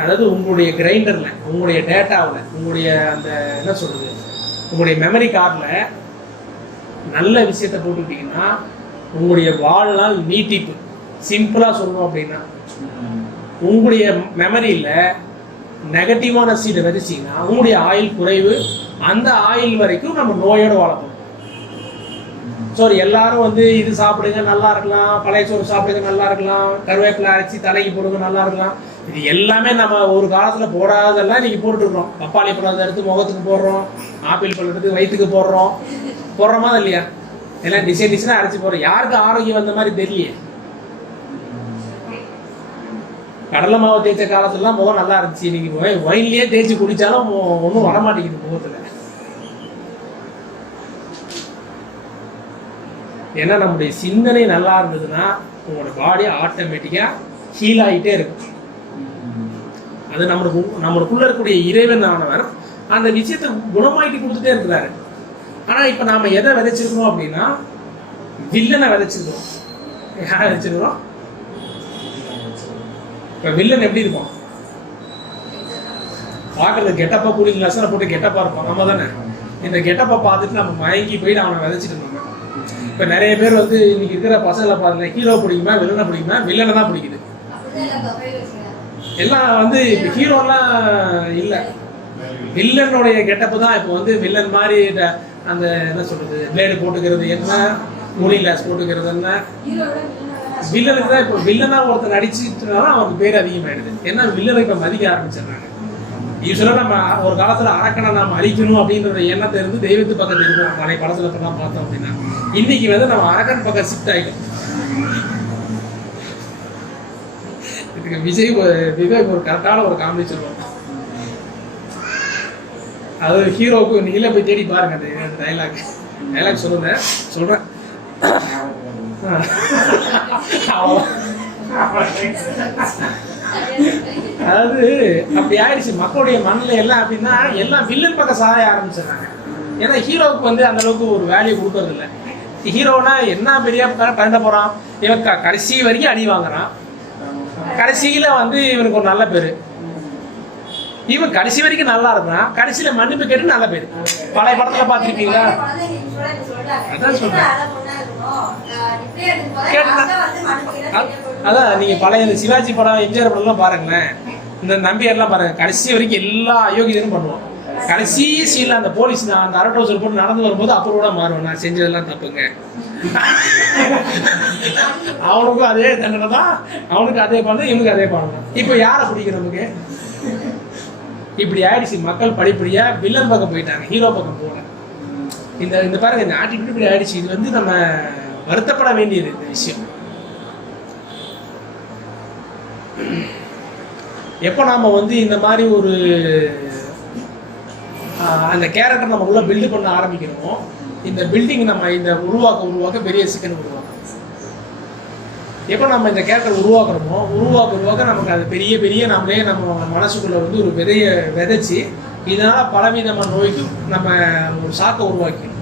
அதாவது உங்களுடைய கிரைண்டரில், உங்களுடைய டேட்டாவில், உங்களுடைய அந்த என்ன சொல்கிறது, உங்களுடைய மெமரி கார்டில் நல்ல விஷயத்தை போட்டுக்கிட்டிங்கன்னா உங்களுடைய வாழ்நாள் நீட்டிப்பு. சிம்பிளாக சொல்லணும் அப்படின்னா உங்களுடைய மெமரியில் நெகட்டிவான சீடை விதைச்சிங்கன்னா உங்களுடைய ஆயில் குறைவு. அந்த ஆயில் வரைக்கும் நம்ம நோயோடு வாழப்போம். ஸோ எல்லாரும் வந்து இது சாப்பிடுங்க நல்லா இருக்கலாம், பழைய சோறு சாப்பிடுங்க நல்லா இருக்கலாம், கருவேப்பிலை அரைச்சி தலைக்கு போடுங்க நல்லா இருக்கலாம். இது எல்லாமே நம்ம ஒரு காலத்தில் போடாதெல்லாம் இன்னைக்கு போட்டுருக்கோம். பப்பாளி பழத்தை எடுத்து முகத்துக்கு போடுறோம், ஆப்பிள் பழம் எடுத்து வயிற்றுக்கு போடுறோமா இல்லையா? எல்லாம் டிசைனாக அரைச்சி போடுறோம். யாருக்கு ஆரோக்கியம் வந்த மாதிரி தெரியலையே. கடலை மாவு தேய்ச்ச காலத்துலலாம் முகம் நல்லா இருந்துச்சு. இன்னைக்கு ஒயின்லேயே தேய்ச்சி குடித்தாலும் ஒன்றும் வரமாட்டேங்குது முகத்தில். ஏன்னா நம்முடைய சிந்தனை நல்லா இருந்ததுன்னா உங்களோட பாடி ஆட்டோமேட்டிக்காக ஹீல் ஆகிட்டே இருக்கும். அது நம்மளுக்குள்ள இருக்கக்கூடிய இறைவன் ஆனவர் அந்த விஷயத்தை குணமாயிட்டு கொடுத்துட்டே இருக்கிறாரு. ஆனால் இப்போ நாம் எதை விதைச்சிருக்கோம் அப்படின்னா வில்லனை விதைச்சிருக்கோம். யாரை விதைச்சிருக்கோம்? இப்போ வில்லன் எப்படி இருக்கும்? பார்க்கறது கெட்டப்பா கூலிங் கிளாஸை போட்டு கெட்டப்பா இருப்போம் நம்ம தானே. இந்த கெட்டப்பா பார்த்துட்டு நம்ம மயங்கி போயிட்டு அவனை விதைச்சிட்டு இருந்தோம். இப்போ நிறைய பேர் வந்து இன்னைக்கு இருக்கிற பசங்களை பாருங்க, ஹீரோ பிடிக்குமா வில்லனை பிடிக்குமா? வில்லனை தான் பிடிக்குது. எல்லாம் வந்து இப்போ ஹீரோலாம் இல்லை, வில்லனுடைய கெட்டப்பு தான். இப்போ வந்து வில்லன் மாதிரி அந்த என்ன சொல்றது, பிளேடு போட்டுக்கிறது என்ன, கூலிங் கிளாஸ் போட்டுக்கிறது என்ன, வில்லனுக்கு தான் இப்போ வில்லனா ஒருத்தர் நடிச்சுட்டுனால அவருக்கு பேர் அதிகமாயிடுது. ஏன்னா வில்லனை இப்போ மதிக்க ஆரம்பிச்சிடுறாங்க. யூஸ்வலாக நம்ம ஒரு காலத்தில் அரக்கனை நாம் அழிக்கணும் அப்படின்ற எண்ணத்தை இருந்து தெய்வத்து பக்கத்தில் இருக்கும். பழைய படத்தில் இப்பெல்லாம் பார்த்தோம் அப்படின்னா இன்னைக்கு வந்து நம்ம அரக்கன் பக்கம் ஷிஃப்ட் ஆகிட்டோம். இதுக்கு விவேக் ஒரு கரெக்டான ஒரு காமெடி சொல்லுவோம். அது ஹீரோவுக்கு நீங்களே போய் தேடி பாருங்க அந்த டைலாக் சொல்றேன். அதாவது அப்படி ஆயிடுச்சு மக்களுடைய மண்ணில் எல்லாம். அப்படின்னா எல்லாம் வில்லன் பக்கம் சாய ஆரம்பிச்சிடுறாங்க. ஏன்னா ஹீரோவுக்கு வந்து அந்த அளவுக்கு ஒரு வேல்யூ கொடுக்கறது இல்லை. ஹீரோனா என்ன பெரிய பண்ண போறான், இவன் கடைசி வரைக்கும் அடி வாங்குறான், கடைசியில வந்து இவனுக்கு ஒரு நல்ல பேரு, இவன் கடைசி வரைக்கும் நல்லா இருக்கிறான், கடைசியில மன்னிப்பு கேட்டு நல்ல பேரு. பழைய படத்துல பாத்திருக்கீங்களா? அதான் சொல்றேன். அதான் நீங்க பழைய சிவாஜி படம், எம்ஜிஆர் படம் எல்லாம் பாருங்களேன், இந்த நம்பியார்லாம் பாருங்க, கடைசி வரைக்கும் எல்லா அயோக்கியரும் பண்ணுவான். கடைசி சீன்ல அந்த போலீஸ் அந்த அரட்டை டவுசர் போட்டு நடந்து வரும்போது அப்புறம் கூட மாறுவேன், நான் செஞ்சதெல்லாம் தப்புங்க. அவனுக்கும் அதே தண்டனை தான், அவனுக்கு அதே பாடம், இவனுக்கு அதே பாடம் தான். இப்போ யாரை பிடிக்கும் நமக்கு? இப்படி ஆயிடுச்சு. மக்கள் படிப்படியா வில்லன் பக்கம் போயிட்டாங்க, ஹீரோ பக்கம் போகல. இந்த இந்த பாருங்க, இந்த ஆட்டிடியூட் இப்படி ஆயிடுச்சு. இது வந்து நம்ம வருத்தப்பட வேண்டியது இந்த விஷயம். எப்போ நாம வந்து இந்த மாதிரி ஒரு அந்த கேரக்டர் நம்ம உள்ள பில்டு பண்ண ஆரம்பிக்கிறோமோ, இந்த பில்டிங் நம்ம இந்த உருவாக்க பெரிய சிக்கன் உருவாக்கும். எப்போ நம்ம இந்த கேரக்டர் உருவாக்குறோமோ உருவாக்க நமக்கு அது பெரிய பெரிய நம்மளே நம்ம மனசுக்குள்ள வந்து ஒரு விதையை விதைச்சி இதனால பலவிதமான நோய்க்கு நம்ம ஒரு சாக்கை உருவாக்கணும்.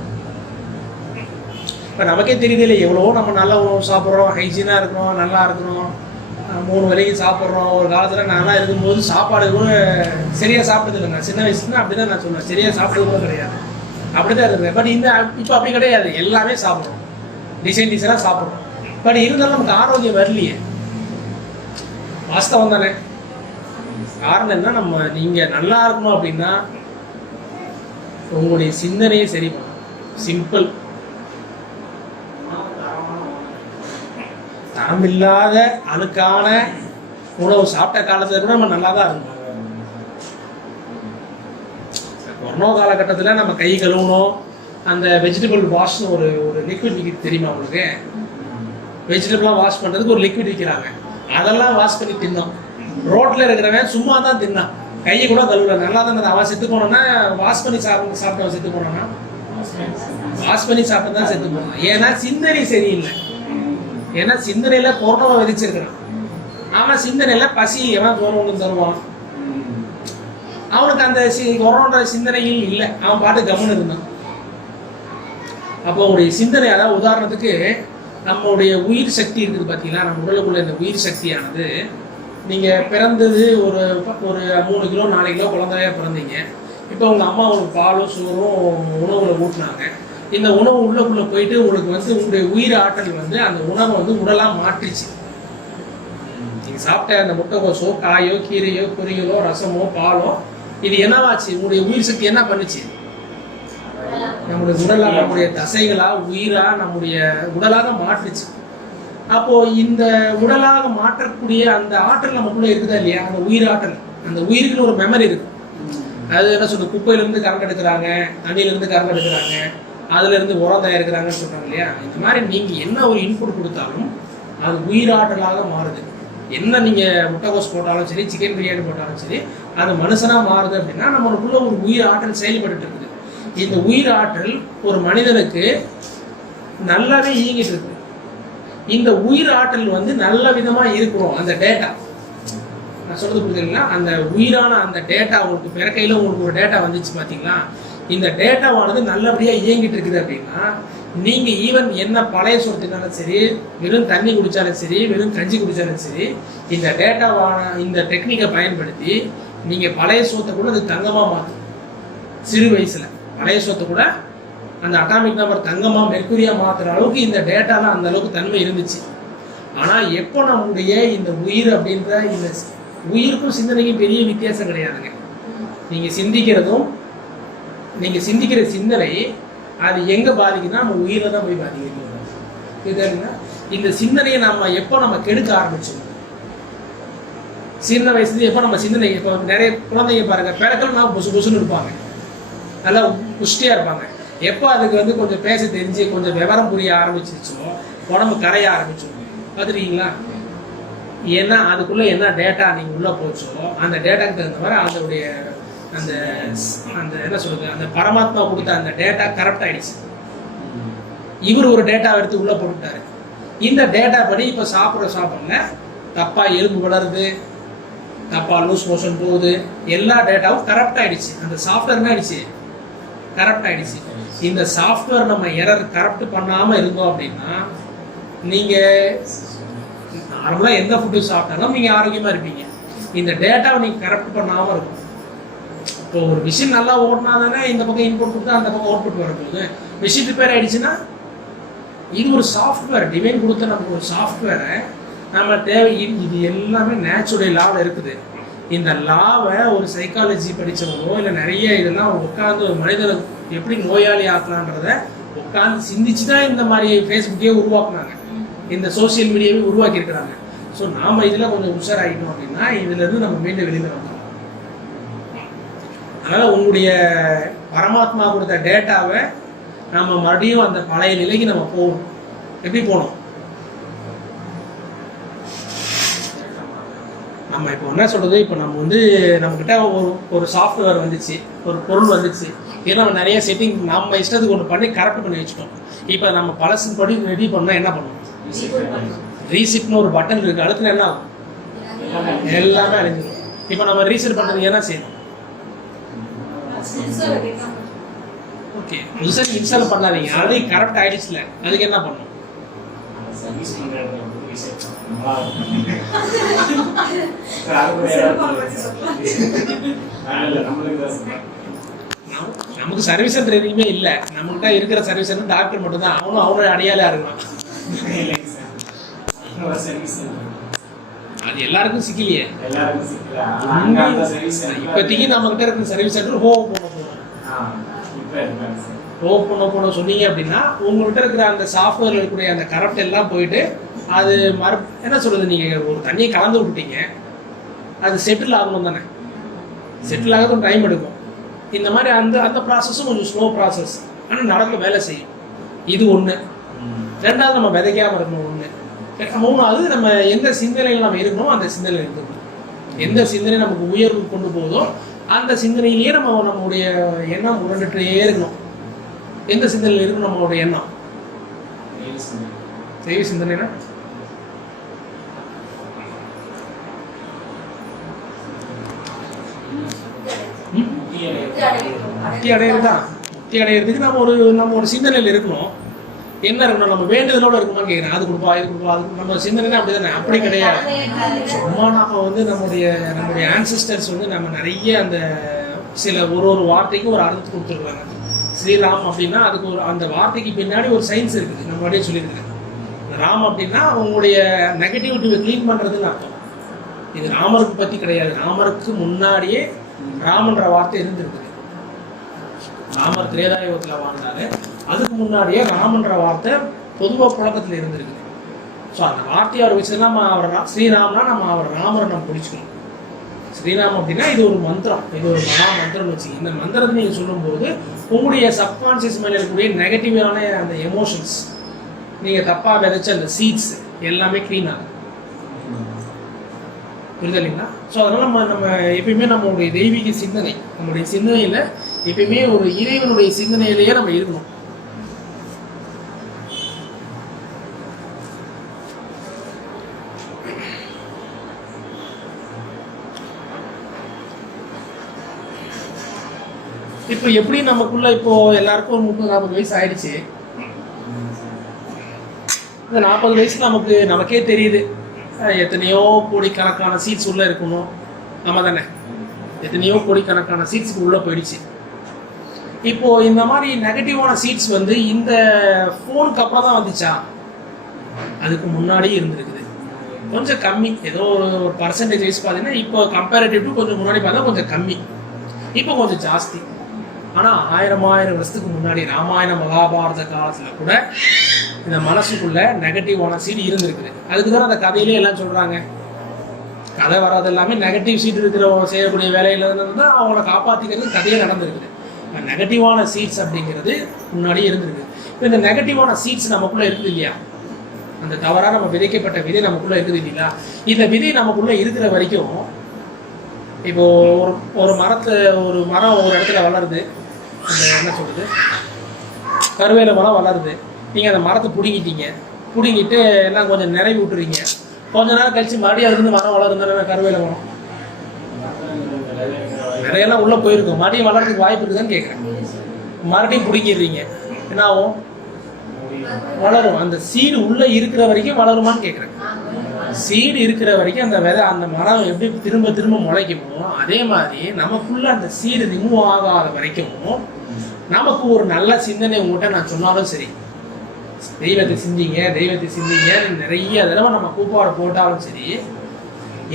இப்போ நமக்கே தெரியுது இல்லை, எவ்வளவோ நம்ம நல்ல உணவு சாப்பிட்றோம், ஹைஜீனாக இருக்கிறோம், நல்லா இருக்கிறோம், 3 வேளைக்கும் சாப்பிட்றோம். ஒரு காலத்தில் நல்லா இருக்கும்போது சாப்பாடு கூட சரியாக சாப்பிட்டது இல்லை. நான் சின்ன வயசுல அப்படி தான் நான் சொல்லுவேன், சரியாக சாப்பிட்டது கூட கிடையாது, அப்படி தான் இருந்தேன். பட் இப்போ அப்படி கிடையாது, எல்லாமே சாப்பிட்றோம், டிசைனாக சாப்பிட்றோம். பட் இருந்தாலும் நமக்கு ஆரோக்கியம் வரலையே. வாஸ்தவம் தானே? காரணம் என்ன, நீங்கள் நல்லா இருக்கணும் அப்படின்னா உங்களுடைய சிந்தனையை சரி பண்ணணும். சிம்பிள். தரம் இல்லாத அழுக்கான உணவு சாப்பிட்ட காலத்துல கூட நம்ம நல்லா தான் இருந்தோம். கொரோனா காலகட்டத்தில் நம்ம கை கழுவணும். அந்த வெஜிடபிள் வாஷ்னு ஒரு லிக்விட் விற்கிது, தெரியுமா உங்களுக்கு? வெஜிடபிளாக வாஷ் பண்ணுறதுக்கு ஒரு லிக்விட் விற்கிறாங்க. அதெல்லாம் வாஷ் பண்ணி தின்னோம். ரோட்டில் இருக்கிறவன் சும்மா தான் தின்னான், கையை கூட கழுவல. நல்லா தான் அவன் செத்து போனோன்னா, வாஷ் பண்ணி சாப்பிட்டவன் செத்து போனான்னா, வாஷ் பண்ணி சாப்பிட்டு தான் செத்து போனான். ஏன்னா சிந்தனை சரியில்லை. ஏன்னா சிந்தனையில கொரோனாவை விதிச்சிருக்கிறான். அவன் சிந்தனையில பசி எவன் தோணும் தருவான். அவனுக்கு அந்த கொரோனா சிந்தனையில் இல்லை, அவன் பாட்டு கவனம் இருந்தான். அப்போ உங்களுடைய சிந்தனை, அதாவது உதாரணத்துக்கு நம்மளுடைய உயிர் சக்தி இருக்குது பார்த்தீங்களா, நம்ம உடலுக்குள்ள இந்த உயிர் சக்தியானது, நீங்கள் பிறந்தது ஒரு 3 கிலோ 4 கிலோ குழந்தையா பிறந்தீங்க. இப்போ உங்கள் அம்மா உங்களுக்கு பாலும் சோறும் உணவுல ஊட்டினாங்க. இந்த உணவு உள்ளக்குள்ளே போயிட்டு உங்களுக்கு வந்து உங்களுடைய உயிர் ஆற்றல் வந்து அந்த உணவை வந்து உடலாக மாற்றிச்சு. நீங்கள் சாப்பிட்ட அந்த முட்டைகோசோ, காயோ, கீரையோ, பொரியலோ, ரசமோ, பாலோ, இது என்னவாச்சு? உங்களுடைய உயிர் சக்தி என்ன பண்ணுச்சு? நம்முடைய உடலாக, நம்முடைய தசைகளா, உயிரா, நம்முடைய உடலாக மாற்றுச்சு. அப்போ இந்த உடலாக மாற்றக்கூடிய அந்த ஆற்றல் நமக்குள்ள இருக்குதா இல்லையா? அந்த உயிர் ஆற்றல், அந்த உயிருக்குன்னு ஒரு மெமரி இருக்கு. அது என்ன சொல்றது, குப்பையிலேருந்து கரண்ட் எடுக்கிறாங்க, தண்ணியிலேருந்து கரண்ட் எடுக்கிறாங்க, அதுலேருந்து உரம் தயாரிக்கிறாங்கன்னு சொல்கிறாங்க இல்லையா? இந்த மாதிரி நீங்கள் என்ன ஒரு இன்புட் கொடுத்தாலும் அது உயிராற்றலாக மாறுது. என்ன நீங்கள் முட்டைகோஸ் போட்டாலும் சரி, சிக்கன் பிரியாணி போட்டாலும் சரி, அது மனுஷனாக மாறுது அப்படின்னா நம்மளுக்குள்ள ஒரு உயிர் ஆற்றல் செயல்பட்டு இருக்குது. இந்த உயிர் ஆற்றல் ஒரு மனிதனுக்கு நல்லாவே இயங்கிட்டு இருக்கு. இந்த உயிர் ஆற்றல் வந்து நல்ல விதமாக இருக்கணும். அந்த டேட்டா நான் சொல்றது புரியுதுங்களா? அந்த உயிரான அந்த டேட்டா உங்களுக்கு பிறக்கையில் உங்களுக்கு ஒரு டேட்டா வந்துச்சு பார்த்தீங்களா? இந்த டேட்டாவானது நல்லபடியாக இயங்கிட்டு இருக்குது அப்படின்னா நீங்கள் ஈவன் என்ன பழைய சொத்தினாலும் சரி, வெறும் தண்ணி குடித்தாலும் சரி, வெறும் கஞ்சி குடித்தாலும் சரி, இந்த டேட்டாவான இந்த டெக்னிக்கை பயன்படுத்தி நீங்கள் பழைய சோத்தை கூட அது தங்கமாக மாற்றும். சிறு வயசில் பழைய சொத்தை கூட அந்த அட்டாமிக் நம்பர் தங்கமாக மெர்க்குரியாக மாற்றுற அளவுக்கு இந்த டேட்டாவில் அந்த அளவுக்கு தன்மை இருந்துச்சு. ஆனால் எப்போ நம்முடைய இந்த உயிர் அப்படின்ற இந்த உயிருக்கும் சிந்தனைக்கும் பெரிய வித்தியாசம் கிடையாதுங்க. நீங்கள் சிந்திக்கிற சிந்தனை அது எங்கே பாதிக்குதுன்னா நம்ம உயிரை தான் போய் பாதிக்கிறோம். இதுன்னா இந்த சிந்தனையை நம்ம கெடுக்க ஆரம்பிச்சோம். சின்ன வயசுலேயே எப்போ நம்ம சிந்தனை, இப்போ நிறைய குழந்தைங்க பாருங்க, பிறக்கலன்னா புசுன்னு இருப்பாங்க, நல்லா புஷ்டியாக இருப்பாங்க. எப்போ அதுக்கு வந்து கொஞ்சம் பேச தெரிஞ்சு கொஞ்சம் விவரம் புரிய ஆரம்பிச்சிருச்சோ உடம்பு கரைய ஆரம்பிச்சோம். பார்த்துருக்கீங்களா? ஏன்னா அதுக்குள்ளே என்ன டேட்டா நீங்கள் உள்ளே போச்சோ அந்த டேட்டாக்கு தகுந்த மாதிரி அதோடைய அந்த அந்த என்ன சொல்றது, அந்த பரமாத்மா கொடுத்த அந்த டேட்டா கரெக்ட் ஆயிடுச்சு. இவர் ஒரு டேட்டாவை எடுத்து உள்ளே போட்டுட்டாரு. இந்த டேட்டா படி இப்போ சாப்பிட்ல தப்பாக எலும்பு வளருது, தப்பாக லூஸ் மோஷன் போகுது, எல்லா டேட்டாவும் கரெக்ட் ஆயிடுச்சு. அந்த சாஃப்ட்வேர் என்ன ஆயிடுச்சு? கரெக்ட் ஆயிடுச்சு. இந்த சாஃப்ட்வேர் நம்ம எரர் கரெக்ட் பண்ணாமல் இருந்தோம் அப்படின்னா நீங்கள் நார்மலாக எந்த ஃபுட்டு சாப்பிட்டாலும் நீங்கள் ஆரோக்கியமாக இருப்பீங்க. இந்த டேட்டாவை நீங்கள் கரெக்ட் பண்ணாமல் இருக்கும். இப்போ ஒரு மிஷின் நல்லா ஓடினா தானே இந்த பக்கம் இன்புட் கொடுத்தா அந்த பக்கம் அவுட்புட் வரும்போது, மிஷின் ரிப்பேர் ஆகிடுச்சுன்னா இது ஒரு சாஃப்ட்வேர், டிவைன் கொடுத்த நம்ம ஒரு சாஃப்ட்வேரை நம்ம தேவை. இது எல்லாமே நேச்சுரல் லாவில் இருக்குது. இந்த லாவை ஒரு சைக்காலஜி படித்தவங்களோ இல்லை நிறைய இதெல்லாம் உட்காந்து ஒரு மனிதனை எப்படி நோயாளி ஆக்கலான்றத உட்காந்து சிந்திச்சு தான் இந்த மாதிரி ஃபேஸ்புக்கே உருவாக்குனாங்க, இந்த சோசியல் மீடியாவே உருவாக்கியிருக்கிறாங்க. ஸோ நாம் இதில் கொஞ்சம் உஷாராகிட்டோம் அப்படின்னா இதுலேருந்து நம்ம மீண்டும் வெளியில் வந்துடும். அதனால் உங்களுடைய பரமாத்மா கொடுத்த டேட்டாவை நம்ம மறுபடியும் அந்த பழைய நிலைக்கு நம்ம போகணும். எப்படி போகணும்? நம்ம இப்போ என்ன சொல்கிறது, இப்போ நம்ம வந்து நம்மக்கிட்ட ஒரு சாஃப்ட்வேர் வந்துச்சு, ஒரு பொருள் வந்துச்சு, ஏன்னா நம்ம நிறைய செட்டிங் நம்ம இஷ்டத்துக்கு ஒன்று பண்ணி கரெக்ட் பண்ணி வச்சுட்டோம். இப்போ நம்ம பழசு படி ரெடி பண்ணால் என்ன பண்ணுவோம்? ரீசெட்னு ஒரு பட்டன் இருக்குது, அடுத்துல என்ன ஆகும்? எல்லாமே அழிஞ்சிடும். இப்போ நம்ம ரீசெட் பண்ணுறதுக்கு என்ன செய்யணும்? ஓகே, புதுசாக இன்ஸ்டால் பண்ணாதீங்க, ஆல்ரெடி கரெக்ட் ஆகிடுச்சுல, அதுக்கு என்ன பண்ணணும்? நமக்கு சர்வீஸ் சென்டர் எதுவுமே இல்லை, நம்மகிட்ட இருக்கிற சர்வீஸ் சென்டர் டாக்டர் மட்டும்தான். அவனோட அடையாளா இருக்கலாம். அது எல்லாருக்கும் சிக்கலையே. இப்போதைக்கு நம்ம கிட்ட இருக்கிற சர்வீஸ் சென்டர் ஓப்பன் சொன்னீங்க அப்படின்னா உங்கள்கிட்ட இருக்கிற அந்த சாஃப்ட்வேர்ல இருக்கக்கூடிய அந்த கரெக்ட் எல்லாம் போயிட்டு அது என்ன சொல்றது, நீங்க ஒரு தண்ணியை கலந்து விட்டீங்க, அது செட்டில் ஆகணும் தானே. செட்டில் ஆகிறது டைம் எடுக்கும். இந்த மாதிரி அந்த ப்ராசஸும் கொஞ்சம் ஸ்லோ ப்ராசஸ், ஆனால் நடக்க வேலை செய்யும். இது ஒன்று. ரெண்டாவது, நம்ம விதைக்காமல் இருக்கணும். ஒன்று. மூணாவது, நம்ம எந்த சிந்தனையில் நம்ம இருக்கணும் அந்த சிந்தனையில் இருக்கணும். எந்த சிந்தனை நமக்கு உயர்வு கொண்டு போகுதோ அந்த சிந்தனையிலேயே நம்மளுடைய எண்ணம் உருண்டுட்டே இருக்கணும். எந்த சிந்தனையில் இருக்கணும் நம்மளுடைய எண்ணம்? தெய்வ சிந்தனைனா முக்தி அடையிறதுதான். முக்தி அடையிறதுக்கு நம்ம ஒரு சிந்தனையில் இருக்கணும். என்ன இருக்கணும்? நம்ம வேண்டுதலோட இருக்குமான்னு கேட்குறேன். அது கொடுப்பா, இது கொடுப்பா, அது நம்ம சிந்தனை அப்படி தானே. அப்படி கிடையாது. சும்மா நம்ம வந்து நம்முடைய ஆன்சிஸ்டர்ஸ் வந்து நம்ம நிறைய அந்த சில ஒரு வார்த்தைக்கு ஒரு அர்த்தம் கொடுத்துருக்காங்க. ஸ்ரீராம் அப்படின்னா அதுக்கு அந்த வார்த்தைக்கு பின்னாடி ஒரு சயின்ஸ் இருக்குது. நம்ம அப்படியே சொல்லியிருக்கேன். ராம் அப்படின்னா உங்களுடைய நெகட்டிவிட்டியை க்ளீன் பண்ணுறதுன்னு அர்த்தம். இது ராமருக்கு பற்றி கிடையாது. ராமருக்கு முன்னாடியே ராமன்ற வார்த்தை இருந்திருக்குது. ராமர் திரேதாயுகத்தில் வாழ்ந்தாரு, அதுக்கு முன்னாடியே ராமன்ற வார்த்தை பொதுவாக புழக்கத்தில் இருந்திருக்குது. ஸோ அந்த வார்த்தையை அவர் வச்சுதான் நம்ம அவர் ஸ்ரீராம்னா நம்ம அவர் ராமரை நம்ம பிடிச்சிக்கணும். ஸ்ரீராம் அப்படின்னா இது ஒரு மந்திரம், இது ஒரு மகா மந்திரம்னு வச்சு இந்த மந்திரத்தை நீங்கள் சொல்லும்போது உங்களுடைய சப்கான்சியஸ் மேலே இருக்கக்கூடிய நெகட்டிவான அந்த எமோஷன்ஸ், நீங்கள் தப்பாக விதைச்ச அந்த சீட்ஸ் எல்லாமே க்ளீன் ஆகும். புரியுது இல்லைங்களா? ஸோ அதனால் நம்ம எப்பயுமே நம்மளுடைய தெய்வீக சிந்தனை, நம்மளுடைய சிந்தனையில் எப்பயுமே ஒரு இறைவனுடைய சிந்தனையிலேயே நம்ம இருக்கணும். இப்போ எப்படி நமக்குள்ள இப்போ எல்லாருக்கும் ஒரு 30-40 வயசு ஆயிடுச்சு. இந்த 40 வயசு நமக்கே தெரியுது எத்தனையோ கோடிக்கணக்கான சீட்ஸ் உள்ள இருக்கணும். ஆமாம் தானே? எத்தனையோ கோடிக்கணக்கான சீட்ஸுக்கு உள்ளே போயிடுச்சு. இப்போ இந்த மாதிரி நெகட்டிவான சீட்ஸ் வந்து இந்த ஃபோனுக்கு அப்புறம் தான் வந்துச்சா? அதுக்கு முன்னாடியே இருந்திருக்குது. கொஞ்சம் கம்மி, ஏதோ ஒரு பர்சன்டேஜ் வைஸ் பார்த்தீங்கன்னா இப்போ கம்பேரிட்டிவ் டு கொஞ்சம் முன்னாடி பார்த்தா கொஞ்சம் கம்மி, இப்போ கொஞ்சம் ஜாஸ்தி. ஆனால் ஆயிரம் வருஷத்துக்கு முன்னாடி ராமாயண மகாபாரத காலத்தில் கூட இந்த மனசுக்குள்ள நெகட்டிவான சீட் இருந்திருக்குது. அதுக்கு தான் அந்த கதையிலே எல்லாம் சொல்கிறாங்க. கதை வராது எல்லாமே நெகட்டிவ் சீட் இருக்கிறவங்க செய்யக்கூடிய வேலையில தான் அவங்கள காப்பாற்றிக்கிறது கதையே நடந்திருக்குது. நெகட்டிவான சீட்ஸ் அப்படிங்கிறது முன்னாடியே இருந்திருக்கு. இப்போ இந்த நெகட்டிவான சீட்ஸ் நமக்குள்ளே இருக்குது இல்லையா? அந்த தவறாக நம்ம விதைக்கப்பட்ட விதை நமக்குள்ளே இருக்குது இல்லையா? இந்த விதை நமக்குள்ளே இருக்கிற வரைக்கும் இப்போ ஒரு மரம் ஒரு இடத்துல வளருது, அந்த என்ன சொல்கிறது, கருவேல மரம் வளருது. நீங்கள் அந்த மரத்தை பிடுங்கிட்டு எல்லாம் கொஞ்சம் நிறைவி விட்டுறீங்க. கொஞ்ச நேரம் கழிச்சு மறுபடியும் அதுலேருந்து மரம் வளருந்தானே கருவேல மரம் நிறையெல்லாம் உள்ளே போயிருக்கும். மறுபடியும் வளர்றதுக்கு வாய்ப்பு இருக்குதான்னு கேட்குறேன். மறுபடியும் பிடிங்கிடுறீங்க, என்ன ஆகும்? வளரும். அந்த சீடு உள்ளே இருக்கிற வரைக்கும் வளருமான்னு கேட்குறேன். சீடு இருக்கிற வரைக்கும் அந்த விதை, அந்த மரம் எப்படி திரும்ப முளைக்குமோ அதே மாதிரி நமக்குள்ள அந்த சீடு ரிமூவ் ஆகாத வரைக்கும் நமக்கு ஒரு நல்ல சிந்தனை உங்கள்கிட்ட நான் சொன்னாலும் சரி, தெய்வத்தை சிந்திங்க நிறைய தடவை நம்ம கூப்பாடு போட்டாலும் சரி,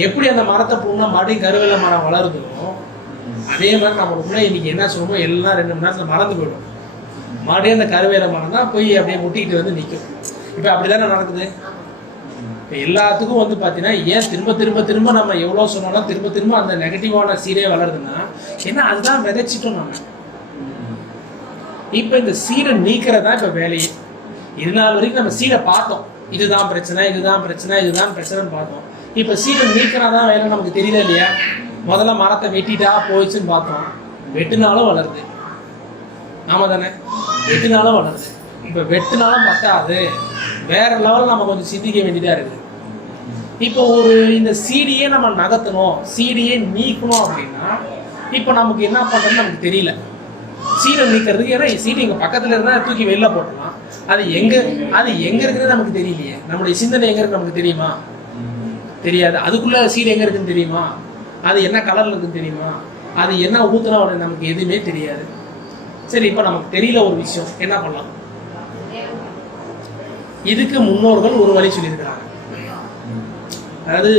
எப்படி அந்த மரத்தை போனா மறுபடியும் கருவேல மரம் வளருதோ அதே மாதிரி நம்மளுக்குள்ள இன்னைக்கு என்ன சொல்லணும் எல்லாம் 2 மணி நேரத்தில் மறந்து போயிடும். மறுபடியும் அந்த கருவேல மரம் தான் போய் அப்படியே முட்டிக்கிட்டு வந்து நிற்கும். இப்போ அப்படிதானே நடக்குது. இப்போ எல்லாத்துக்கும் வந்து பார்த்தீங்கன்னா ஏன் திரும்ப நம்ம எவ்வளோ சொன்னாலும் திரும்ப அந்த நெகட்டிவான சீரே வளருதுன்னா ஏன்னா அதுதான் விதைச்சிட்டோம் நம்ம. இப்போ இந்த சீடை நீக்கிறதா இப்போ வேலையே. இது நாள் வரைக்கும் நம்ம சீடை பார்த்தோம், இதுதான் பிரச்சனை இதுதான் பிரச்சனை இதுதான் பிரச்சனைன்னு பார்த்தோம். இப்போ சீடை நீக்கிறாதான் வேலை நமக்கு தெரியல இல்லையா? முதல்ல மரத்தை வெட்டிட்டா போயிடுச்சுன்னு பார்த்தோம், வெட்டினாலும் வளருது. ஆமா தானே? வெட்டினாலும் வளருது. இப்போ வெட்டினாலும் பத்தாது, வேற லெவலில் நம்ம கொஞ்சம் சிந்திக்க வேண்டியதாக இருக்குது. இப்போ இந்த சீடியே நம்ம நகர்த்தணும், சீடியே நீக்கணும் அப்படின்னா இப்போ நமக்கு என்ன பண்ணுறதுன்னு நமக்கு தெரியல. சீடை நீக்கிறதுக்கு, ஏன்னா சீடை இங்கே பக்கத்தில் இருந்தால் தூக்கி வெளில போட்டலாம், அது எங்கே இருக்குன்னு நமக்கு தெரியலையே. நம்மளுடைய சிந்தனை எங்கே இருக்கு நமக்கு தெரியுமா? தெரியாது. அதுக்குள்ளே சீடை எங்கே இருக்குன்னு தெரியுமா? அது என்ன கலரில் இருக்குன்னு தெரியுமா? அது என்ன ஊத்துனா நமக்கு எதுவுமே தெரியாது. சரி, இப்போ நமக்கு தெரியல ஒரு விஷயம், என்ன பண்ணலாம்? இதுக்கு முன்னோர்கள் ஒரு வழி சொல்லியிருக்கிறாங்க. அதாவது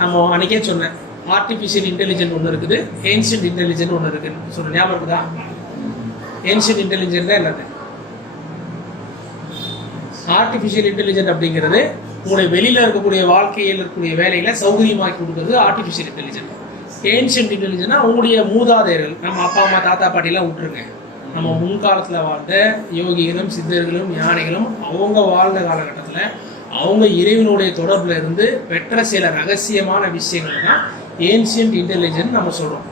நம்ம அன்னைக்கே சொன்னேன், ஆர்டிஃபிஷியல் இன்டெலிஜென்ட் ஒன்று இருக்குது, ஏன்ஷியன்ட் இன்டெலிஜென்ட் ஒன்று இருக்குன்னு சொன்ன ஞாபகம் இருக்குதா? ஏன்ஷியன்ட் இன்டெலிஜென்ட் தான் என்னது? ஆர்டிஃபிஷியல் இன்டெலிஜென்ட் அப்படிங்கிறது உங்களுடைய வெளியில் இருக்கக்கூடிய வாழ்க்கையில் இருக்கக்கூடிய வேலைகளை சௌகரியமாக்கி கொடுக்குறது ஆர்டிஃபிஷியல் இன்டெலிஜென்ட். ஏன்ஷியன்ட் இன்டெலிஜென்ட்னா உங்களுடைய மூதாதையர்கள், நம்ம அப்பா அம்மா தாத்தா பாட்டிலாம் விட்டுருங்க, நம்ம முன்காலத்தில் வாழ்ந்த யோகிகளும் சித்தர்களும் ஞானிகளும் அவங்க வாழ்ந்த காலகட்டத்தில் அவங்க இறைவனுடைய தொடர்பில் இருந்து பெற்ற சில ரகசியமான விஷயங்கள் தான் ஏன்ஷியன்ட் இன்டெலிஜென்ட் நம்ம சொல்கிறோம்.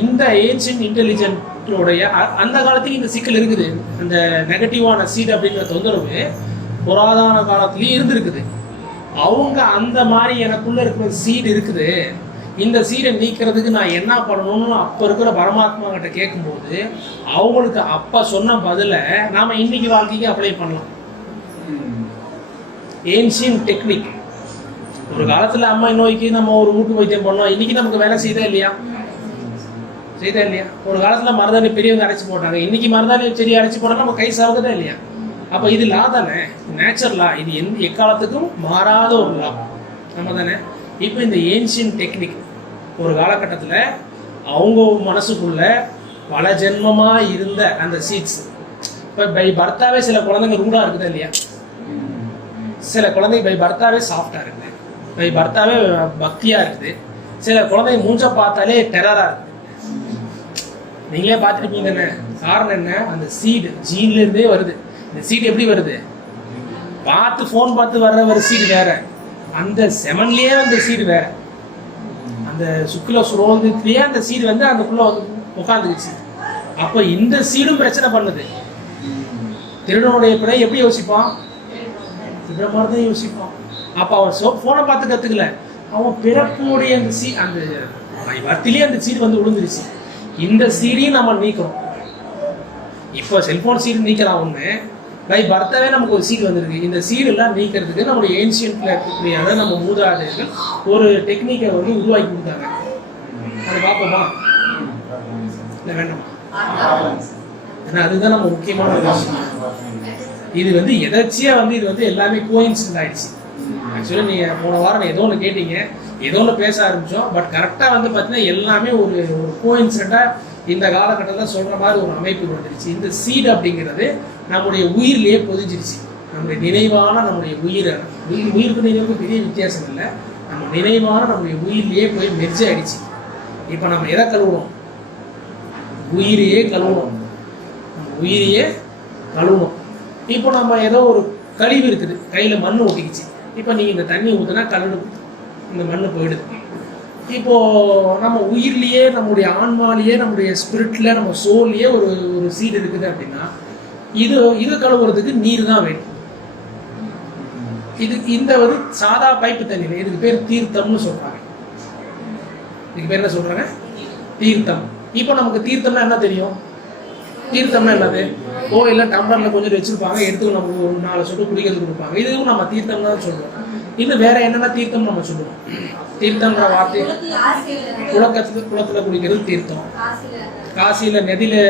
இந்த ஏன்ஷியன்ட் இன்டெலிஜென்ட்டோடைய அந்த காலத்துலேயும் இந்த சிக்கல் இருக்குது. அந்த நெகட்டிவான சீட் அப்படிங்கிற தொந்தரவு புராதன காலத்துலேயும் இருந்திருக்குது. அவங்க அந்த மாதிரி எனக்குள்ளே இருக்கிற சீடு இருக்குது, இந்த சீடை நீக்கிறதுக்கு நான் என்ன பண்ணணும்னு அப்போ இருக்கிற பரமாத்மா கிட்ட கேட்கும்போது அவங்களுக்கு அப்போ சொன்ன பதிலை நாம் இன்னைக்கு வாழ்க்கைக்கு அப்ளை பண்ணலாம். Ancient technique. ஒரு காலத்தில் அம்மா நோய்க்கு நம்ம ஒரு வீட்டு வைத்தியம் பண்ணோம், இன்னைக்கு நமக்கு வேலை செய்தா இல்லையா? ஒரு காலத்தில் மருதாணி பெரியவங்க அரைச்சி போட்டாங்க, இன்னைக்கு மருதாணி செடி அரைச்சி போட்டால் நம்ம கை சாகுதா இல்லையா? அப்போ இது லா தானே, நேச்சர் லா. இது எக்காலத்துக்கும் மாறாத ஒரு லா, நம்ம தானே? இப்போ இந்த ஏன்ஷியன் டெக்னிக் ஒரு காலகட்டத்தில் அவங்க மனசுக்குள்ள பல ஜென்மமாக இருந்த அந்த சீட்ஸ், இப்போ பை பர்த்தாவே சில குழந்தைங்க ரூடாக இருக்குதா இல்லையா? சில குழந்தைங்க பை பர்த்தாவே சாஃப்டாக இருக்குது, பை பர்த்தாவே பக்தியாக இருக்குது. சில குழந்தைங்க மூஞ்ச பார்த்தாலே டெரராக இருக்குது. நீங்களே பார்த்துருப்பீங்க தானே? காரணம் என்ன? அந்த சீடு ஜீன்லேருந்தே வருது. இந்த சீடு எப்படி வருது? ஃபோன் பார்த்து வர்ற ஒரு சீடு வேற, அந்த செமன்லேயே அந்த சீடு வேற. அந்த சுக்கில சுரோகத்திலேயே அந்த சீடு வந்து அந்தக்குள்ள வந்து உட்காந்துக்குச்சு. அப்போ இந்த சீடும் பிரச்சனை பண்ணுது. திருடனுடைய பிழை எப்படி யோசிப்பான்? திருட மாதிரி தான் யோசிப்பான். அப்போ அவன் ஃபோனை பார்த்து கற்றுக்கல, அவன் பிறப்புடைய அந்த வர்த்திலேயே அந்த சீடு வந்து விழுந்துருச்சு. இந்த சீடையும் நம்ம நீக்கிறோம். இப்போ செல்போன் சீடு நீக்கலாம் ஒன்று, பை பர்த்தாவே நமக்கு ஒரு சீடு வந்திருக்கு. இந்த சீடெல்லாம் நீக்கிறதுக்கு நம்மளுடைய ஏன்ஷியன்ட்ல இருக்கக்கூடிய நம்ம மூதாதையர்கள் ஒரு டெக்னிக்கை வந்து உருவாக்கி கொடுத்தாங்க. அதை பார்ப்போமா? இல்லை வேண்டாமா? ஏன்னா அதுதான் நம்ம முக்கியமான ஒரு விஷயம். இது வந்து எதாச்சியாக வந்து இது வந்து எல்லாமே கோயின்சிடென்ட் ஆயிடுச்சு. ஆக்சுவலி நீங்கள் போன வாரம் ஏதோ ஒன்று கேட்டீங்க, ஏதோ ஒன்று பேச ஆரம்பித்தோம். பட் கரெக்டாக வந்து பார்த்தீங்கன்னா எல்லாமே ஒரு கோயின்சிடென்ட்டாக இந்த காலகட்டத்தில் சொல்கிற மாதிரி ஒரு அமைப்பு வந்துருச்சு. இந்த சீடு அப்படிங்கிறது நம்முடைய உயிர்லேயே பொதிஞ்சிருச்சு. நம்முடைய நினைவான நம்முடைய உயிருக்கு நினைவுக்கு பெரிய வித்தியாசம் இல்லை. நம்ம நினைவான நம்முடைய உயிர்லேயே போய் மெர்ஜ் ஆயிடுச்சு. இப்போ நம்ம எதை கழுவுறோம்? உயிரையே கழுவணும். உயிரையே கழுவணும். இப்போ நம்ம ஏதோ ஒரு கழிவு இருக்குது, கையில் மண் ஒட்டிக்கிச்சு. இப்போ நீங்கள் இந்த தண்ணி ஊற்றினா கழுவு இந்த மண் போயிடுது. இப்போது நம்ம உயிர்லேயே நம்முடைய ஆன்மாலேயே நம்முடைய ஸ்பிரிட்டில் நம்ம சோல்லையே ஒரு சீடு இருக்குது அப்படின்னா இது கழுவுறதுக்கு நீர் தான் வேணும். இந்த வந்து சாதா பைப்பு தண்ணியில் இதுக்கு பேர் தீர்த்தம்னு சொல்கிறாங்க. இதுக்கு பேர் என்ன சொல்கிறாங்க? தீர்த்தம். இப்போ நமக்கு தீர்த்தம்னா என்ன தெரியும்? தீர்த்தம்னா என்னது? கோயிலில் டம்ளரில் கொஞ்சம் வச்சுருப்பாங்க, எடுத்து நமக்கு ஒரு 4 சொட்டு குடிக்கிறதுக்கு கொடுப்பாங்க. இதுவும் நம்ம தீர்த்தம் தான் சொல்லுவோம். இன்னும் வேற என்னென்ன தீர்த்தம் நம்ம சொல்லுவோம்? தீர்த்தம்ன்ற வார்த்தை குளத்தில் குடிக்கிறது தீர்த்தம், காசியில் நதியில்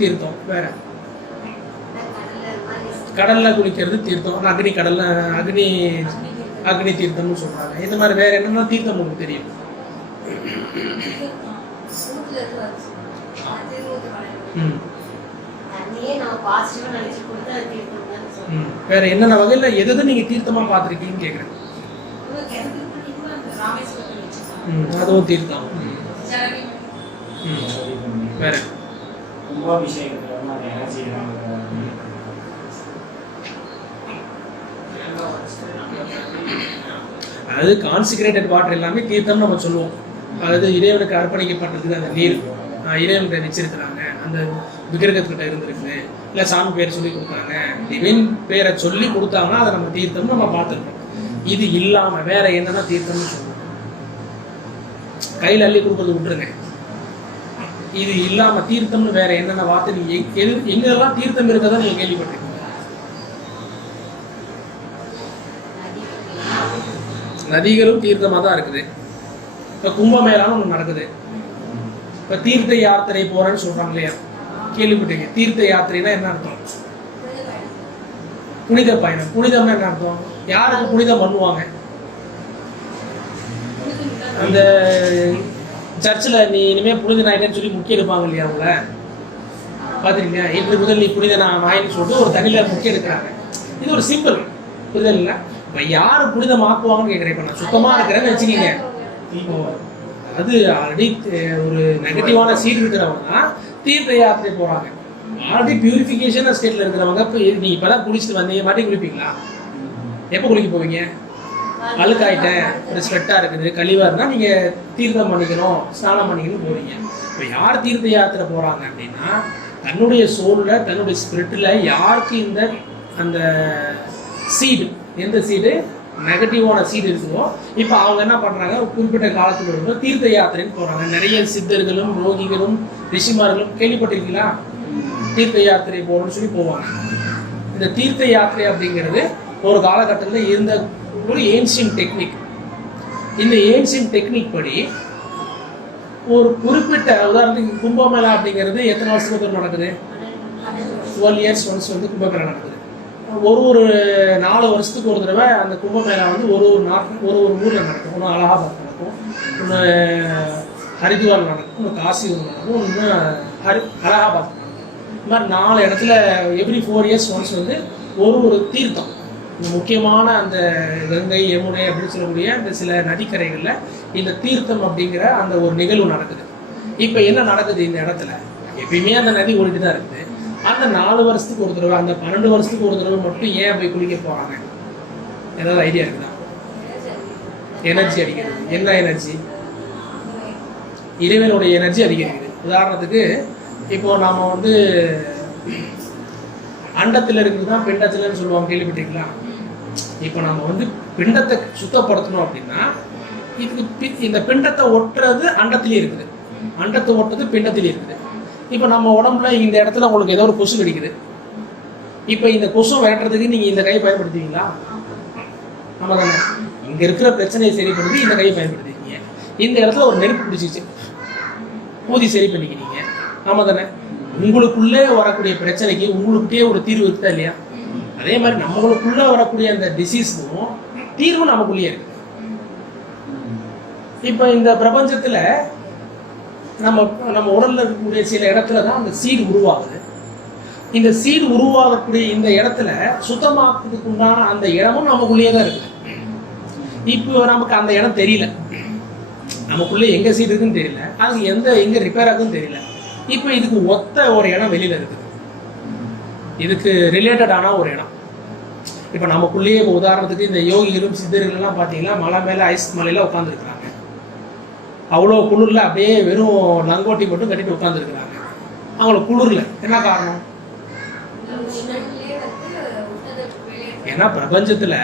தீர்த்தம், வேற கடலில் குளிக்கிறது தீர்த்தம், அக்னி தீர்த்தம்னு சொல்கிறாங்க. இந்த மாதிரி வேற என்னென்ன தீர்த்தம் உங்களுக்கு தெரியும்? வேற என்னென்ன வகையில் எது நீங்கள் தீர்த்தமாக பார்த்துருக்கீங்கன்னு கேட்குறேன். அதுவும் தீர்த்தம். வேற கும்பாபிஷேகத்துல வந்து அந்த எனர்ஜி அதாவது கான்சிக்ரேட்டட் வாட்டர் எல்லாமே தீர்த்தம் நம்ம சொல்லுவோம். அதாவது இறைவனுக்கு அர்ப்பணிக்கப்பட்டிருக்கு அந்த நீர், இறைவனுக்கு வச்சிருக்கிறாங்க, அந்த விக்கிரகத்துக்கிட்ட இருந்திருக்கு, இல்லை சாமி பேர் சொல்லி கொடுத்தாங்க, டிவைன் பேரை சொல்லி கொடுத்தாங்கன்னா அதை நம்ம தீர்த்தம்னு நம்ம பார்த்துருக்கோம். இது இல்லாமல் வேற என்னன்னா தீர்த்தம்னு சொல்லுவோம். கையில் அள்ளி கொடுக்கறது விட்டுருங்க. இது இல்லாமல் தீர்த்தம்னு வேற என்னென்ன வார்த்தை நீங்க எங்கெல்லாம் தீர்த்தம் இருக்கதான் நீங்க கேள்விப்பட்டிருக்கீங்க? நதிகளும் தீர்த்தமாக தான் இருக்குது. இப்போ கும்பமேளான்னு ஒன்று நடக்குது. இப்போ தீர்த்த யாத்திரை போறேன்னு சொல்றாங்க இல்லையா, கேள்விப்பட்டீங்க? தீர்த்த யாத்திரைனா என்ன அர்த்தம்? புனித பயணம். புனிதம்னா என்ன அர்த்தம்? யாருக்கு புனிதம் பண்ணுவாங்க? அந்த சர்ச்சில் நீ இனிமேல் புனித நாயிட்டேன்னு சொல்லி முக்கிய எடுப்பாங்க இல்லையா, அவங்கள பார்த்துருக்கீங்க? இன்று முதல் நீ புனித நாயின்னு சொல்லிட்டு ஒரு தண்ணியில் முக்கிய எடுக்கிறாங்க. இது ஒரு சிம்பிள் புரிதல் இல்லை. இப்போ யார் புனிதமாக்குவாங்கன்னு கேட்குறேன். இப்போ நான் சுத்தமாக இருக்கிறேன்னு வச்சுக்கிங்க, அது ஆல்ரெடி ஒரு நெகட்டிவான சீட் இருக்கிறவங்க தான் தீர்த்த யாத்திரை போகிறாங்க. ஆல்ரெடி பியூரிஃபிகேஷன் ஸ்டேட்டில் இருக்கிறவங்க இப்போ நீ இப்போ தான் குளிச்சுட்டு வந்தீங்க, மாட்டி குளிப்பீங்களா? எப்போ குளிக்க போவீங்க? அழுக்காயிட்டேன், ஒரு ஸ்வெட்டாக இருக்குது, கழிவாக இருந்தால் நீங்கள் தீர்த்தம் பண்ணிக்கணும், ஸ்நானம் பண்ணிக்கணும் போவீங்க. இப்போ யார் தீர்த்த யாத்திரை போகிறாங்க அப்படின்னா தன்னுடைய சோலில், தன்னுடைய ஸ்பிரிட்டில் யாருக்கு இந்த அந்த சீடு, எந்த சீடு நெகட்டிவான சீடு இருக்குதோ இப்போ அவங்க என்ன பண்ணுறாங்க, குறிப்பிட்ட காலத்தில் இருந்து தீர்த்த யாத்திரைன்னு போகிறாங்க. நிறைய சித்தர்களும் ரோகிகளும் ரிஷிமார்களும் கேள்விப்பட்டிருக்கீங்களா? தீர்த்த யாத்திரை போகணும்னு சொல்லி போவாங்க. இந்த தீர்த்த யாத்திரை அப்படிங்கிறது ஒரு காலகட்டத்தில் இருந்த ஒரு ஏன்ஷியன்ட் டெக்னிக். இந்த ஏன்ஷியன்ட் டெக்னிக் படி ஒரு குறிப்பிட்ட உதாரணத்துக்கு கும்பமேளா அப்படிங்கிறது எத்தனை வருஷத்துக்கு ஒரு நடக்குது? 12 இயர்ஸ் ஒன்ஸ் வந்து கும்பமேளா நடக்குது. ஒரு 4 வருஷத்துக்கு ஒரு தடவை அந்த கும்பமேளா வந்து ஒரு ஊரில் நடக்கும். ஒன்று அலகாபாத் நடக்கும், ஒன்று ஹரித்வார் நடக்கும், ஒன்று காசி நடக்கும், ஒன்று அலகாபாத் நடக்கும். இந்த மாதிரி 4 இடத்துல எவ்ரி 4 இயர்ஸ் ஒன்ஸ் வந்து ஒரு தீர்த்தம், முக்கியமான அந்த கங்கை, யமுனை அப்படின்னு சொல்லக்கூடிய அந்த சில நதிக்கரைகளில் இந்த தீர்த்தம் அப்படிங்கிற அந்த ஒரு நிகழ்வு நடக்குது. இப்போ என்ன நடக்குது இந்த இடத்துல? எப்பயுமே அந்த நதி ஓடிட்டு தான் இருக்குது. அந்த 4 வருஷத்துக்கு ஒரு தடவை, அந்த 12 வருஷத்துக்கு ஒரு தடவை மட்டும் ஏன் போய் குளிக்க போகிறாங்க? ஏதாவது ஐடியா இருக்குதா? எனர்ஜி அடிக்கிறது. என்ன எனர்ஜி? இறைவனுடைய எனர்ஜி அதிகரிக்குது. உதாரணத்துக்கு இப்போ நாம வந்து அண்டத்தில் இருக்கிறது தான் பிண்டத்தில்னு சொல்லுவாங்க, கேள்விப்பட்டீங்களா? இப்போ நம்ம வந்து பிண்டத்தை சுத்தப்படுத்தணும் அப்படின்னா இதுக்கு இந்த பிண்டத்தை ஒட்டுறது அண்டத்திலே இருக்குது, அண்டத்தை ஒட்டுறது பிண்டத்திலே இருக்குது. இப்போ நம்ம உடம்புல இந்த இடத்துல உங்களுக்கு ஏதோ ஒரு கொசு கடிக்குது. இப்போ இந்த கொசு விரட்டுறதுக்கு நீங்கள் இந்த கையை பயன்படுத்துவீங்களா? நம்ம தானே இங்கே இருக்கிற பிரச்சனையை சரிப்படுத்தி இந்த கையை பயன்படுத்திக்கிங்க. இந்த இடத்துல ஒரு நெருப்பு பிடிச்சிச்சு, ஊதி சரி பண்ணிக்கிறீங்க. ஆமாம் தானே? உங்களுக்குள்ளே வரக்கூடிய பிரச்சனைக்கு உங்களுக்கிட்டே ஒரு தீர்வு இருக்குதா இல்லையா? அதே மாதிரி நம்மளுக்குள்ளே வரக்கூடிய அந்த டிசீஸும் தீர்வு நமக்குள்ளேயே இருக்கு. இப்போ இந்த பிரபஞ்சத்தில் நம்ம உடல்ல இருக்கக்கூடிய சில இடத்துல தான் அந்த சீடு உருவாகுது. இந்த சீடு உருவாகக்கூடிய இந்த இடத்துல சுத்தமாக்குறதுக்கு உண்டான அந்த இடமும் நமக்குள்ளேயே தான் இருக்குது. இப்போ நமக்கு அந்த இடம் தெரியல, நமக்குள்ளே எங்க சீடு இருக்குன்னு தெரியல, அது எங்க ரிப்பேர் ஆகுன்னு தெரியல. இப்போ இதுக்கு ஒத்த ஒரு இடம் வெளியில இருக்குது, இதுக்கு ரிலேட்டடான ஒரு இடம். இப்போ நமக்குள்ளேயே உதாரணத்துக்கு இந்த யோகிகளும் சித்தர்கள்லாம் பார்த்தீங்கன்னா மலை மேலே ஐஸ் மலையில உட்காந்துருக்குறாங்க. அவ்வளோ குளிர்ல அப்படியே வெறும் லங்கோட்டி மட்டும் கட்டிட்டு உட்காந்துருக்குறாங்க. அவங்களுக்கு குளிர்ல என்ன காரணம்? ஏன்னா பிரபஞ்சத்துல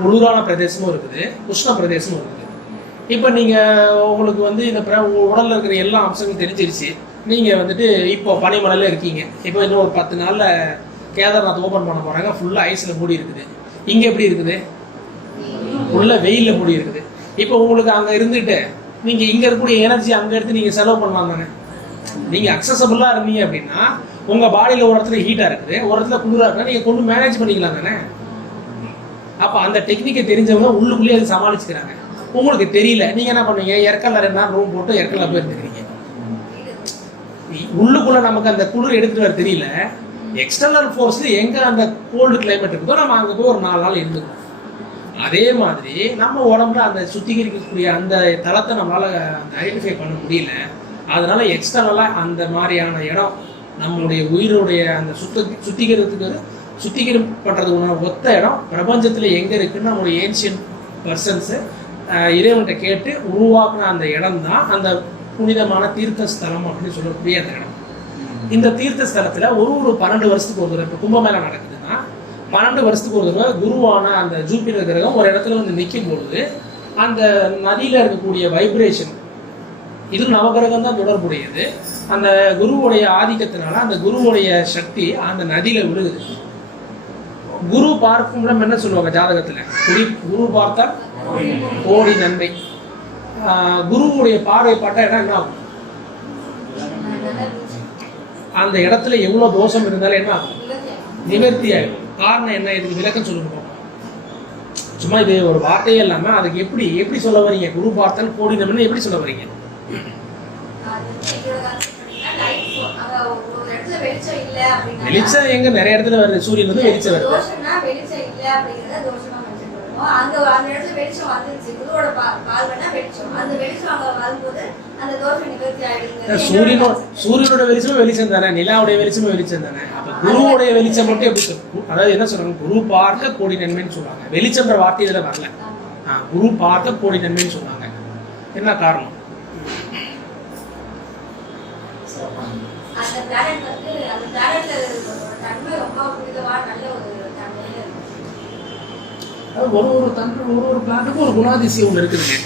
குளிரான பிரதேசமும் இருக்குது, உஷ்ண பிரதேசமும் இருக்குது. இப்போ நீங்க உங்களுக்கு வந்து இந்த உடல்ல இருக்கிற எல்லா அம்சங்களும் தெரிஞ்சிருச்சு. நீங்க வந்துட்டு இப்போ பனிமலையில இருக்கீங்க. இப்போ இன்னும் ஒரு 10 நாள்ல கேதார்நாத் ஓபன் பண்ண போறாங்க, ஃபுல்லா ஐஸ்ல மூடி இருக்குது. இங்க எப்படி இருக்குது? ஃபுல்லா வெயில்ல மூடி இருக்குது. இப்போ உங்களுக்கு அங்க இருந்துட்டு நீங்க இங்க இருக்கக்கூடிய எனர்ஜி அங்க எடுத்து நீங்க செலவு பண்ணலாம் தானே? நீங்க அக்சசபிளா இருந்தீங்க அப்படின்னா உங்க பாடியில ஒரு இடத்துல ஹீட்டா இருக்குது, ஒரு இடத்துல குளிரா இருக்குன்னா நீங்க கொண்டு மேனேஜ் பண்ணிக்கலாம் தானே? அப்ப அந்த டெக்னிக்கை தெரிஞ்சவங்க உள்ளுக்குள்ளேயே அதை சமாளிச்சுக்கிறாங்க. உங்களுக்கு தெரியல, நீங்க என்ன பண்ணுவீங்க? ஏற்கனவே 2 நாள் ரூம் போட்டு ஏற்கனவே போய் இருந்துக்கிறீங்க. உள்ளுக்குள்ள நமக்கு அந்த குளிர் எடுத்துட்டு வர தெரியல. எக்ஸ்டர்னல் ஃபோர்ஸ்ல எங்க அந்த கோல்டு கிளைமேட் இருக்குதோ நம்ம அங்க போய் ஒரு 4 நாள் இருந்துக்கணும். அதே மாதிரி நம்ம உடம்புல அந்த சுத்திகரிக்கக்கூடிய அந்த தளத்தை நம்மளால ஐடென்டிஃபை பண்ண முடியல. அதனால எக்ஸ்டர்னலாக அந்த மாதிரியான இடம் நம்மளுடைய உயிரோடைய அந்த சுத்திகரிப்பு பண்ணுறதுக்கு ஒத்த இடம் பிரபஞ்சத்தில் எங்கே இருக்குன்னு நம்மளுடைய ஏன்ஷியன் பர்சன்ஸு இறைவன்கிட்ட கேட்டு உருவாக்குன அந்த இடம் தான் அந்த புனிதமான தீர்த்த ஸ்தலம் அப்படின்னு சொல்லக்கூடிய அந்த இடம். இந்த தீர்த்த ஸ்தலத்தில் ஒரு 12 வருஷத்துக்கு ஒரு தடவை, இப்போ கும்பமேளா நடக்குதுன்னா 12 வருஷத்துக்கு ஒரு தடவை குருவான அந்த ஜூபிட்டர் கிரகம் ஒரு இடத்துல வந்து நிற்கும் பொழுது அந்த நதியில் இருக்கக்கூடிய வைப்ரேஷன், இது நவகிரகம் தான் தொடர்புடையது, அந்த குருவுடைய ஆதிக்கத்தினால அந்த குருவுடைய சக்தி அந்த நதியில் விழுகுது. குரு பார்க்கும் இடம் என்ன சொல்லுவாங்க ஜாதகத்தில், குரு பார்த்தால் கோடி நன்மை. குருவுடைய பார்வை பட்ட இடம் என்ன ஆகும், அந்த இடத்துல எவ்வளோ தோஷம் இருந்தாலும் என்ன ஆகும், நிவர்த்தி ஆகும். காரணம் என்ன, இதுக்கு விளக்கம் சொல்லுங்க பார்ப்போம். சும்மா இது ஒரு வார்த்தையே இல்லாமல் அதுக்கு எப்படி சொல்ல வரீங்க, குரு பார்த்தால் கோடி நன்மைன்னு எப்படி சொல்ல வரீங்க? வெளிச்சம் எங்க நிறைய இடத்துல வருது, சூரியன் வந்து வெளிச்சம் வருது. சூரியனோட வெளிச்சமும் வெளிச்சம் தானே, நிலாவுடைய வெளிச்சமும் வெளிச்சம் தானே. அப்ப குருவுடைய வெளிச்சம் மட்டும் எப்படி சொல்லுங்க, அதாவது என்ன சொல்றாங்க, குரு பார்க்க கோடி நன்மைன்னு சொல்றாங்க. வெளிச்சம்ன்ற வார்த்தை இதுல வரல, குரு பார்க்க கோடி நன்மைன்னு சொன்னாங்க. என்ன காரணம்? ஒரு பிளாட்டுக்கும் ஒரு குணாதிசயம் ஒன்று இருக்குதுங்க.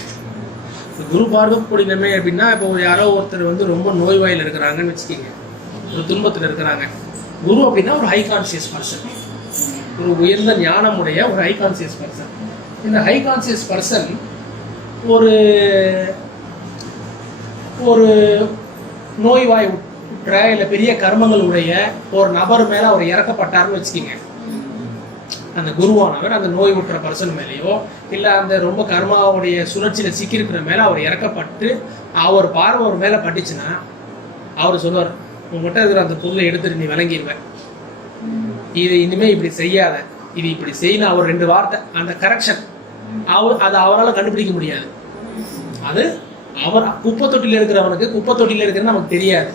குரு பார்க்கக்கூடிய நன்மை அப்படின்னா, இப்போ யாரோ ஒருத்தர் வந்து ரொம்ப நோய்வாயில் இருக்கிறாங்கன்னு வச்சுக்கிங்க, ஒரு துன்பத்தில் இருக்கிறாங்க. குரு அப்படின்னா ஒரு ஹை கான்சியஸ் பர்சன், ஒரு உயர்ந்த ஞானமுடைய ஒரு ஹை கான்சியஸ் பர்சன். இந்த ஹை கான்சியஸ் பர்சன் ஒரு நோய்வாய் உற்ற இல்லை பெரிய கர்மங்கள் உடைய ஒரு நபர் மேலே அவர் இறக்கப்பட்டார்னு வச்சுக்கிங்க. அந்த குருவானவர் அந்த நோய் உற்ற பர்சன் மேலேயோ இல்லை அந்த ரொம்ப கர்மாவுடைய சுழற்சியில் சிக்கியிருக்கிற மேலே அவர் இறக்கப்பட்டு அவர் பார்வை ஒரு மேலே பட்டுச்சுன்னா அவர் சொல்லுவார், உங்கள்கிட்ட இருக்கிற அந்த பொருளை எடுத்துட்டு நீ விளங்கிடுவேன், இது இனிமேல் இப்படி செய்யாத, இது இப்படி செய்யணும். அவர் 2 வார்த்தை அந்த கரெக்ஷன் அதை அவரால் கண்டுபிடிக்க முடியாது. அது அவர் குப்பை தொட்டியில் இருக்கிறவனுக்கு குப்பை தொட்டியில் இருக்கிறது நமக்கு தெரியாது.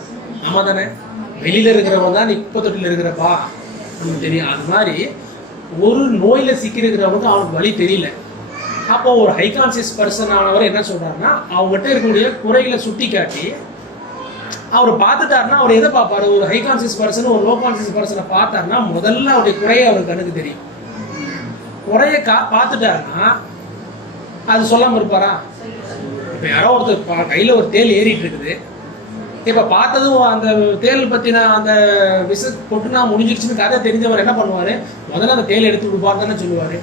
ஆமா தானே, வெளியில் இருக்கிறவன் தான் நீ குப்பை தொட்டியில் இருக்கிறப்பா நமக்கு தெரியும். அது மாதிரி ஒரு நோயில் சிக்கிருக்கிறவனுக்கு அவனுக்கு வழி தெரியல. அப்போ ஒரு ஹை கான்சியஸ் பர்சன் ஆனவர் என்ன சொல்றாருன்னா, அவங்ககிட்ட இருக்கக்கூடிய குறைகளை சுட்டி காட்டி அவர் பார்த்துட்டாருன்னா அவர் எதை பார்ப்பாரு, ஒரு ஹை கான்சியஸ் பர்சன் ஒரு லோ கான்சியஸ் பர்சனை பார்த்தாருன்னா முதல்ல அவருடைய குறையை அவருக்கு கண்ணுக்கு தெரியும். குறையை பார்த்துட்டாருன்னா அது சொல்லாமல் இருப்பாரா? இப்போ யாரோ ஒருத்தர் கையில் ஒரு தேல் ஏறிட்டு இருக்குது, இப்போ பார்த்ததும் அந்த தேல் பற்றின அந்த விஷ கொட்டுனா முடிஞ்சிருச்சுன்னு கதை தெரிஞ்சவர் என்ன பண்ணுவார், முதல்ல அந்த தேல் எடுத்து விடுப்பார் தானே சொல்லுவார்.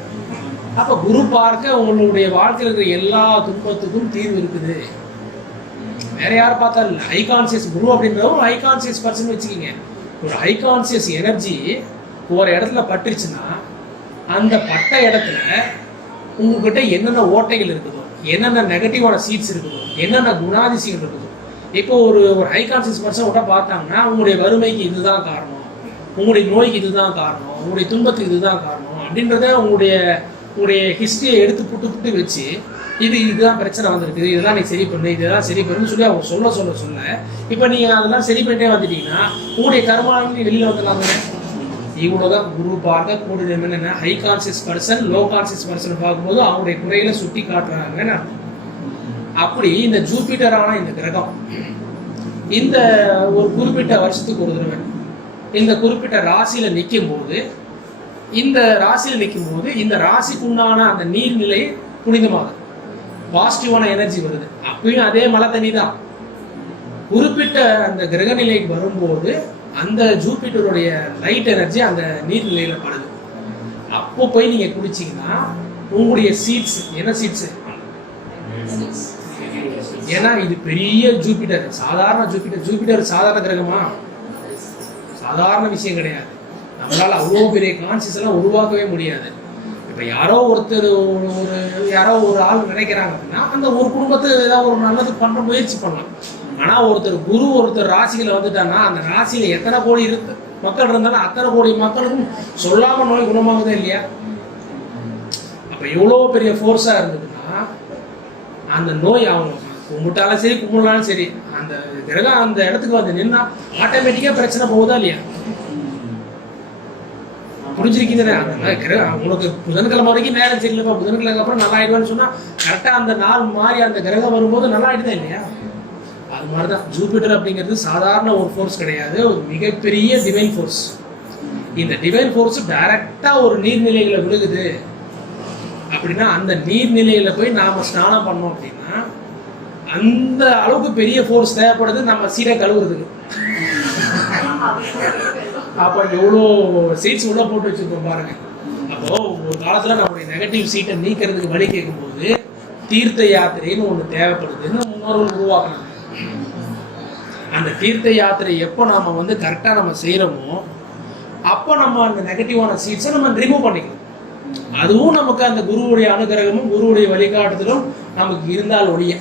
அப்போ குரு பார்க்க உங்களுடைய வாழ்க்கையில் இருக்கிற எல்லா துன்பத்துக்கும் தீர்வு இருக்குது. வேற யாரை பார்த்தாலும் இல்லை, ஹை கான்சியஸ் குரு அப்படின்றத ஒரு ஹை கான்சியஸ் பர்சன் வச்சுக்கிங்க. ஒரு ஹை கான்சியஸ் எனர்ஜி ஒரு இடத்துல பட்டுருச்சுன்னா அந்த பட்ட இடத்துல உங்ககிட்ட என்னென்ன ஓட்டைகள் இருக்குதோ, என்னென்ன நெகட்டிவான சீட்ஸ் இருக்குதோ, என்னென்ன குணாதிசயங்கள் இருக்குதோ, இப்போ ஒரு ஹை கான்சியஸ் பர்சன் விட்ட பார்த்தாங்கன்னா உங்களுடைய வறுமைக்கு இதுதான் காரணம், உங்களுடைய நோய்க்கு இதுதான் காரணம், உங்களுடைய துன்பத்துக்கு இதுதான் காரணம் அப்படின்றத உங்களுடைய ஹிஸ்டரியை எடுத்து புட்டு வச்சு இதுதான் பிரச்சனை வந்திருக்கு, இதெல்லாம் நீ சரி பண்ணு, இதெல்லாம் சரி பண்ணுன்னு சொல்லி அவங்க சொல்ல இப்போ நீங்கள் அதெல்லாம் சரி பண்ணிட்டே வந்துட்டீங்கன்னா உங்களுடைய கர்மாவின் நீ வெளியில் வந்துடலாங்க. இவ்வளோதான் குரு பார்க்க கூடுதல் என்ன, high conscious person low conscious பர்சனை பார்க்கும்போது அவங்களுடைய குறைகளை சுட்டி காட்டுறாங்கன்னு அர்த்தம். அப்படி இந்த ஜூபிட்டரான இந்த கிரகம் இந்த ஒரு குறிப்பிட்ட வருஷத்துக்கு ஒரு தடவை இந்த குறிப்பிட்ட ராசியில் நிற்கும் போது இந்த ராசிக்குண்டான அந்த நீர்நிலை புனிதமாகுது, பாசிட்டிவான எனர்ஜி வருது. அப்பயும் அதே மழை தண்ணி தான். குறிப்பிட்ட அந்த கிரக நிலைக்கு வரும்போது அந்த ஜூபிட்டருடைய லைட் எனர்ஜி அந்த நீர்நிலையில படுது. அப்போ போய் நீங்க குடிச்சீங்கன்னா உங்களுடைய சீட்ஸ் என்ன சீட்ஸ், ஏன்னா இது பெரிய ஜூபிட்டர், சாதாரண ஜூபிட்டர் சாதாரண கிரகமா, சாதாரண விஷயம் கிடையாது. நம்மளால அவ்வளோ பெரிய கான்சியஸ் எல்லாம் உருவாக்கவே முடியாது. இப்போ யாரோ ஒரு ஆள் நினைக்கிறாங்க அப்படின்னா அந்த ஒரு குடும்பத்துக்கு ஏதாவது ஒரு நல்லது பண்ற முயற்சி பண்ணலாம். ஆனால் ஒருத்தர் ராசிகளை வந்துட்டாங்கன்னா அந்த ராசியில எத்தனை கோடி மக்கள் இருந்தாலும் அத்தனை கோடி மக்களுக்கும் சொல்லாம நோய் குணமாகுதே இல்லையா? அப்ப எவ்வளோ பெரிய ஃபோர்ஸா இருந்ததுன்னா அந்த நோய் அவங்க கும்பிட்டாலும் சரி கும்பிடலாலும் சரி அந்த கிரகம் அந்த இடத்துக்கு வந்து நின்னா ஆட்டோமேட்டிக்காக பிரச்சனை போகுதா இல்லையா? புரிஞ்சிருக்கீங்க? அந்த கிரகம் உங்களுக்கு புதன்கிழமை வரைக்கும் நேரம் சரியில்லைப்பா, புதன்கிழமை அப்புறம் நல்லா ஆயிடுவான்னு சொன்னா கரெக்டா அந்த நாள் மாறி அந்த கிரகம் வரும்போது நல்லா ஆயிடுதா இல்லையா? அது மாதிரிதான் ஜூபிட்டர் அப்படிங்கிறது சாதாரண ஒரு ஃபோர்ஸ் கிடையாது, ஒரு மிகப்பெரிய டிவைன் ஃபோர்ஸ். இந்த டிவைன் ஃபோர்ஸ் டைரக்டா ஒரு நீர்நிலைகளை விழுகுது அப்படின்னா அந்த நீர்நிலையில போய் நாம ஸ்நானம் பண்ணோம் அப்படின்னா அந்த அளவுக்கு பெரிய ஃபோர்ஸ் தேவைப்படுது நம்ம சீரை கழுவுறதுக்கு. அப்போ எவ்வளோ சீட்ஸ் உள்ள போட்டு வச்சிருக்கோம் பாருங்க. அப்போ ஒரு காலத்துல நம்மளுடைய நெகட்டிவ் சீட்டை நீக்கிறதுக்கு வழி கேட்கும்போது தீர்த்த யாத்திரைன்னு ஒன்று தேவைப்படுதுன்னு முன்னோர்கள் உருவாக்கணும். அந்த தீர்த்த யாத்திரை எப்போ நாம வந்து கரெக்டாக நம்ம செய்கிறோமோ அப்போ நம்ம அந்த நெகட்டிவான சீட்ஸை நம்ம ரிமூவ் பண்ணிக்கலாம். அதுவும் நமக்கு அந்த குருவுடைய அனுகிரகமும் குருவுடைய வழிகாட்டுதலும் நமக்கு இருந்தால் ஒழிய.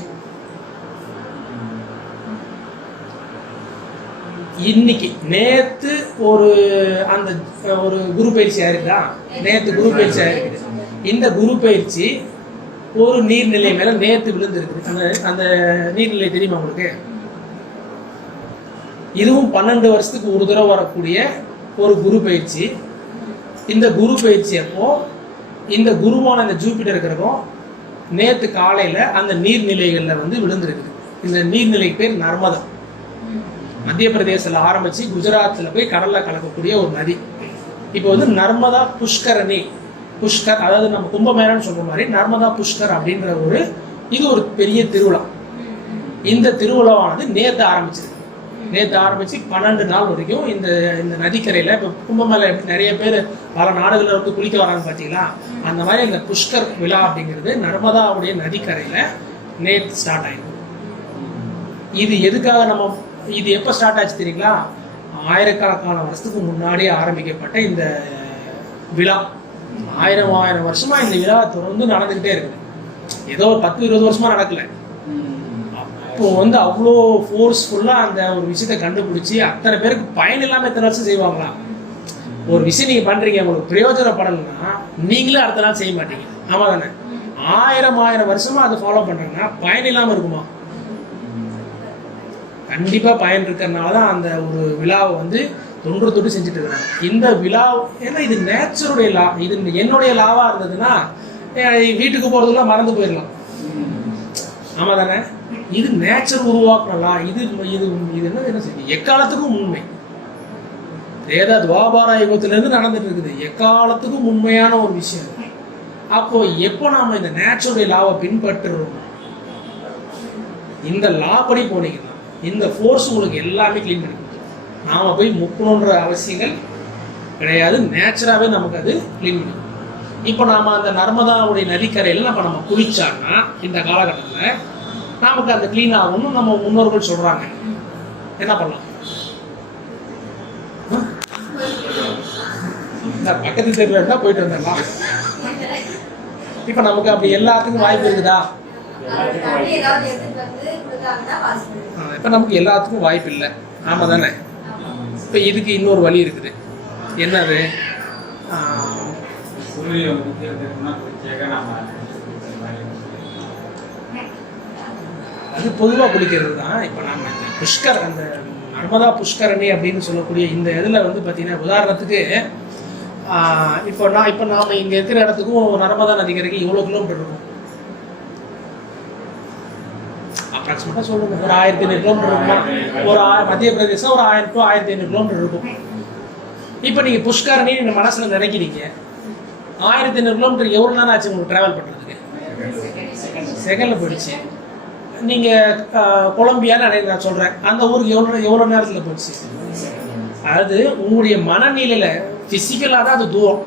இன்னைக்கு நேத்து ஒரு அந்த ஒரு குரு பயிற்சி ஆயிருக்கா, நேத்து குரு பயிற்சி ஆயிருக்கு. இந்த குரு பயிற்சி ஒரு நீர்நிலை மேல நேத்து விழுந்திருக்கு. அந்த அந்த நீர்நிலை தெரியுமா உங்களுக்கு? இதுவும் 12 வருஷத்துக்கு ஒரு தடவை வரக்கூடிய ஒரு குரு பயிற்சி. இந்த குரு பயிற்சி அப்போ இந்த குருவான இந்த ஜூபிட்டர் கிரகம் நேத்து காலையில அந்த நீர்நிலைகள்ல வந்து விழுந்திருக்குது. இந்த நீர்நிலை பேர் நர்மதா. மத்திய பிரதேசத்துல ஆரம்பிச்சு குஜராத்ல போய் கடல்ல கலக்கக்கூடிய ஒரு நதி. இப்போ வந்து நர்மதா புஷ்கரணி, புஷ்கர் அதாவது நம்ம கும்பமேளான்னு சொல்ற மாதிரி நர்மதா புஷ்கர் அப்படின்ற இது ஒரு பெரிய திருவிழா. இந்த திருவிழாவானது நேத்து ஆரம்பிச்சிருக்கு. நேற்று ஆரம்பிச்சு 12 நாள் வரைக்கும் இந்த இந்த நதிக்கரையில் இப்போ கும்பமேளா நிறைய பேர் பல நாடுகளில் வந்து குளிக்க வராங்க பார்த்தீங்களா, அந்த மாதிரி இந்த புஷ்கர் விழா அப்படிங்கிறது நர்மதாவுடைய நதிக்கரையில் நேற்று ஸ்டார்ட் ஆயிடும். இது எதுக்காக இது எப்போ ஸ்டார்ட் ஆச்சு தெரியுங்களா? ஆயிரக்கணக்கான வருஷத்துக்கு முன்னாடியே ஆரம்பிக்கப்பட்ட இந்த விழா 1000 வருஷமா இந்த விழா தொடர்ந்து நடந்துக்கிட்டே இருக்குது. ஏதோ 10-20 வருஷமா நடக்கல. இப்போ வந்து அவ்வளோ ஃபோர்ஸ்ஃபுல்லாக அந்த ஒரு விஷயத்தை கண்டுபிடிச்சி அத்தனை பேருக்கு பயன் இல்லாமல் எத்தனை வருஷம் செய்வாங்களா? ஒரு விஷயம் நீங்கள் பண்ணுறீங்க, உங்களுக்கு பிரயோஜனப்படலைன்னா நீங்களே அடுத்த நாள் செய்ய மாட்டீங்க. ஆமாம் தானே? 1000 வருஷமாக அதை ஃபாலோ பண்ணுறீங்கன்னா பயன் இல்லாமல் இருக்குமா? கண்டிப்பாக பயன் இருக்கிறதுனால தான் அந்த ஒரு விழாவை வந்து தொன்று செஞ்சுட்டு இருக்கிறாங்க. இந்த விழா ஏன்னா இது நேச்சருடைய லா, இது என்னுடைய லாவாக இருந்ததுன்னா வீட்டுக்கு போகிறதுக்குலாம் மறந்து போயிடலாம். ஆமாம் தானே? இது நேச்சர் உருவாக்குறலாம். இது இது இது என்ன செய்யுது? எக்காலத்துக்கும் உண்மை. வேத துவாபார யுகத்திலிருந்து நடந்துட்டு இருக்குது. எக்காலத்துக்கும் உண்மையான ஒரு விஷயம். அப்போ எப்போ நாம இந்த நேச்சுரல் லாவை பின்பற்றுறோம், இந்த லா படி போனீங்கன்னா இந்த ஃபோர்ஸ் உங்களுக்கு எல்லாமே கிளீன் பண்ணி கொடுத்துரும். நாம போய் முக்கணுன்ற அவசியங்கள் கிடையாது. நேச்சராகவே நமக்கு அது கிளீன் பண்ணி. இப்போ நாம அந்த நர்மதாவுடைய நதிக்கரையில் நம்ம குளிச்சான்னா இந்த காலகட்டத்தில் நமக்கு அந்த கிளீன் ஆகணும்னு நம்ம முன்னோர்கள் சொல்றாங்க. என்ன பண்ணலாம்? பக்கத்து தெருவில் இருந்தா போயிட்டு வந்துடலாம். இப்ப நமக்கு அப்படி எல்லாத்துக்கும் வாய்ப்பு இருக்குதா? இப்ப நமக்கு எல்லாத்துக்கும் வாய்ப்பு இல்லை. ஆமா தானே? இப்ப இதுக்கு இன்னொரு வழி இருக்குது. என்னது? அது பொதுவாக குளிக்கிறது தான். இப்போ நம்ம இந்த புஷ்கர் அந்த நர்மதா புஷ்கரணி அப்படின்னு சொல்லக்கூடிய இந்த இதில் வந்து பார்த்தீங்கன்னா உதாரணத்துக்கு இப்போ நாம் இங்கே இருக்கிற இடத்துக்கும் நர்மதா நதிக்கரைக்கு எவ்வளோ கிலோமீட்டர் இருக்கும்? அப்ராக்சிமேட்டாக சொல்லுங்க. ஒரு 1500 கிலோமீட்டர் இருக்குமா? ஒரு மத்திய பிரதேசம் ஒரு 1000 to 1500 கிலோமீட்டர் இருக்கும். இப்போ நீங்கள் புஷ்கரணி நீங்கள் மனசில் நினைக்கிறீங்க. 1500 கிலோமீட்டர் எவ்வளோ நேரம் ஆச்சு உங்களுக்கு ட்ராவல் பண்ணுறதுக்கு? செகண்டில் போயிடுச்சு. நீங்கள் கொலம்பியான்னு நான் சொல்கிறேன், அந்த ஊருக்கு எவ்வளோ நேரத்தில் போச்சு? அதாவது உங்களுடைய மனநிலையில் ஃபிசிக்கலாக தான் அது தூரம்.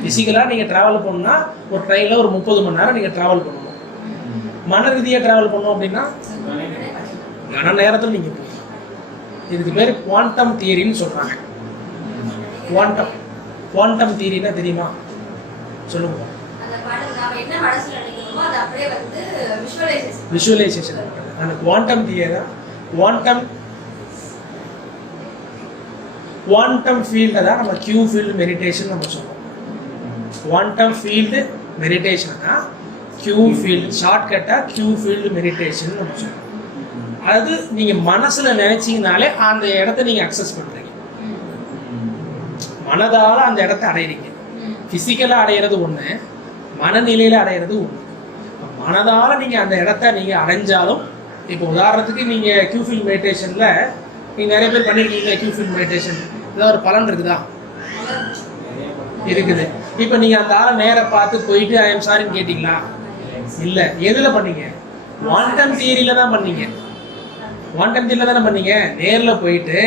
ஃபிசிக்கலாக நீங்கள் ட்ராவல் பண்ணணும்னா ஒரு ட்ரெயினில் ஒரு 30 மணி நேரம் நீங்கள் ட்ராவல் பண்ணணும். மன ரீதியாக ட்ராவல் பண்ணோம் அப்படின்னா கன நேரத்தில் நீங்கள் போகணும். இதுக்கு பேர் குவாண்டம் தியரின்னு சொல்கிறாங்க. குவாண்டம் தியரின்னா தெரியுமா? சொல்லுங்க. விஷுவலைசேஷன். அந்த குவாண்டம் தியரி குவாண்டம் ஃபீல்டை தான் நம்ம கியூ ஃபீல்டு மெடிடேஷன் நம்ம சொல்லுவோம். குவாண்டம் ஃபீல்டு மெடிடேஷன்னா கியூ ஃபீல்டு, ஷார்ட்கட்டாக கியூ ஃபீல்டு மெடிடேஷன் நம்ம சொல்லுவோம். அதாவது நீங்கள் மனசில் நினைச்சீங்கனாலே அந்த இடத்த நீங்கள் அக்சஸ் பண்ணுறீங்க, மனதால் அந்த இடத்த அடையிறீங்க. ஃபிசிக்கலாக அடையிறது ஒன்று, மனநிலையில் அடையிறது ஒன்று. மனதால் நீங்கள் அந்த இடத்த நீங்கள் அடைஞ்சாலும், இப்போ உதாரணத்துக்கு நீங்கள் கியூஃபீல்ட் மெடிடேஷனில் நீங்கள் நிறைய பேர் பண்ணியிருக்கீங்க. கியூஃபீல்ட் மெடிடேஷன் ஏதாவது ஒரு பலன் இருக்குதா? இருக்குது. இப்போ நீங்கள் அந்த ஆளை நேராக பார்த்து போயிட்டு ஐ எம் சாரின்னு கேட்டிங்களா? இல்லை. எதில் பண்ணீங்க? குவாண்டம் தியரியில் தான் பண்ணீங்க. குவாண்டம் தியரியில் தானே பண்ணீங்க. நேரில் போயிட்டு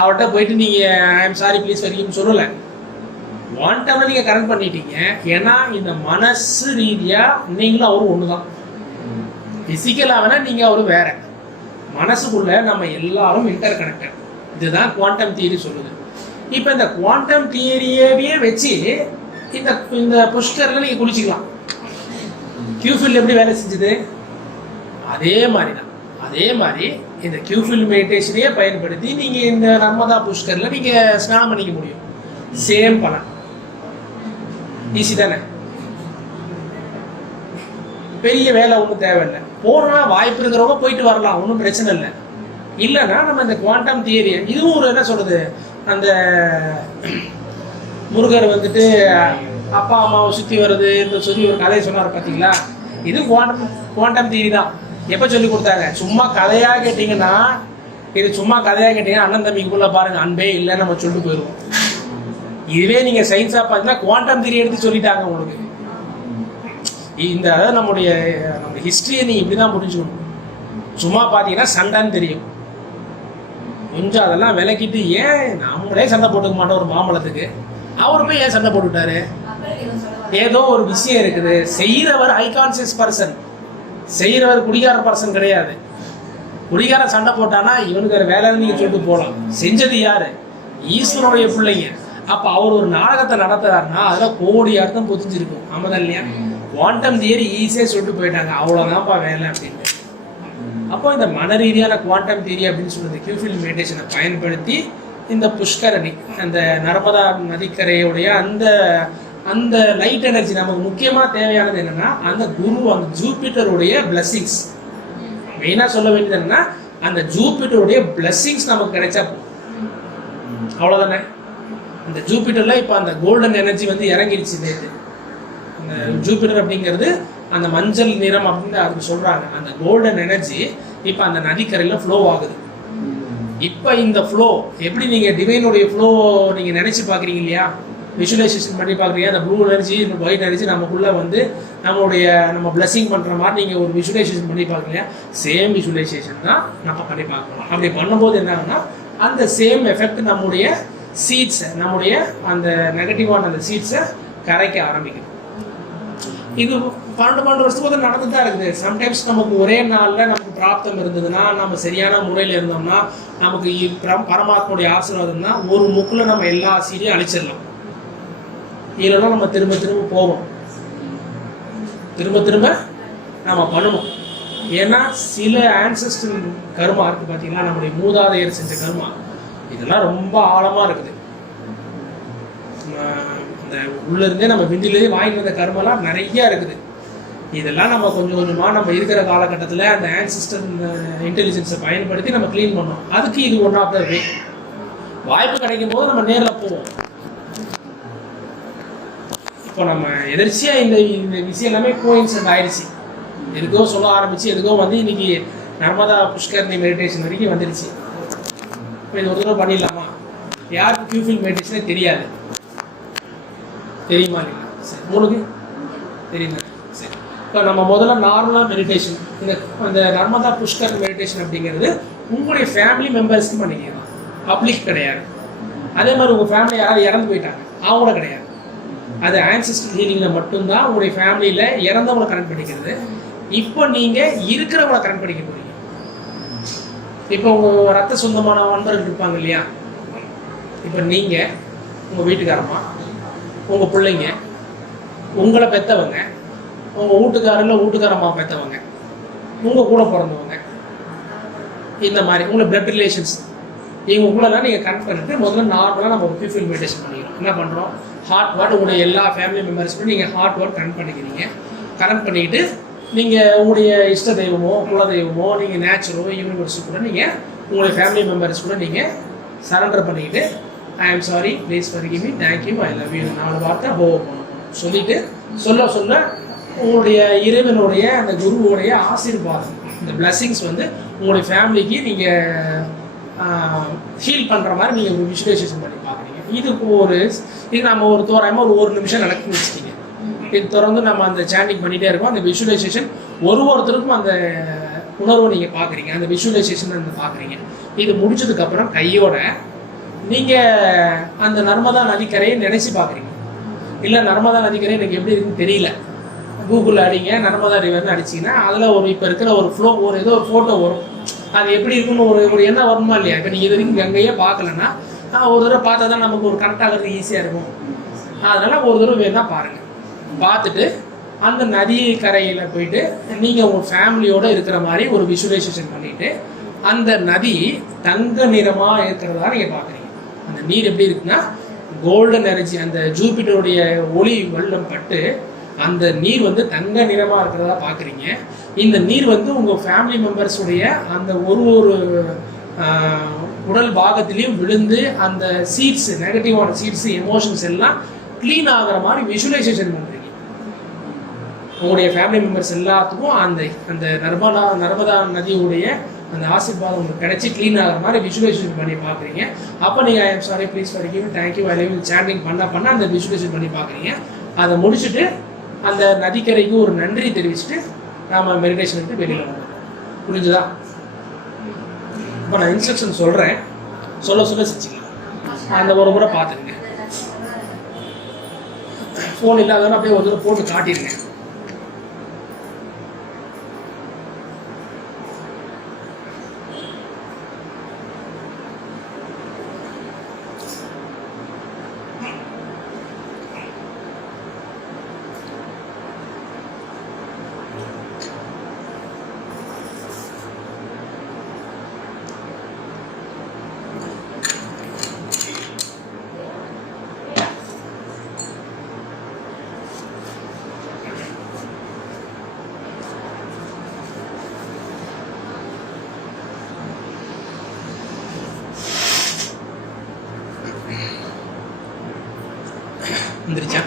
அவர்கிட்ட போயிட்டு நீங்கள் ஐ எம் சாரி ப்ளீஸ் வரைக்கும் சொல்லலை. குவாண்டமில் நீங்கள் கனெக்ட் பண்ணிட்டீங்க. ஏன்னா இந்த மனசு ரீதியாக நீங்களும் அவரும் ஒன்று தான். ஃபிசிக்கலாக வேணால் நீங்கள் அவரும் வேற. மனசுக்குள்ளே நம்ம எல்லாரும் இன்டர் கனெக்டட். இதுதான் குவாண்டம் தியரி சொல்லுது. இப்போ இந்த குவாண்டம் தியரியவே வச்சு இந்த இந்த புஷ்கரில் நீங்கள் குளிச்சிக்கலாம். கியூஃபீல்டு எப்படி வேலை செஞ்சுது? அதே மாதிரி தான். அதே மாதிரி இந்த கியூஃபீல்டு மெடிடேஷனையே பயன்படுத்தி நீங்கள் இந்த நர்மதா புஷ்கரில் நீங்கள் ஸ்நானம் பண்ணிக்க முடியும். சேம் பலன். ஈஸி தானே? பெரிய வேலை ஒன்றும் தேவையில்லை. போனா வாய்ப்பு இருக்கிறவங்க போயிட்டு வரலாம், ஒன்றும் பிரச்சனை இல்லை. இல்லைன்னா நம்ம இந்த குவாண்டம் தியரி, இதுவும் ஒரு என்ன சொல்றது, அந்த முருகர் வந்துட்டு அப்பா அம்மாவை சுற்றி வருது இந்த சொல்லி ஒரு கதையை சொன்னார் பார்த்தீங்களா? இது குவாண்டம் தியரி தான். எப்போ சொல்லி கொடுத்தாங்க? சும்மா கதையாக கேட்டிங்கன்னா, இது சும்மா கதையாக கேட்டிங்கன்னா அண்ணன் தம்பிக்குள்ளே பாருங்க அன்பே இல்லை நம்ம சொல்லிட்டு போயிடுவோம். இதுவே நீங்கள் சயின்ஸாக பார்த்தீங்கன்னா குவாண்டம் தியரி எடுத்து சொல்லிட்டாங்க உங்களுக்கு. இந்த அதாவது நம்ம ஹிஸ்ட்ரியை நீங்கள் இப்படி தான் புரிஞ்சுக்கணும். சும்மா பார்த்தீங்கன்னா சண்டைன்னு தெரியும். கொஞ்சம் அதெல்லாம் விளக்கிட்டு, ஏன் நம்மளே சண்டை போட்டுக்க மாட்டோம் ஒரு மாம்பழத்துக்கு, அவர் போய் ஏன் சண்டை போட்டுட்டாரு? ஏதோ ஒரு விஷயம் இருக்குது. செய்கிறவர் ஹை கான்சியஸ் பர்சன், செய்கிறவர் குடிகார பர்சன் கிடையாது. குடிகார சண்டை போட்டானா இவனுக்கு ஒரு வேலைன்னு நீங்கள் சொல்லிட்டு போகலாம். செஞ்சது யாரு? ஈஸ்வரனுடைய பிள்ளைங்க. அப்போ அவர் ஒரு நாடகத்தை நடத்துறாருன்னா அதில் கோடி அர்த்தம் பொதிஞ்சிருக்கும். ஆமாதான் இல்லையா? குவாண்டம் தியரி ஈஸியாக சொல்லிட்டு போயிட்டாங்க, அவ்வளோதான்ப்பா வேலை அப்படின்ட்டு. அப்போ இந்த மன ரீதியான குவாண்டம் தியரி அப்படின்னு சொல்லுறது கியூஃபீல்ட் மெடிடேஷனை பயன்படுத்தி இந்த புஷ்கரணி, அந்த நர்மதா நதிக்கரையுடைய அந்த அந்த லைட் எனர்ஜி நமக்கு முக்கியமாக தேவையானது என்னன்னா அந்த குரு, அந்த ஜூபிட்டருடைய பிளஸ்ஸிங்ஸ். மெயினாக சொல்ல வேண்டியது என்னன்னா அந்த ஜூபிட்டருடைய பிளஸ்ஸிங்ஸ் நமக்கு கிடைச்சா அவ்வளோதானே. இந்த ஜூபிட்டரில் இப்போ அந்த கோல்டன் எனர்ஜி வந்து இறங்கிடுச்சு நேற்று. அந்த ஜூபிட்டர் அப்படிங்கிறது அந்த மஞ்சள் நிறம் அப்படின்னு அதுக்கு சொல்கிறாங்க. அந்த கோல்டன் எனர்ஜி இப்போ அந்த நதிக்கரையில் ஃப்ளோ ஆகுது. இப்போ இந்த ஃப்ளோ எப்படி நீங்கள் டிவைனுடைய ஃப்ளோ நீங்கள் நினச்சி பார்க்குறீங்க இல்லையா? விஷுவலைசேஷன் பண்ணி பார்க்குறீங்க. அந்த ப்ளூ எனர்ஜி ஒயிட் எனர்ஜி நமக்குள்ளே வந்து நம்ம பிளஸிங் பண்ணுற மாதிரி நீங்கள் ஒரு விஷுவலைசேஷன் பண்ணி பார்க்குறீங்க. சேம் விஷுவலைசேஷன் தான் நம்ம பண்ணி பார்க்கலாம். அப்படி பண்ணும்போது என்ன ஆகுனா அந்த சேம் எஃபெக்ட் நம்முடைய சீட்ஸை, நம்முடைய அந்த நெகட்டிவான அந்த சீட்ஸை கரைக்க ஆரம்பிக்குது. இது 12 வருஷத்துக்கு நடந்து தான் இருக்குது. சம்டைம்ஸ் நமக்கு ஒரே நாளில் நமக்கு பிராப்தம் இருந்ததுன்னா, நம்ம சரியான முறையில் இருந்தோம்னா, நமக்கு பரமாத்மாவுடைய ஆசீர்வாதம்னா ஒரு முக்கில் நம்ம எல்லா சீரையும் அழிச்சிடலாம். இல்லைன்னா நம்ம திரும்ப திரும்ப போவோம், திரும்ப நம்ம பண்ணுவோம். ஏன்னா சில ஆன்செஸ்ட்ரல் கர்மா இருக்குது பார்த்தீங்களா, நம்முடைய மூதாதையர் செஞ்ச கர்மா, இதெல்லாம் ரொம்ப ஆழமாக இருக்குது. அந்த உள்ளேருந்தே நம்ம விண்டிலேயே வாங்கிட்டு வந்த கர்மெல்லாம் நிறையா இருக்குது. இதெல்லாம் நம்ம கொஞ்சம் கொஞ்சமாக நம்ம இருக்கிற காலகட்டத்தில் அந்த ஆன்சிஸ்டர் இன்டெலிஜென்ஸை பயன்படுத்தி நம்ம க்ளீன் பண்ணோம். அதுக்கு இது ஒன் ஆஃப் த வே. வாய்ப்பு கிடைக்கும் போது நம்ம நேரில் போவோம். இப்போ நம்ம எதிர்ச்சியாக இந்த விஷயம் எல்லாமே கோயின்சிடென்ட் ஆயிடுச்சு. எதுக்கோ சொல்ல ஆரம்பிச்சு, எதுக்கோ வந்து இன்னைக்கு நர்மதா புஷ்கரணி மெடிடேஷன் வரைக்கும் வந்துடுச்சு. இப்போ இது ஒரு தடவை பண்ணிடலாமா? யாருக்கு கியூஃபீல்ட் மெடிடேஷனே தெரியாது, தெரியுமா? இல்லைங்களா? சரி, உங்களுக்கு தெரியுங்க. சரி, இப்போ நம்ம முதல்ல நார்மலாக மெடிடேஷன், இந்த நர்மதா புஷ்கர் மெடிடேஷன் அப்படிங்கிறது உங்களுடைய ஃபேமிலி மெம்பர்ஸ்க்கு பண்ணிக்கலாம், பப்ளிக் கிடையாது. அதே மாதிரி உங்கள் ஃபேமிலி யாராவது இறந்து போயிட்டாங்க, அவங்கள கிடையாது. அது ஆன்சிஸ்டர் ஹீலிங்கில் மட்டும்தான் உங்களுடைய ஃபேமிலியில் இறந்தவங்களை கனெக்ட் பண்ணிக்கிறது. இப்போ நீங்கள் இருக்கிறவங்களை கனெக்ட் பண்ணிக்க போகிறீங்க. இப்போ உங்கள் ரத்த சொந்தமான நண்பர்கள் இருப்பாங்க இல்லையா? இப்போ நீங்கள், உங்கள் வீட்டுக்காரம்மா, உங்கள் பிள்ளைங்க, உங்களை பெற்றவங்க, உங்கள் வீட்டுக்காரம்மா பெற்றவங்க, உங்கள் கூட பிறந்தவங்க, இந்த மாதிரி உங்களை பிளட் ரிலேஷன்ஸ், இவங்க உங்களெல்லாம் நீங்கள் கனெக்ட் பண்ணிட்டு முதல்ல நார்மலாக நம்ம ஒரு கியூஃபீல்ட் மெடிடேஷன் பண்ணிக்கிறோம். என்ன பண்ணுறோம்? ஹார்ட் வாட் உங்களுடைய எல்லா ஃபேமிலி மெம்பர்ஸ்க்கும் நீங்கள் ஹார்ட் வாட் கனெக்ட் பண்ணிக்கிறீங்க. கனெக்ட் பண்ணிக்கிட்டு நீங்கள் உங்களுடைய இஷ்ட தெய்வமோ குல தெய்வமோ நீங்கள் நேச்சுரோ யூனிவர்ஸோ கூட நீங்கள் உங்களுடைய ஃபேமிலி மெம்பர்ஸ் கூட நீங்கள் சரண்டர் பண்ணிக்கிட்டு I am sorry please forgive me thank you I love you 4 வார்த்தை சொல்லிட்டு சொல்ல சொல்ல உங்களுடைய இறைவனுடைய அந்த குருவுடைய ஆசீர்வாதம் இந்த பிளஸ்ஸிங்ஸ் வந்து உங்களுடைய ஃபேமிலிக்கு நீங்கள் ஹீல் பண்ணுற மாதிரி நீங்கள் ஒரு விஷுவலைசேஷன் பண்ணி பார்க்குறீங்க. இது நம்ம ஒரு தோராயமாக ஒரு நிமிஷம் நடக்குன்னு வச்சுக்கிங்க. இது தொடர்ந்து நம்ம அந்த சாண்டிங் பண்ணிகிட்டே இருக்கோம். அந்த விஷுவலைசேஷன் ஒருத்தருக்கும் அந்த உணர்வை நீங்கள் பார்க்குறீங்க, அந்த விஷுவலைசேஷன் அந்த பார்க்குறீங்க. இது முடிச்சதுக்கப்புறம் கையோட நீங்கள் அந்த நர்மதா நதிக்கரையை நினைச்சு பார்க்குறீங்க. இல்லை நர்மதா நதிக்கரை எனக்கு எப்படி இருக்குன்னு தெரியல, கூகுளில் அடிங்க நர்மதா ரிவர்னு அடிச்சிங்கன்னா அதில் இப்போ இருக்கிற ஒரு ஃப்ளோ ஏதோ ஒரு ஃபோட்டோ வரும். அது எப்படி இருக்குன்னு ஒரு எண்ணம் வருமா இல்லையா? இப்போ நீங்கள் இது வரைக்கும் கங்கையே பார்க்கலன்னா ஒரு தடவை பார்த்தா தான் நமக்கு ஒரு கனெக்ட் ஆகிறது ஈஸியாக இருக்கும். அதனால் ஒரு தடவை வேணால் பாருங்கள். பார்த்துட்டு அந்த நதி கரையில் போயிட்டு நீங்கள் உங்கள் ஃபேமிலியோடு இருக்கிற மாதிரி ஒரு விஷுவலைசேஷன் பண்ணிவிட்டு அந்த நதி தங்க நிறமாக இருக்கிறதா நீங்கள் பார்க்குறீங்க. அந்த நீர் எப்படி இருக்குன்னா கோல்டன் எனர்ஜி, அந்த ஜூபிட்டருடைய ஒளி வெள்ளம் பட்டு அந்த நீர் வந்து தங்க நிறமாக இருக்கிறதா பார்க்குறீங்க. இந்த நீர் வந்து உங்கள் ஃபேமிலி மெம்பர்ஸுடைய அந்த ஒரு உடல் பாகத்திலையும் விழுந்து அந்த சீட்ஸ், நெகட்டிவான சீட்ஸ், எமோஷன்ஸ் எல்லாம் க்ளீன் ஆகிற மாதிரி விஷுவலைசேஷன் பண்ணுறீங்க. உங்களுடைய ஃபேமிலி மெம்பர்ஸ் எல்லாத்துக்கும் அந்த நர்மதா நதியுடைய அந்த ஆசீர்வாதம் உங்களுக்கு கிடைச்சி க்ளீன் ஆகிற மாதிரி விஷுவலைசேஷன் பண்ணி பார்க்குறீங்க. அப்போ நீங்கள் I am sorry please forgive me thank you I love you sanding பண்ண அந்த விஷுவலைசேஷன் பண்ணி பார்க்குறீங்க. அதை முடிச்சுட்டு அந்த நதிக்கரைக்கு ஒரு நன்றி தெரிவிச்சுட்டு நாம் மெடிடேஷனுக்கு வெளியில் வரணும். புரிஞ்சுதா? இப்போ நான் இன்ஸ்ட்ரக்ஷன் சொல்கிறேன், சொல்ல செஞ்சுக்கலாம். அந்த ஒரு முறை பார்த்துருங்க. ஃபோன் இல்லாதவங்க அப்படியே ஒரு தடவை போட்டு காட்டிடுங்க. வந்துருச்சா?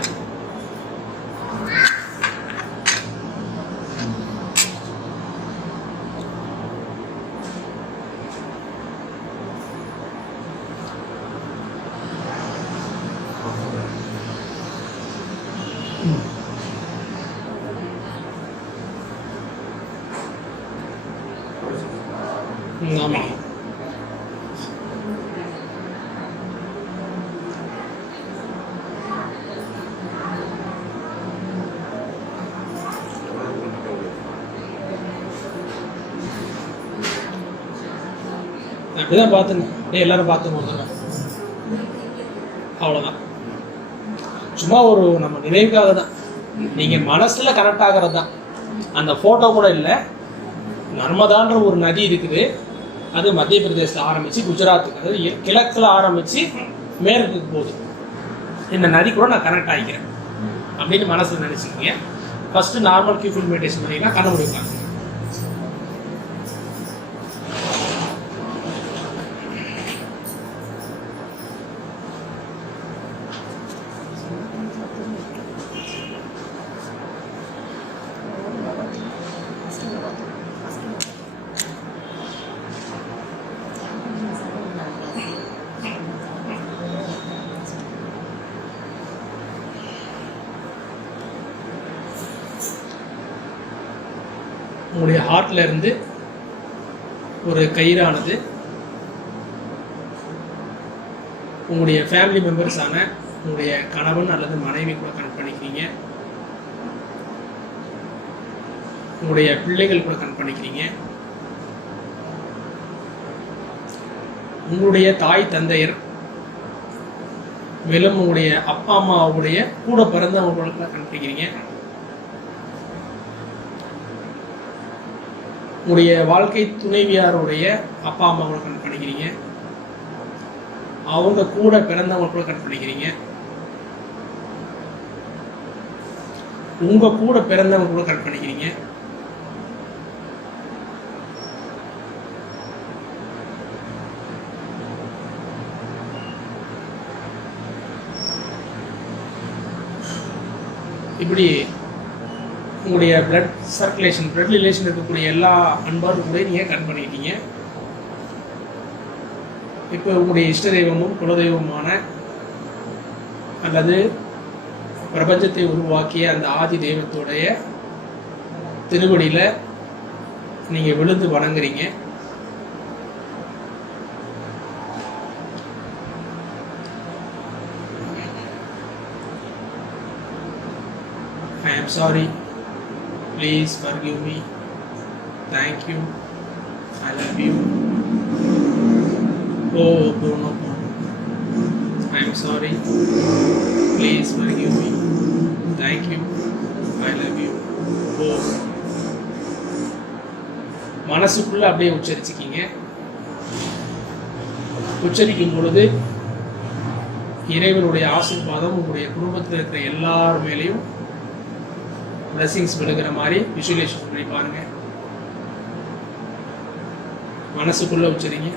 ஆமாம். அப்படிதான் பார்த்துங்க. எல்லாரும் பார்த்துங்க. அவ்வளோதான். சும்மா ஒரு நம்ம நினைவுக்காக தான். நீங்கள் மனசில் கனெக்ட் ஆகிறது தான். அந்த ஃபோட்டோ கூட இல்லை. நர்மதான்ற ஒரு நதி இருக்குது. அது மத்திய பிரதேசத்தில் ஆரம்பித்து குஜராத்துக்கு, அதாவது கிழக்கில் ஆரம்பித்து மேற்குக்கு போகுது. இந்த நதி கூட நான் கனெக்ட் ஆகிக்கிறேன் அப்படின்னு மனசில் நினச்சிக்கிங்க. ஃபஸ்ட்டு நார்மல் கியூஃபுல் மெடிடேஷன் பண்ணிங்கன்னா கண்ண முடிப்பாங்க. உங்களுடைய ஹார்ட்ல இருந்து ஒரு கயிறானது உங்களுடைய ஃபேமிலி மெம்பர்ஸான உங்களுடைய கணவன் அல்லது மனைவி கூட கனெக்ட் பண்ணிக்கிறீங்க. உங்களுடைய பிள்ளைகள் கூட கனெக்ட் பண்ணிக்கிறீங்க. உங்களுடைய தாய் தந்தையர், மேலும் உங்களுடைய அப்பா அம்மாவுடைய கூட பிறந்தவங்க கூட கனெக்ட் பண்ணிக்கிறீங்க. உங்களுடைய வாழ்க்கை துணைவியாருடைய அப்பா அம்மாவை கனெக்ட் பண்ணிக்கிறீங்க. அவங்க கூட பிறந்தவங்க கூட கனெக்ட் பண்ணிக்கிறீங்க. உங்கள் கூட பிறந்தவங்க கூட கட் பண்ணிக்கிறீங்க. இப்படி உங்களுடைய பிளட் சர்க்குலேஷன், பிளட் ரிலேஷன் இருக்கக்கூடிய எல்லா அன்பாரும் கூட நீங்கள் கட் பண்ணிக்கிட்டீங்க. இப்போ உங்களுடைய இஷ்ட தெய்வமும் குலதெய்வமான அல்லது பிரபஞ்சத்தை உருவாக்கிய அந்த ஆதி தெய்வத்துடைய திருவடியில் நீங்கள் விழுந்து வணங்குறீங்க. I am sorry. Please forgive me. Thank you. I love you. Oh, no. I am sorry. Please forgive me. Thank you. I love you. Oh. மனசுக்குள்ள அப்படியே உச்சரிச்சுக்கிங்க. உச்சரிக்கும் பொழுது இறைவனுடைய ஆசீர்வாதம் உங்களுடைய குடும்பத்தில் இருக்கிற எல்லார் மேலேயும் பிளஸிங்ஸ் விழுகிற மாதிரி விஷுவலைசேஷன் பண்ணி பாருங்க. மனசுக்குள்ள உச்சரிங்க.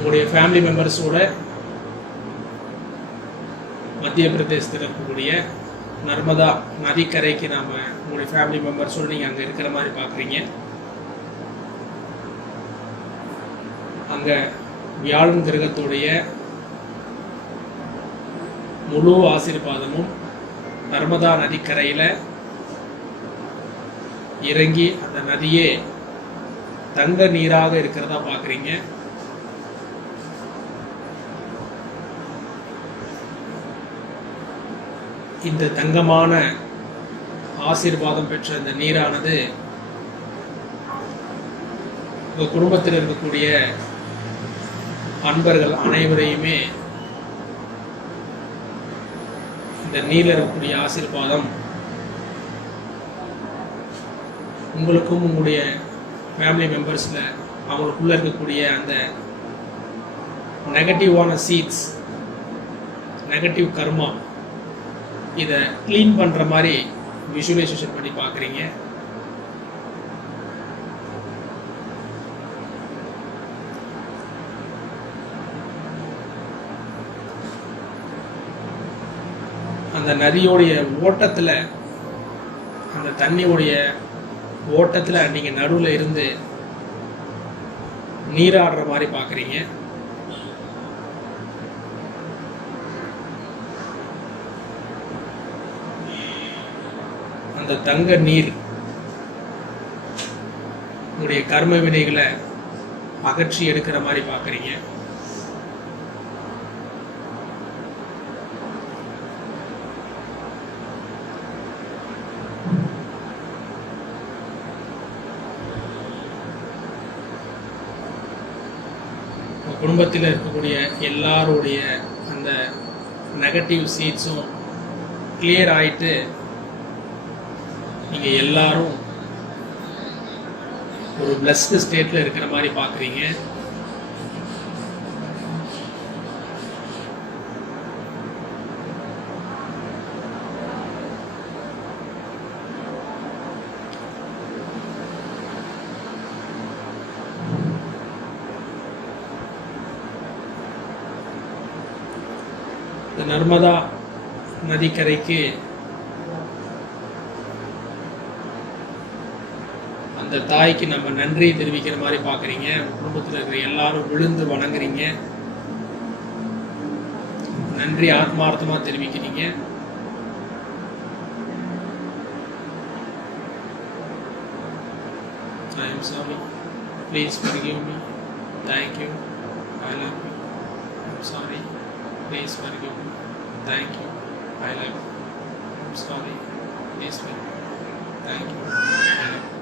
உங்களுடைய ஃபேமிலி மெம்பர்ஸோட மத்திய பிரதேசத்தில் இருக்கக்கூடிய நர்மதா நதிக்கரைக்கு நாம் உங்களுடைய ஃபேமிலி மெம்பர்ஸோடு நீங்கள் அங்கே இருக்கிற மாதிரி பார்க்குறீங்க. அங்கே வியாழன் கிரகத்துடைய முழு ஆசீர்வாதமும் நர்மதா நதிக்கரையில் இறங்கி அந்த நதியே தங்க நீராக இருக்கிறதா பார்க்குறீங்க. இந்த தங்கமான ஆசீர்வாதம் பெற்ற இந்த நீரானது உங்கள் குடும்பத்தில் இருக்கக்கூடிய அன்பர்கள் அனைவரையுமே இந்த நீரில் இருக்கக்கூடிய ஆசீர்வாதம் உங்களுக்கும் உங்களுடைய ஃபேமிலி மெம்பர்ஸில் அவங்களுக்குள்ளே இருக்கக்கூடிய அந்த நெகட்டிவான சீட்ஸ், நெகட்டிவ் கர்மா, இதை க்ளீன் பண்ணுற மாதிரி விஷுவலைசேஷன் பண்ணி பார்க்குறீங்க. அந்த நதியோடைய ஓட்டத்தில், அந்த தண்ணியோடைய ஓட்டத்தில் நீங்கள் நடுவில் இருந்து நீராடுற மாதிரி பார்க்குறீங்க. அந்த தங்க நீர் உங்களுடைய கர்ம வினைகளை அகற்றி எடுக்கிற மாதிரி பார்க்குறீங்க. குடும்பத்தில் இருக்கக்கூடிய எல்லாருடைய அந்த நெகட்டிவ் சீட்ஸும் கிளியர் ஆகிட்டு நீங்கள் எல்லாரும் ஒரு பிளஸ்டு ஸ்டேட்டில் இருக்கிற மாதிரி பார்க்குறீங்க. இந்த நர்மதா நதிக்கரைக்கு அந்த தாய்க்கு நம்ம நன்றி தெரிவிக்கிற மாதிரி பார்க்குறீங்க. குடும்பத்தில் இருக்கிற எல்லாரும் விழுந்து வணங்குறீங்க, நன்றி ஆத்மார்த்தமாக தெரிவிக்கிறீங்க. I am sorry. Please forgive me. Thank you. I love you. I'm sorry. Please forgive me. Thank you. I love you. I'm sorry. Please forgive me. Thank you. I love you.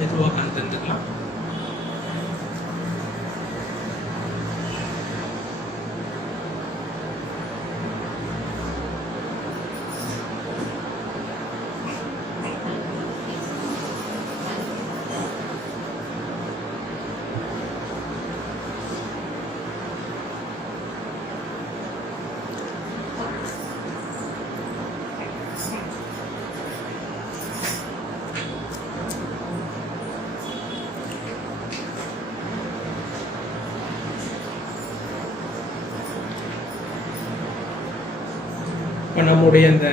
மெதுவாக கண் தந்துக்கலாம். இப்போ நம்முடைய அந்த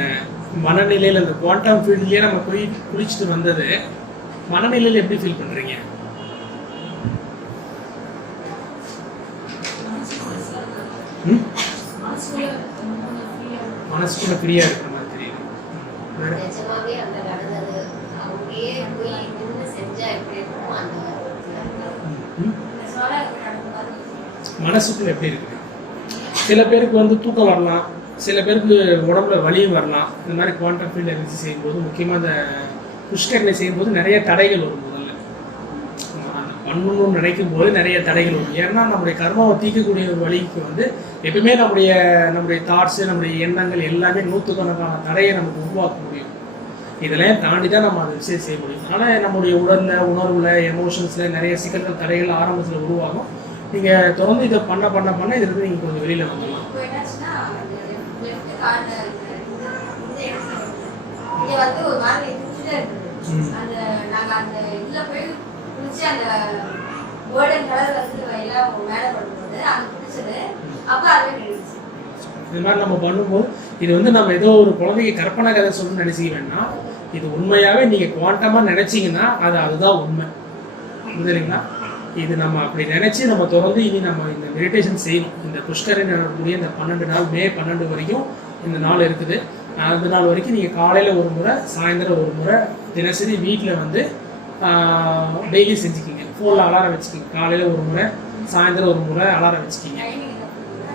மனநிலையில் அந்த quantum ஃபீல்ட்லேயே நம்ம போய் குளிச்சுட்டு வந்தது மனநிலையில் எப்படி ஃபீல் பண்ணுறீங்க? மனசுக்குள்ள ஃப்ரீயாக இருக்கிற மாதிரி தெரியுது. மனசுக்குள்ள எப்படி இருக்குது? சில பேருக்கு வந்து தூக்கம் வரலாம், சில பேருக்கு உடம்புல வலியும் வரலாம். இந்த மாதிரி குவாண்டம் ஃபீல்ட் எனர்ஜி செய்யும்போது முக்கியமாக அந்த புஷ்கரணை செய்யும்போது நிறைய தடைகள் வரும். முதல்ல பண்ணணும்னு நினைக்கும் போது நிறைய தடைகள் வரும். ஏன்னா நம்முடைய கர்மாவை தீர்க்கக்கூடிய வழிக்கு வந்து எப்பவுமே நம்முடைய தாட்ஸு, நம்முடைய எண்ணங்கள் எல்லாமே நூற்றுக்கணக்கான தடையை நமக்கு உருவாக்க முடியும். இதெல்லாம் தாண்டி தான் நம்ம அந்த விஷயம் செய்ய முடியும். ஆனால் நம்முடைய உடலில், உணர்வில், எமோஷன்ஸில் நிறைய சிக்கல்கள், தடைகள் ஆரம்பத்தில் உருவாகும். நீங்கள் தொடர்ந்து இதை பண்ண இதிலிருந்து நீங்கள் கொஞ்சம் வெளியில் வந்துடலாம். ஒரு மாதிரி அந்த நாங்க அந்த இதுல போய் குளிச்சு அந்த கோல்டன் கலர் வந்து எல்லாம் மேலே பண்ணும்போது அங்க குளிச்சது அப்ப அதுவே நினைச்சு. இது மாதிரி நம்ம பண்ணும்போது இது வந்து நம்ம ஏதோ ஒரு குழந்தைக்கு கற்பனை கதை சொல்லணும்னு நினைச்சிக்க வேண்டாம். இது உண்மையாவே நீங்க குவாண்டமா நினைச்சீங்கன்னா அதுதான் உண்மை. புரியுதுங்களா? இது நம்ம அப்படி நினைச்சு நம்ம தொடர்ந்து இனி நம்ம இந்த மெடிடேஷன் செய்யணும். இந்த புஷ்கரணி நடக்கக்கூடிய இந்த 12 நாள், மே 12 வரைக்கும் இந்த நாள் இருக்குது. அந்த நாள் வரைக்கும் நீங்கள் காலையில் ஒரு முறை, சாயந்தரம் ஒரு முறை, தினசரி வீட்டில் வந்து டெய்லி செஞ்சுக்கிங்க. ஃபோனில் அலாரம் வச்சுக்கிங்க. காலையில் ஒரு முறை, சாயந்தரம் ஒரு முறை அலாரம் வச்சுக்கிங்க.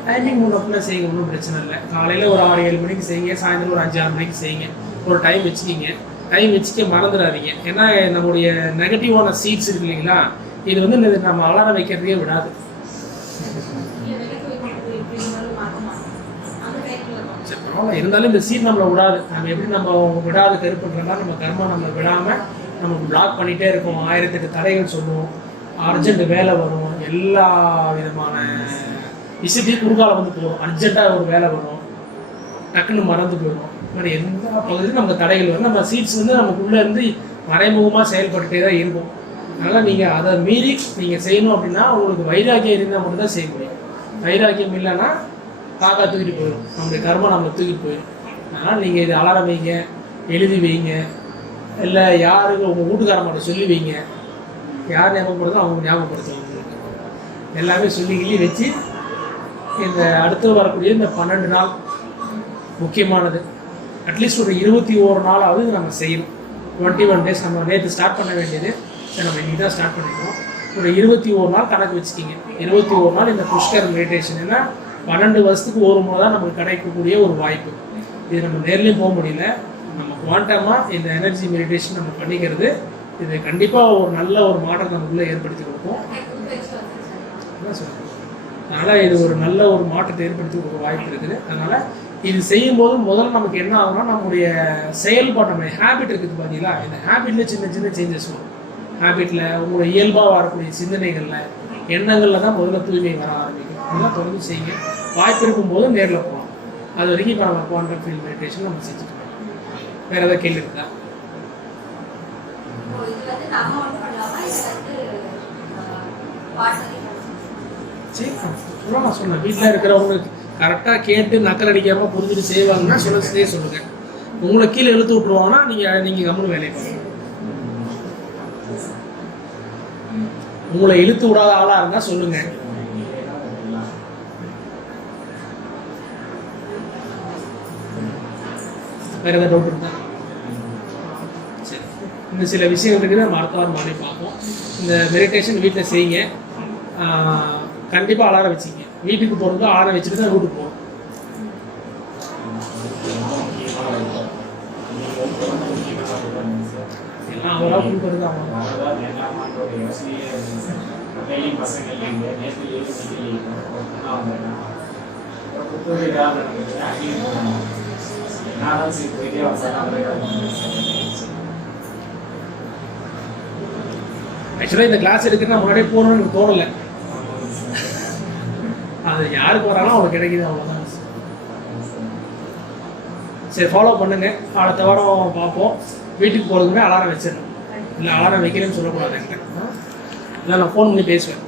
டைமிங் முன்னே செய்யுங்க, ஒன்றும் பிரச்சனை இல்லை. காலையில் ஒரு 6-7 மணிக்கு செய்யுங்க, சாயந்தரம் ஒரு 5-6 மணிக்கு செய்யுங்க. ஒரு டைம் வச்சுக்கிங்க. டைம் வச்சுக்க மறந்துடாதீங்க. ஏன்னா நம்முடைய நெகட்டிவான சீட்ஸ் இருக்கு இல்லைங்களா, இது வந்து நம்ம அலாரம் வைக்கிறதுக்கே விடாது. இருந்தாலும் இந்த சீட் நம்மளை விடாது. நம்ம எப்படி நம்ம விடாது கருப்புன்றனா நம்ம கர்மா நம்மளை விடாமல் நம்ம பிளாக் பண்ணிகிட்டே இருக்கோம். 1008 தடைகள் சொல்லுவோம். அர்ஜென்ட் வேலை வரும், எல்லா விதமான விஷயத்தையும் குறுக்கால வந்து போகும். அர்ஜென்ட்டாக ஒரு வேலை வரும், டக்குன்னு மறந்து போயிடும். இந்த மாதிரி எல்லா பகுதியும் நமக்கு தடைகள் வரும். நம்ம சீட்ஸ் வந்து நமக்குள்ளே இருந்து மறைமுகமாக செயல்பட்டுகிட்டே தான் இருக்கும். அதனால் நீங்கள் அதை மீறி நீங்கள் செய்யணும் அப்படின்னா உங்களுக்கு வைராக்கியம் இருந்தால் மட்டும்தான் செய்ய முடியும். வைராக்கியம் இல்லைன்னா காக்கா தூக்கிட்டு போயிடும், நம்மளுடைய கர்மா நம்மளை தூக்கிட்டு போயிடும். அதனால் நீங்கள் இது அலாரம் வைங்க, எழுதி வைங்க, இல்லை யாருக்கு உங்கள் வீட்டுக்காரமாட்ட சொல்லி வைங்க. யார் ஞாபகப்படுதோ அவங்க ஞாபகப்படுத்துவாங்க. எல்லாமே சொல்லி வச்சு இந்த அடுத்து வரக்கூடிய இந்த 12 நாள் முக்கியமானது. அட்லீஸ்ட் ஒரு 21 நாளாவது நம்ம செய்யணும். 21 டேஸ் நம்ம நேற்று ஸ்டார்ட் பண்ண வேண்டியது நம்ம இன்னைக்கு தான் ஸ்டார்ட் பண்ணிக்கிறோம். ஒரு 21 நாள் கணக்கு வச்சுக்கிங்க. 21 நாள் இந்த புஷ்கர் மெடிடேஷன். ஏன்னா 12 வருஷத்துக்கு ஒரு முறை தான் நமக்கு கிடைக்கக்கூடிய ஒரு வாய்ப்பு. இது நம்ம நேர்லேயும் போக முடியல. நம்ம குவாண்டமாக இந்த எனர்ஜி மெடிடேஷன் நம்ம பண்ணிக்கிறது இது கண்டிப்பாக ஒரு நல்ல ஒரு மாற்றம் நமக்குள்ளே ஏற்படுத்தி கொடுக்கும். அதனால் இது ஒரு நல்ல ஒரு மாற்றத்தை ஏற்படுத்தி கொடுக்க வாய்ப்பு இருக்குது. அதனால் இது செய்யும்போது முதல்ல நமக்கு என்ன ஆகும்னா நம்முடைய செயல்பாடு, நம்முடைய ஹேபிட் இருக்குது பார்த்தீங்களா, இந்த ஹேபிட்டில் சின்ன சின்ன சேஞ்சஸ் வரும். ஹேபிட்டில் உங்களோட இயல்பாக வரக்கூடிய சிந்தனைகளில் எண்ணங்களில் தான் முதல்ல தூய்மை வர ஆரம்பிக்கும். அதெல்லாம் தொடர்ந்து செய்யுங்க. வாய்ப்பு இருக்கும்போது நேரில் போகலாம். அது வரைக்கும் இப்போ நம்ம குவாண்டம் ஃபீல்ட் மெடிடேஷன் நம்ம செஞ்சுட்டு இருக்கோம். வேறு ஏதாவது கேள்வி இருக்கா? இது வந்து நம்ம மட்டும் பண்ணலாமா, இது வந்து பார்ட்னரையும் சரி, நான் சொன்னேன் வீட்டில் இருக்கிறவங்க கரெக்டாக கேட்டு நக்கல் அடிக்காமல் புரிஞ்சுட்டு செய்வாங்கன்னா செய்ய சொல்லுங்கள். உங்களை கீழே இழுத்து விட்டுருவாங்கன்னா நீங்கள் கம்முன்னு வேலையை பண்ணுங்க. உங்களை இழுத்து விடாத ஆளாக இருந்தால் சொல்லுங்கள். வேறு ஏதாவது டவுட் இருந்தா? சரி, இந்த சில விஷயங்கள் இருக்குது. நம்ம அடுத்த வாரம் மாதிரி பார்ப்போம். இந்த மெடிடேஷன் வீட்டில் செய்யுங்க. கண்டிப்பாக அலாரம் வச்சுங்க. வீட்டுக்கு போகிறது அலாரம் வச்சுட்டு தான் வீட்டுக்கு போகணும். எல்லாம் அவராக கொடுக்குறது தான். ஆக்சுவலாக இந்த கிளாஸ் எடுக்க நான் முன்னாடியே போகணும்னு எனக்கு தோணலை. அது யாருக்கு வராலும் அவங்களுக்கு கிடைக்குது, அவ்வளோதான். சரி, ஃபாலோ பண்ணுங்க. அடுத்த வாரம் பார்ப்போம். வீட்டுக்கு போகிறதுக்குமே அலாரம் வச்சிடணும். இல்லை அலாரம் வைக்கிறேன்னு சொல்லக்கூடாது. இல்லை நான் ஃபோன் பண்ணி பேசுவேன்.